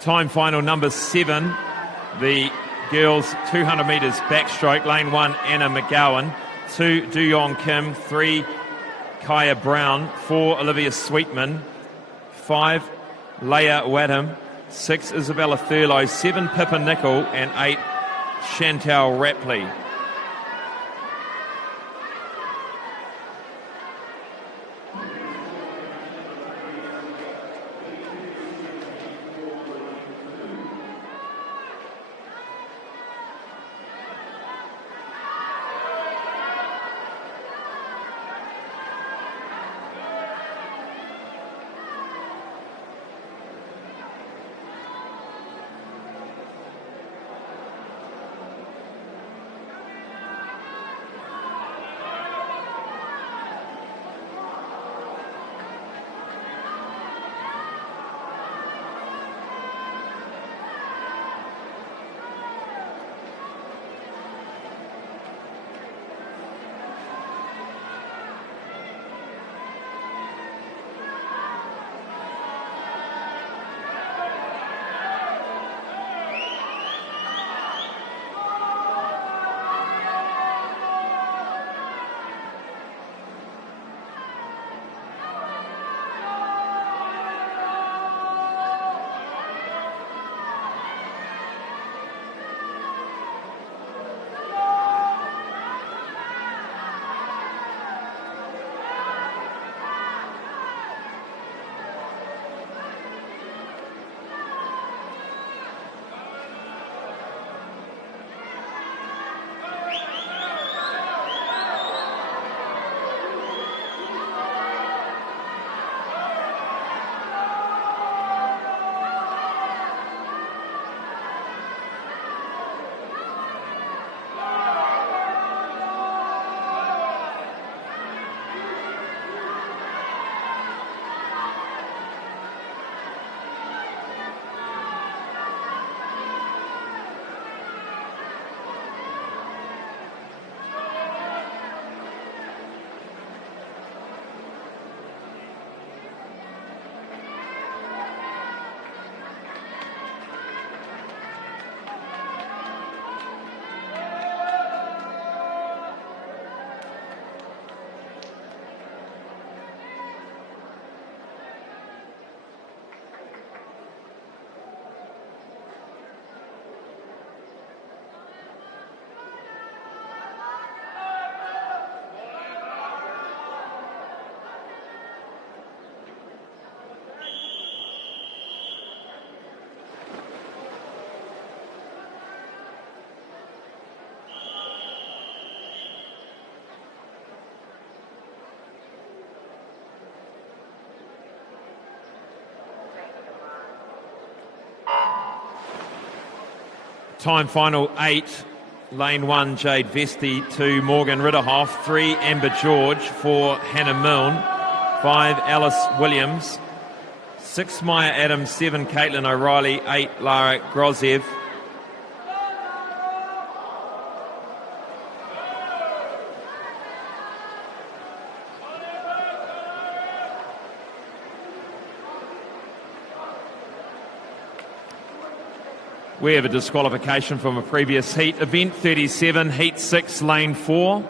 Time final number 7, the girls 200 metres backstroke. Lane 1, Anna McGowan. 2, Duyong Kim. 3, Kaya Brown. 4, Olivia Sweetman. 5, Leah Wadham. 6, Isabella Thurlow. 7, Pippa Nicol. And 8, Chantal Rapley. Time final 8. Lane 1, Jade Vesti. 2, Morgan Ridderhoff. 3, Amber George. 4, Hannah Milne. 5, Alice Williams. 6, Maya Adams. 7, Caitlin O'Reilly. 8, Lara Grozev. We have a disqualification from a previous heat. Event 37, Heat 6, Lane 4.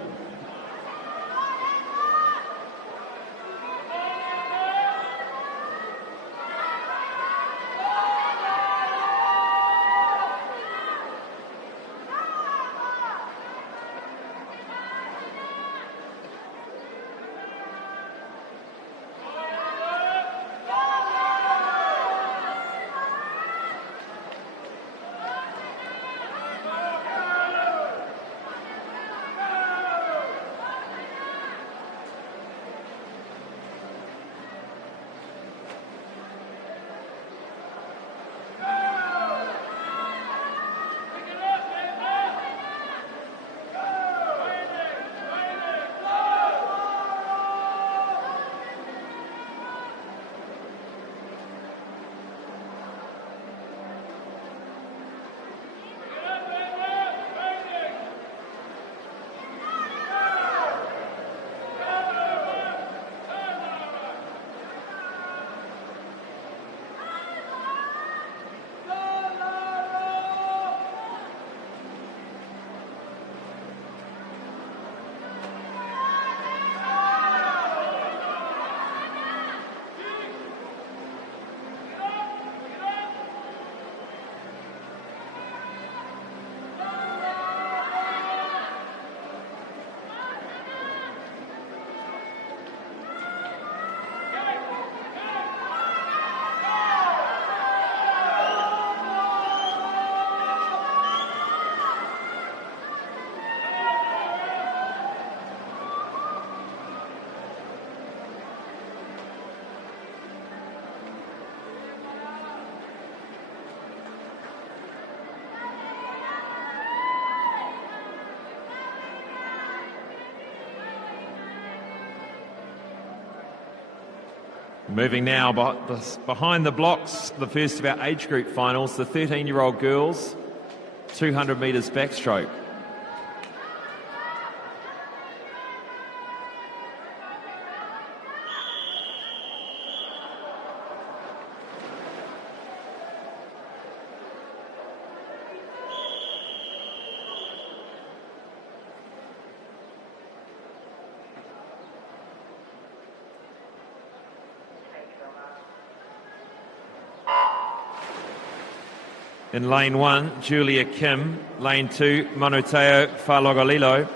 Moving now behind the blocks, the first of our age group finals, the 13-year-old girls, 200 metres backstroke. In lane 1, Julia Kim. Lane 2, Manuteo Falogolilo.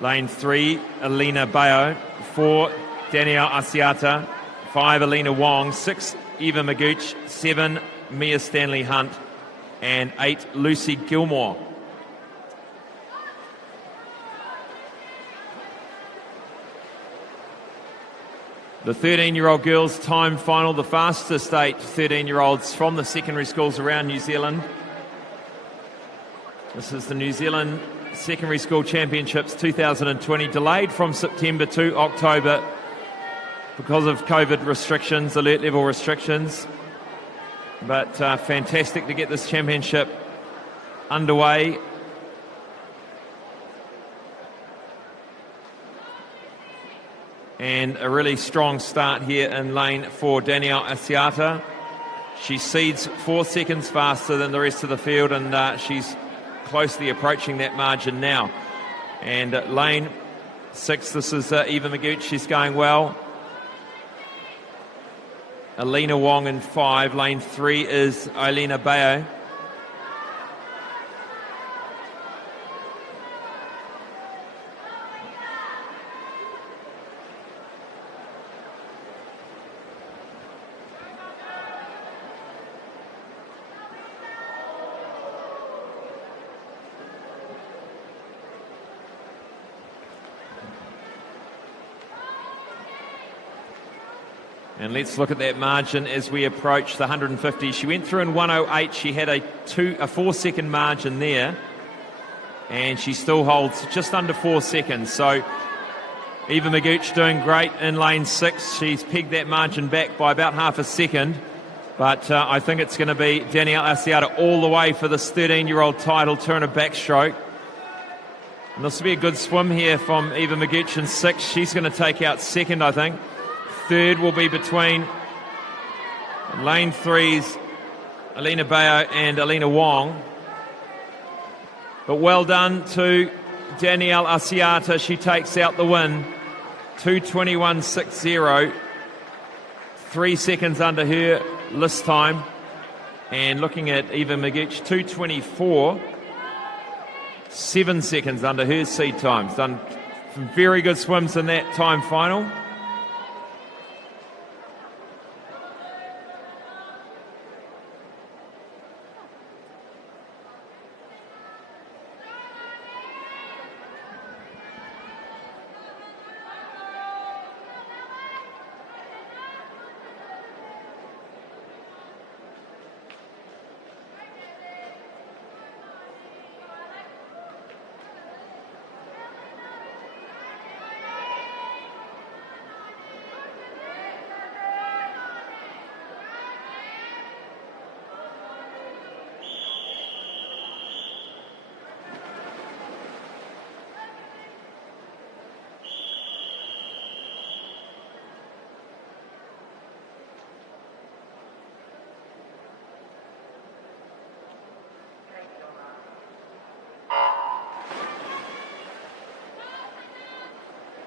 Lane 3, Alina Bayo. 4, Danielle Asiata. 5, Alina Wong. 6, Eva Magooch. 7, Mia Stanley Hunt. And 8, Lucy Gilmore. The 13-year-old girls' time final, the fastest 8 13-year-olds from the secondary schools around New Zealand. This is the New Zealand Secondary School Championships 2020, delayed from September to October because of COVID restrictions, alert level restrictions. But fantastic to get this championship underway. And a really strong start here in lane 4, Danielle Asiata. She seeds 4 seconds faster than the rest of the field, and she's closely approaching that margin now. And lane 6, this is Eva Magooch. She's going well. Alina Wong in 5. Lane 3 is Alina Bayo. And let's look at that margin as we approach the 150. She went through in 108. She had a 4-second margin there. And she still holds just under 4 seconds. So Eva Magooch doing great in lane 6. She's pegged that margin back by about half a second. But I think it's going to be Danielle Asiata all the way for this 13-year-old title, Turner Backstroke. And this will be a good swim here from Eva Magooch in 6. She's going to take out second, I think. Third will be between lane 3's Alina Bayo and Alina Wong. But well done to Danielle Asiata. She takes out the win. 2:21.60. 3 seconds under her list time. And looking at Eva Magooch, 2:24. 7 seconds under her seed times. Done some very good swims in that time final.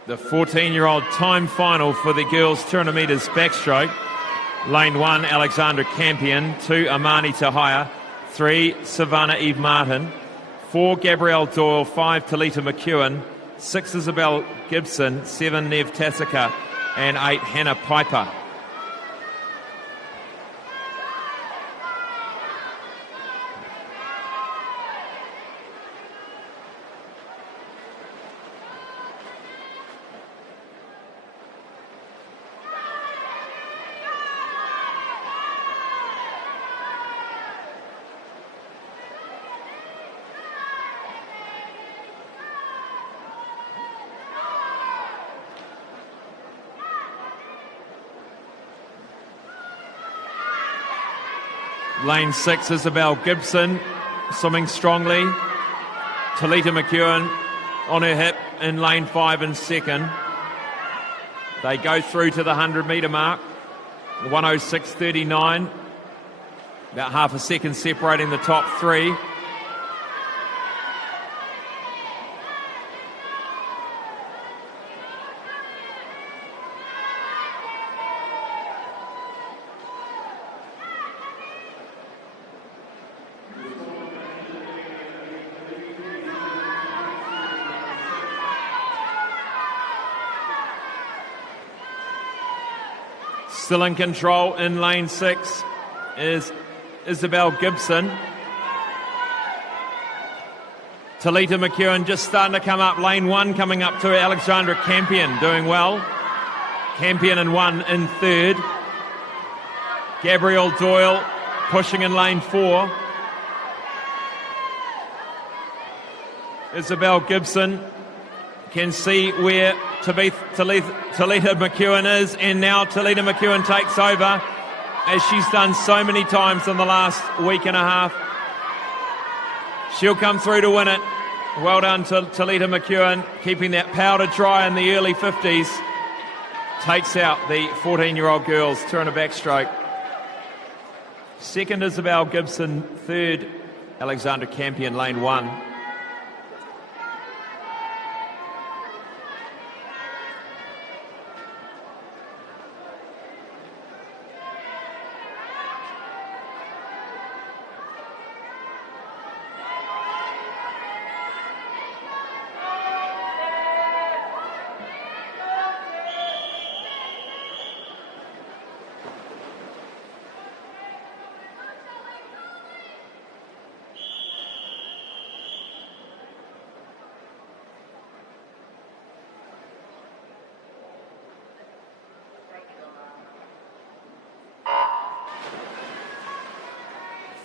The 14-year-old time final for the girls 200 metres backstroke. Lane 1, Alexandra Campion. 2, Amani Tahaya. 3, Savannah Eve Martin. 4, Gabrielle Doyle. 5, Talita McEwen. 6, Isabel Gibson. 7, Nev Tassika. And 8, Hannah Piper. Lane 6, Isabel Gibson, swimming strongly. Talita McEwen on her hip in lane 5 and second. They go through to the 100-metre mark. 106.39. About half a second separating the top 3. Still in control in lane 6 is Isabel Gibson. Talita McEwen just starting to come up. Lane 1 coming up to Alexandra Campion, doing well. Campion in 1 in 3rd. Gabrielle Doyle pushing in lane 4. Isabel Gibson can see where Talita McEwen is, and now Talita McEwen takes over, as she's done so many times in the last week and a half. She'll come through to win it. Well done to Talita McEwen, keeping that powder dry in the early 50s. Takes out the 14-year-old girls, Turner Backstroke. Second, Isabel Gibson. Third, Alexandra Campion, lane 1.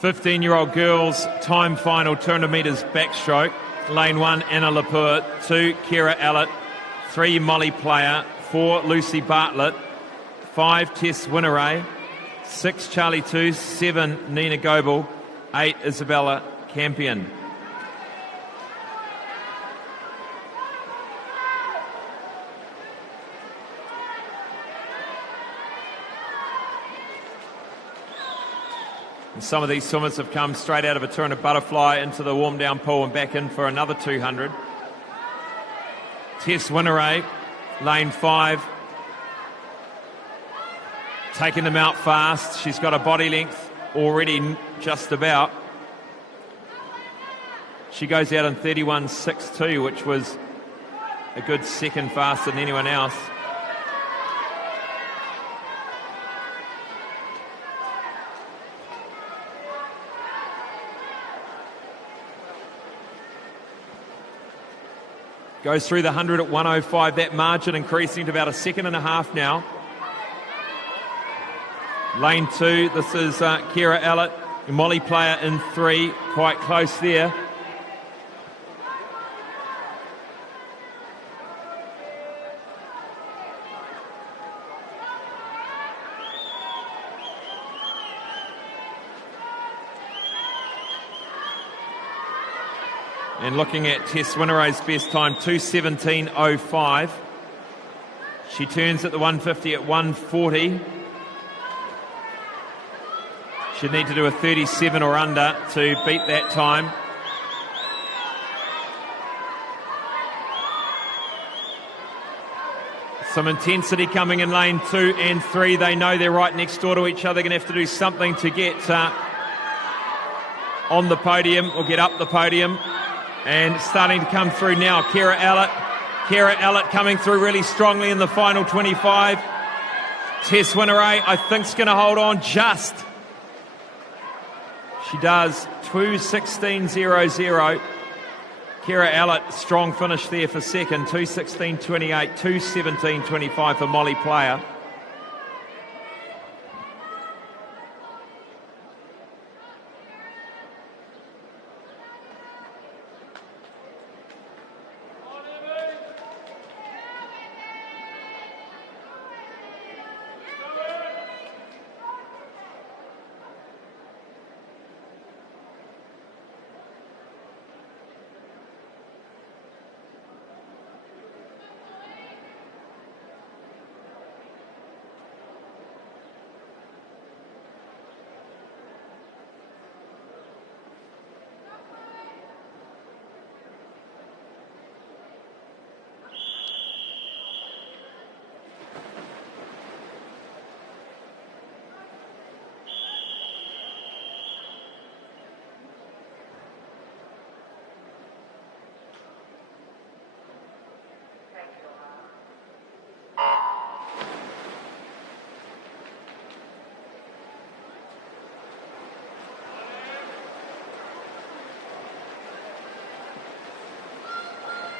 15-year-old girls time final 200 metres backstroke. Lane 1, Anna Lepur. 2, Kira Allett. 3, Molly Player. 4, Lucy Bartlett. 5, Tess Winneray. 6, Charlie 2. 7, Nina Goebel. 8, Isabella Campion. And some of these swimmers have come straight out of a 200 butterfly into the warm down pool and back in for another 200. Tess Winneray, lane 5. Taking them out fast. She's got a body length already just about. She goes out in 31.62, which was a good second faster than anyone else. Goes through the 100 at 105. That margin increasing to about a second and a half now. Lane 2, this is Kira Allett. Molly Player in 3, quite close there. And looking at Tess Winneray's best time, 2:17.05. She turns at the 150 at 140. She'd need to do a 37 or under to beat that time. Some intensity coming in lane 2 and 3. They know they're right next door to each other. They're going to have to do something to get on the podium or get up the podium. And starting to come through now, Kira Allett. Kira Allett coming through really strongly in the final 25. Tess Winneray, I think, is going to hold on just. She does, 2:16.00. Kira Allett, strong finish there for second, 2:16.28, 2:17.25 for Molly Player.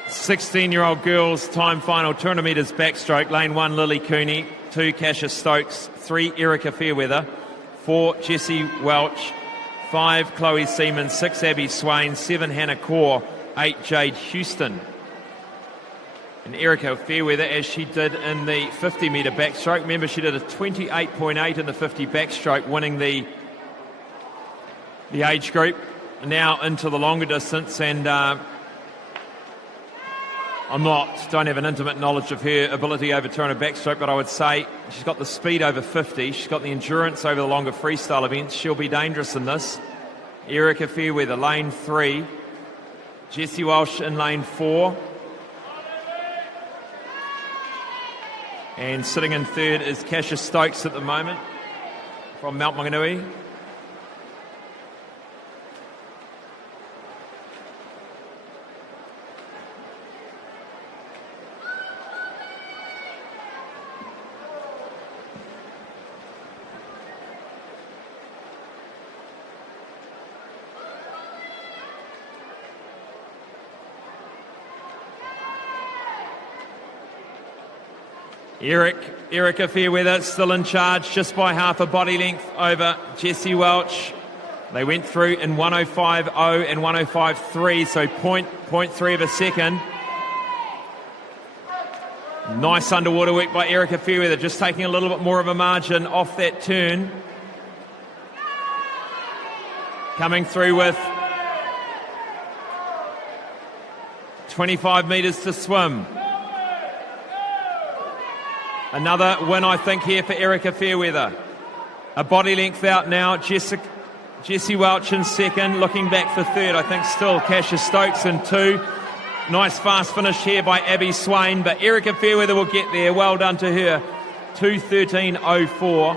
Sixteen-year-old girls time final 200 metres backstroke. Lane 1, Lily Cooney. 2, Kasia Stokes. 3, Erica Fairweather. 4, Jessie Welch. 5, Chloe Seaman. 6, Abby Swain. 7, Hannah Kaur. 8, Jade Houston. And Erica Fairweather, as she did in the 50-metre backstroke. Remember, she did a 28.8 in the 50 backstroke, winning the age group. Now into the longer distance, and don't have an intimate knowledge of her ability over 200 backstroke, but I would say she's got the speed over 50. She's got the endurance over the longer freestyle events. She'll be dangerous in this. Erica Fairweather, lane 3. Jessie Welsh in lane 4. And sitting in third is Kasia Stokes at the moment from Mount Maunganui. Erica Fairweather still in charge, just by half a body length over Jessie Welch. They went through in 105.0 and 105.3, so 0.3 of a second. Nice underwater work by Erica Fairweather, just taking a little bit more of a margin off that turn. Coming through with 25 metres to swim. Another win, I think, here for Erica Fairweather. A body length out now. Jessie Welch in second, looking back for third. I think still Kasia Stokes in two. Nice fast finish here by Abby Swain, but Erica Fairweather will get there. Well done to her. 2:13.04.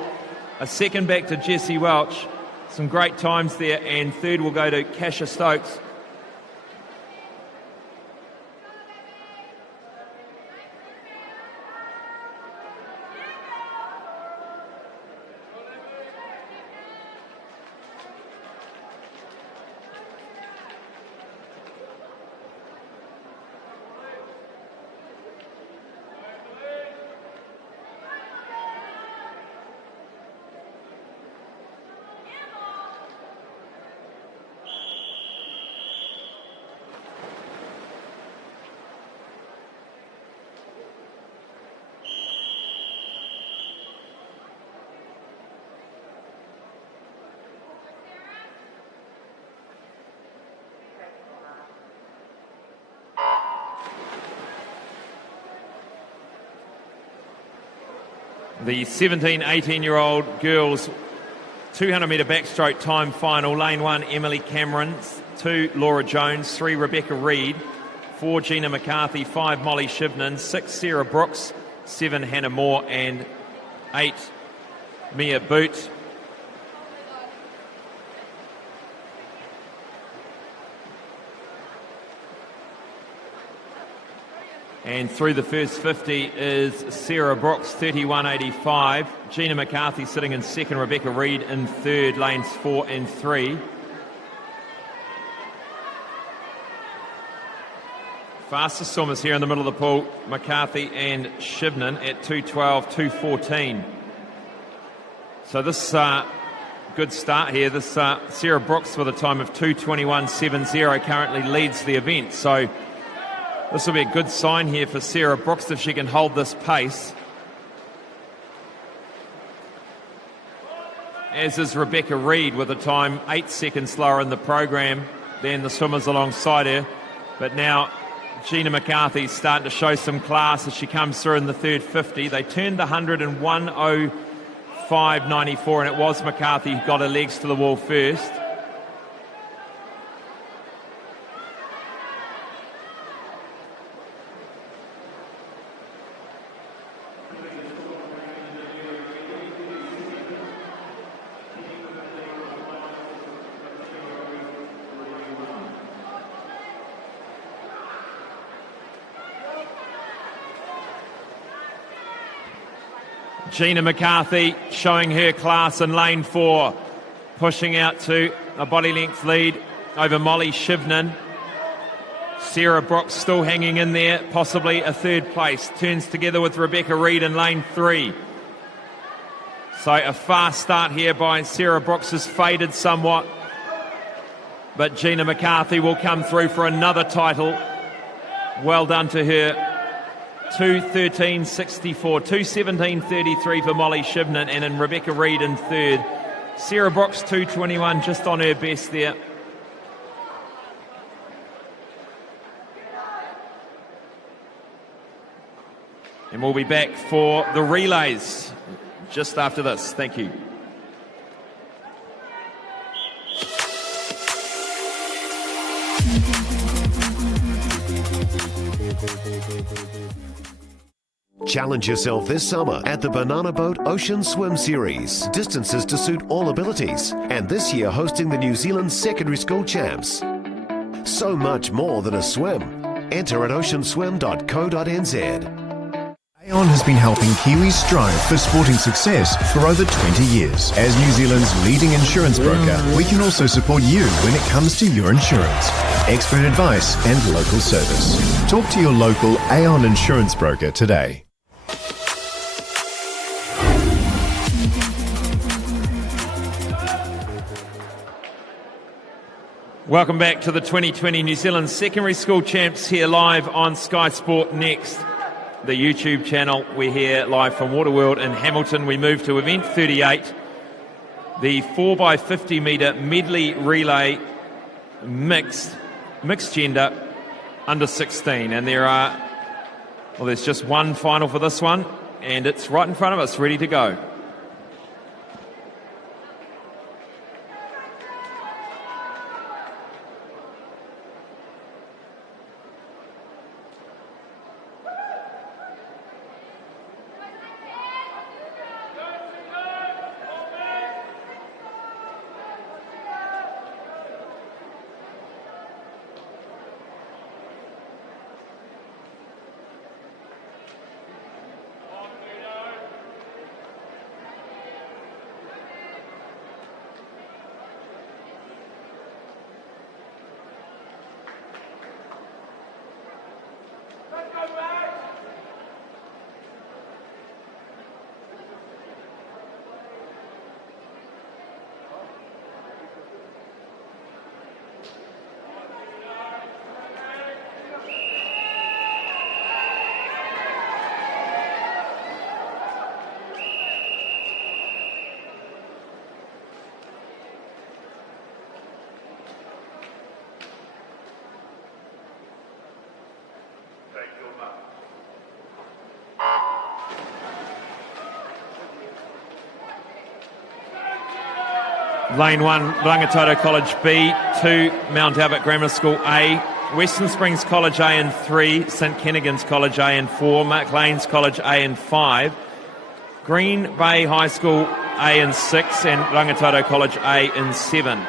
A second back to Jessie Welch. Some great times there, and third will go to Kasia Stokes. The 17, 18-year-old girls 200-metre backstroke time final. Lane 1, Emily Cameron. 2, Laura Jones. 3, Rebecca Reid. 4, Gina McCarthy. 5, Molly Shivnan. 6, Sarah Brooks. 7, Hannah Moore. And 8, Mia Boot. And through the first 50 is Sarah Brooks, 31.85. Gina McCarthy sitting in second. Rebecca Reid in third, lanes 4 and 3. Fastest swimmers here in the middle of the pool, McCarthy and Shivnan at 2:12, 2:14. So this good start here. This Sarah Brooks with a time of 2:21.70 currently leads the event. So this will be a good sign here for Sarah Brooks if she can hold this pace. As is Rebecca Reid with a time 8 seconds slower in the program than the swimmers alongside her. But now Gina McCarthy's starting to show some class as she comes through in the third 50. They turned the 100 in 1:05.94, and it was McCarthy who got her legs to the wall first. Gina McCarthy showing her class in lane 4, pushing out to a body length lead over Molly Shivnan. Sarah Brooks still hanging in there, possibly a third place. Turns together with Rebecca Reid in lane 3. So a fast start here by Sarah Brooks has faded somewhat, but Gina McCarthy will come through for another title. Well done to her. 2:13.64, 2:17.33 for Molly Shivnan, and in Rebecca Reid in third. Sarah Brooks 2:21, just on her best there. And we'll be back for the relays just after this. Thank you. Challenge yourself this summer at the Banana Boat Ocean Swim Series. Distances to suit all abilities. And this year hosting the New Zealand Secondary School Champs. So much more than a swim. Enter at oceanswim.co.nz. Aon has been helping Kiwis strive for sporting success for over 20 years. As New Zealand's leading insurance broker, we can also support you when it comes to your insurance. Expert advice and local service. Talk to your local Aon insurance broker today. Welcome back to the 2020 New Zealand Secondary School Champs here live on Sky Sport Next, the YouTube channel. We're here live from Waterworld in Hamilton. We move to event 38, the 4x50 metre medley relay mixed gender under 16. And there's just one final for this one, and it's right in front of us, ready to go. Lane 1, Rangitoto College B, 2, Mount Albert Grammar School A, Western Springs College A and 3, St Kennigan's College A and 4, Mark Lanes College A and 5, Green Bay High School A and 6, and Rangitoto College A and 7.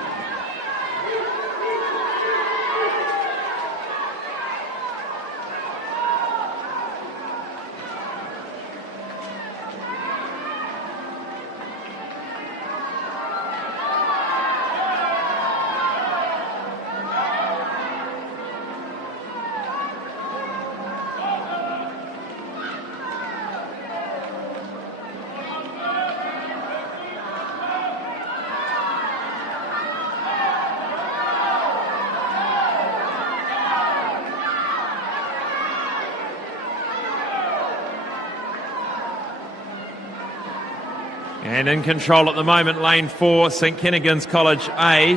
And in control at the moment, lane 4, St Kennigan's College A.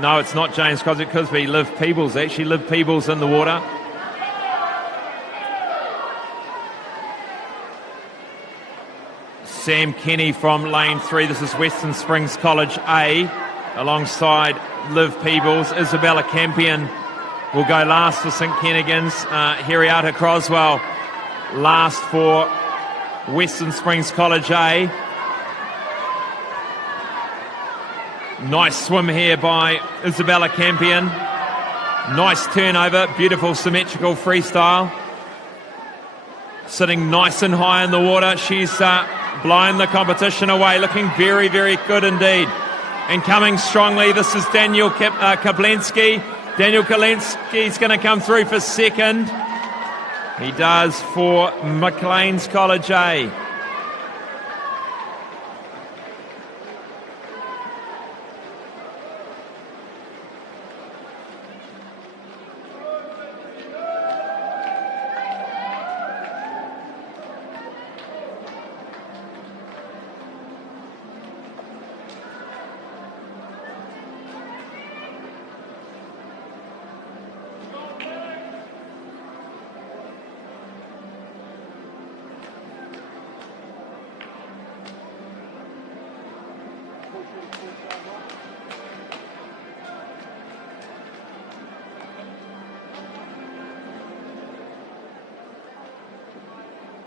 No, it's not James Crosby, it could be Liv Peebles, actually. Liv Peebles in the water. Sam Kenny from lane 3. This is Western Springs College A, alongside Liv Peebles. Isabella Campion will go last for St Kennigan's. Henrietta Croswell last for Western Springs College A. Nice swim here by Isabella Campion. Nice turnover, beautiful symmetrical freestyle. Sitting nice and high in the water. She's blowing the competition away, looking very, very good indeed. And coming strongly, this is Daniel Kablensky. Daniel Kablensky's going to come through for second. He does for Maclean's College A.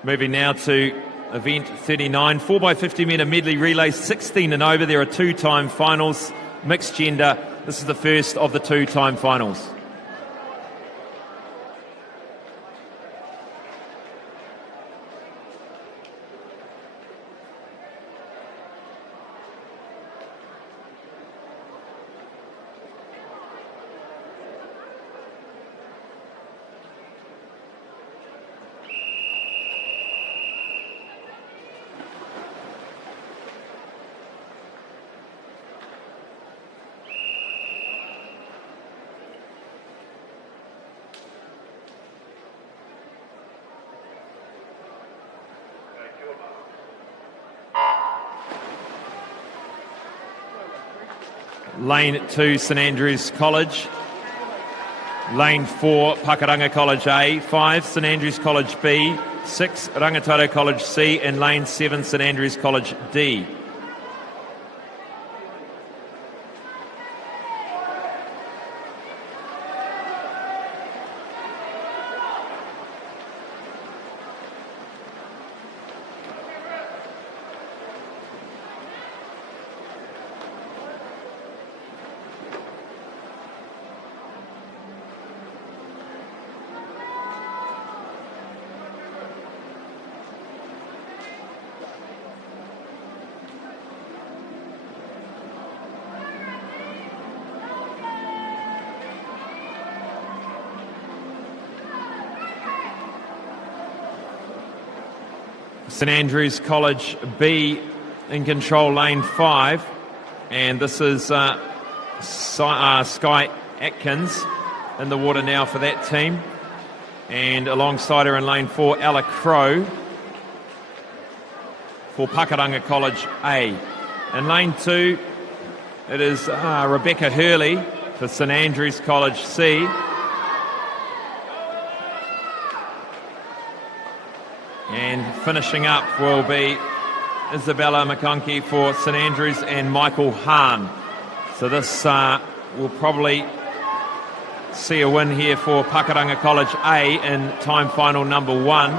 Moving now to event 39, 4x50 metre medley relay, 16 and over. There are 2-time finals, mixed gender. This is the first of the 2-time finals. Lane 2, St Andrews College. Lane 4, Pakuranga College A. 5, St Andrews College B. 6, Rangitoto College C. And lane 7, St Andrews College D. St Andrews College B in control, lane 5, and this is Sky Atkins in the water now for that team, and alongside her in lane 4, Ella Crow for Pakuranga College A. In lane 2, it is Rebecca Hurley for St Andrews College C. And finishing up will be Isabella McConkey for St Andrews and Michael Hahn. So this will probably see a win here for Pakuranga College A in time final number 1.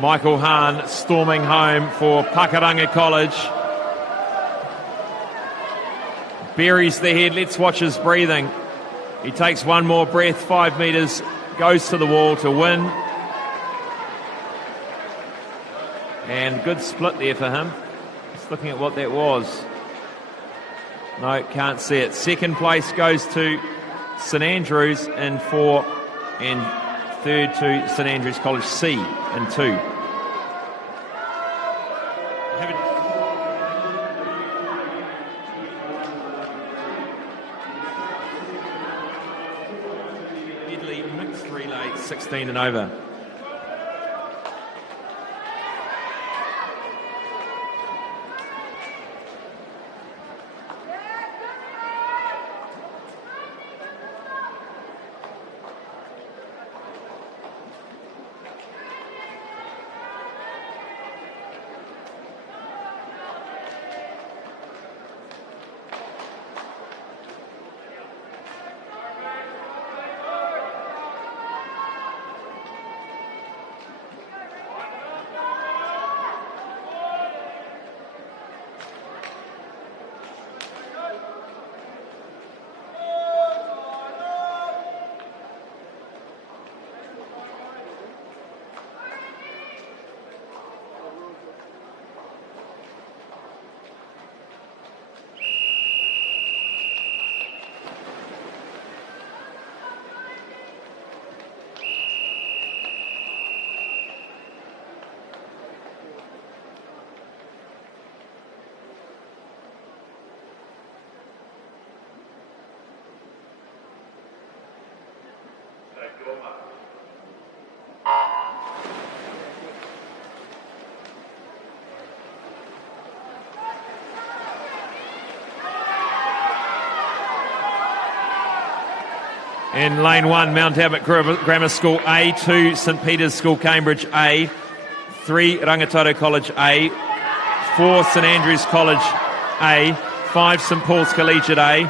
Michael Hahn storming home for Pakuranga College. Buries the head, let's watch his breathing. He takes one more breath, 5 metres, goes to the wall to win. And good split there for him. Just looking at what that was. No, can't see it. Second place goes to St Andrews in 4, and third to St Andrews College C in 2. Medley mixed relay, 16 and over. In lane 1, Mount Abbott Grammar School A, 2 St Peter's School Cambridge A, 3 Rangitoto College A, 4 St Andrews College A, 5 St Paul's Collegiate A,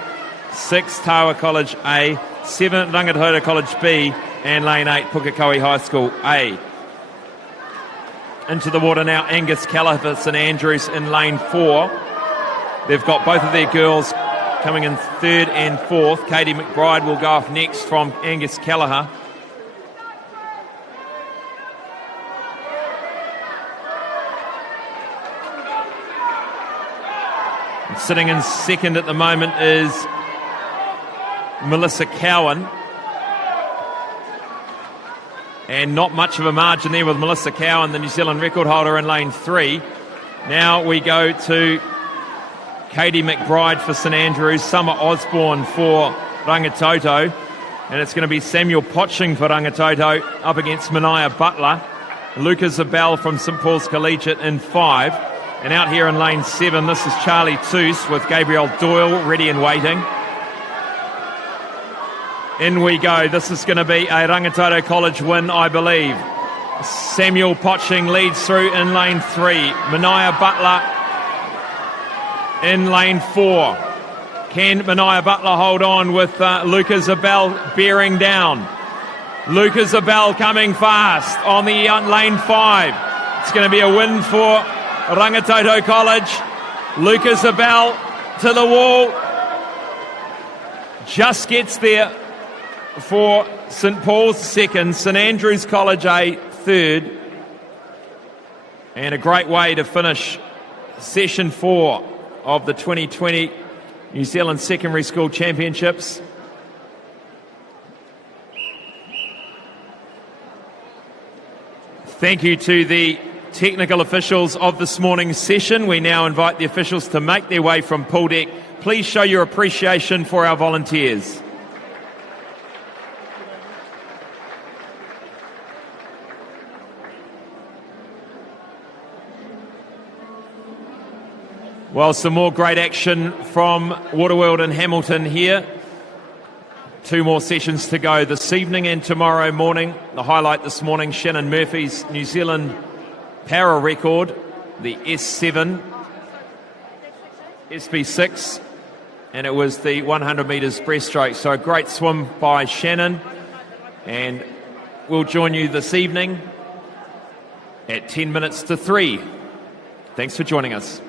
6 Tawa College A, 7 Rangitoto College B, and lane 8 Pukekohe High School A. Into the water now, Angus Kelleher for St Andrews in lane 4. They've got both of their girls coming in 3rd and 4th. Katie McBride will go off next from Angus Kelleher. And sitting in 2nd at the moment is Melissa Cowan. And not much of a margin there with Melissa Cowan, the New Zealand record holder, in lane 3. Now we go to Katie McBride for St Andrews, Summer Osborne for Rangitoto, and it's going to be Samuel Potching for Rangitoto up against Mania Butler. Lucas Abel from St Paul's Collegiate in 5. And out here in lane 7, this is Charlie Toos with Gabriel Doyle ready and waiting. In we go. This is going to be a Rangatato College win, I believe. Samuel Potching leads through in lane 3. Mania Butler in lane 4. Can Mania Butler hold on with Luca Zabel bearing down? Luca Zabel coming fast on the lane 5. It's going to be a win for Rangatato College. Luca Zabel to the wall. Just gets there for St Paul's second, St Andrews College a third. And a great way to finish session 4 of the 2020 New Zealand Secondary School Championships. Thank you to the technical officials of this morning's session. We now invite the officials to make their way from pool deck. Please show your appreciation for our volunteers. Well, some more great action from Waterworld and Hamilton here. 2 more sessions to go this evening and tomorrow morning. The highlight this morning, Shannon Murphy's New Zealand para record, the S7, SB6, and it was the 100 metres breaststroke. So a great swim by Shannon, and we'll join you this evening at 10 minutes to 3. Thanks for joining us.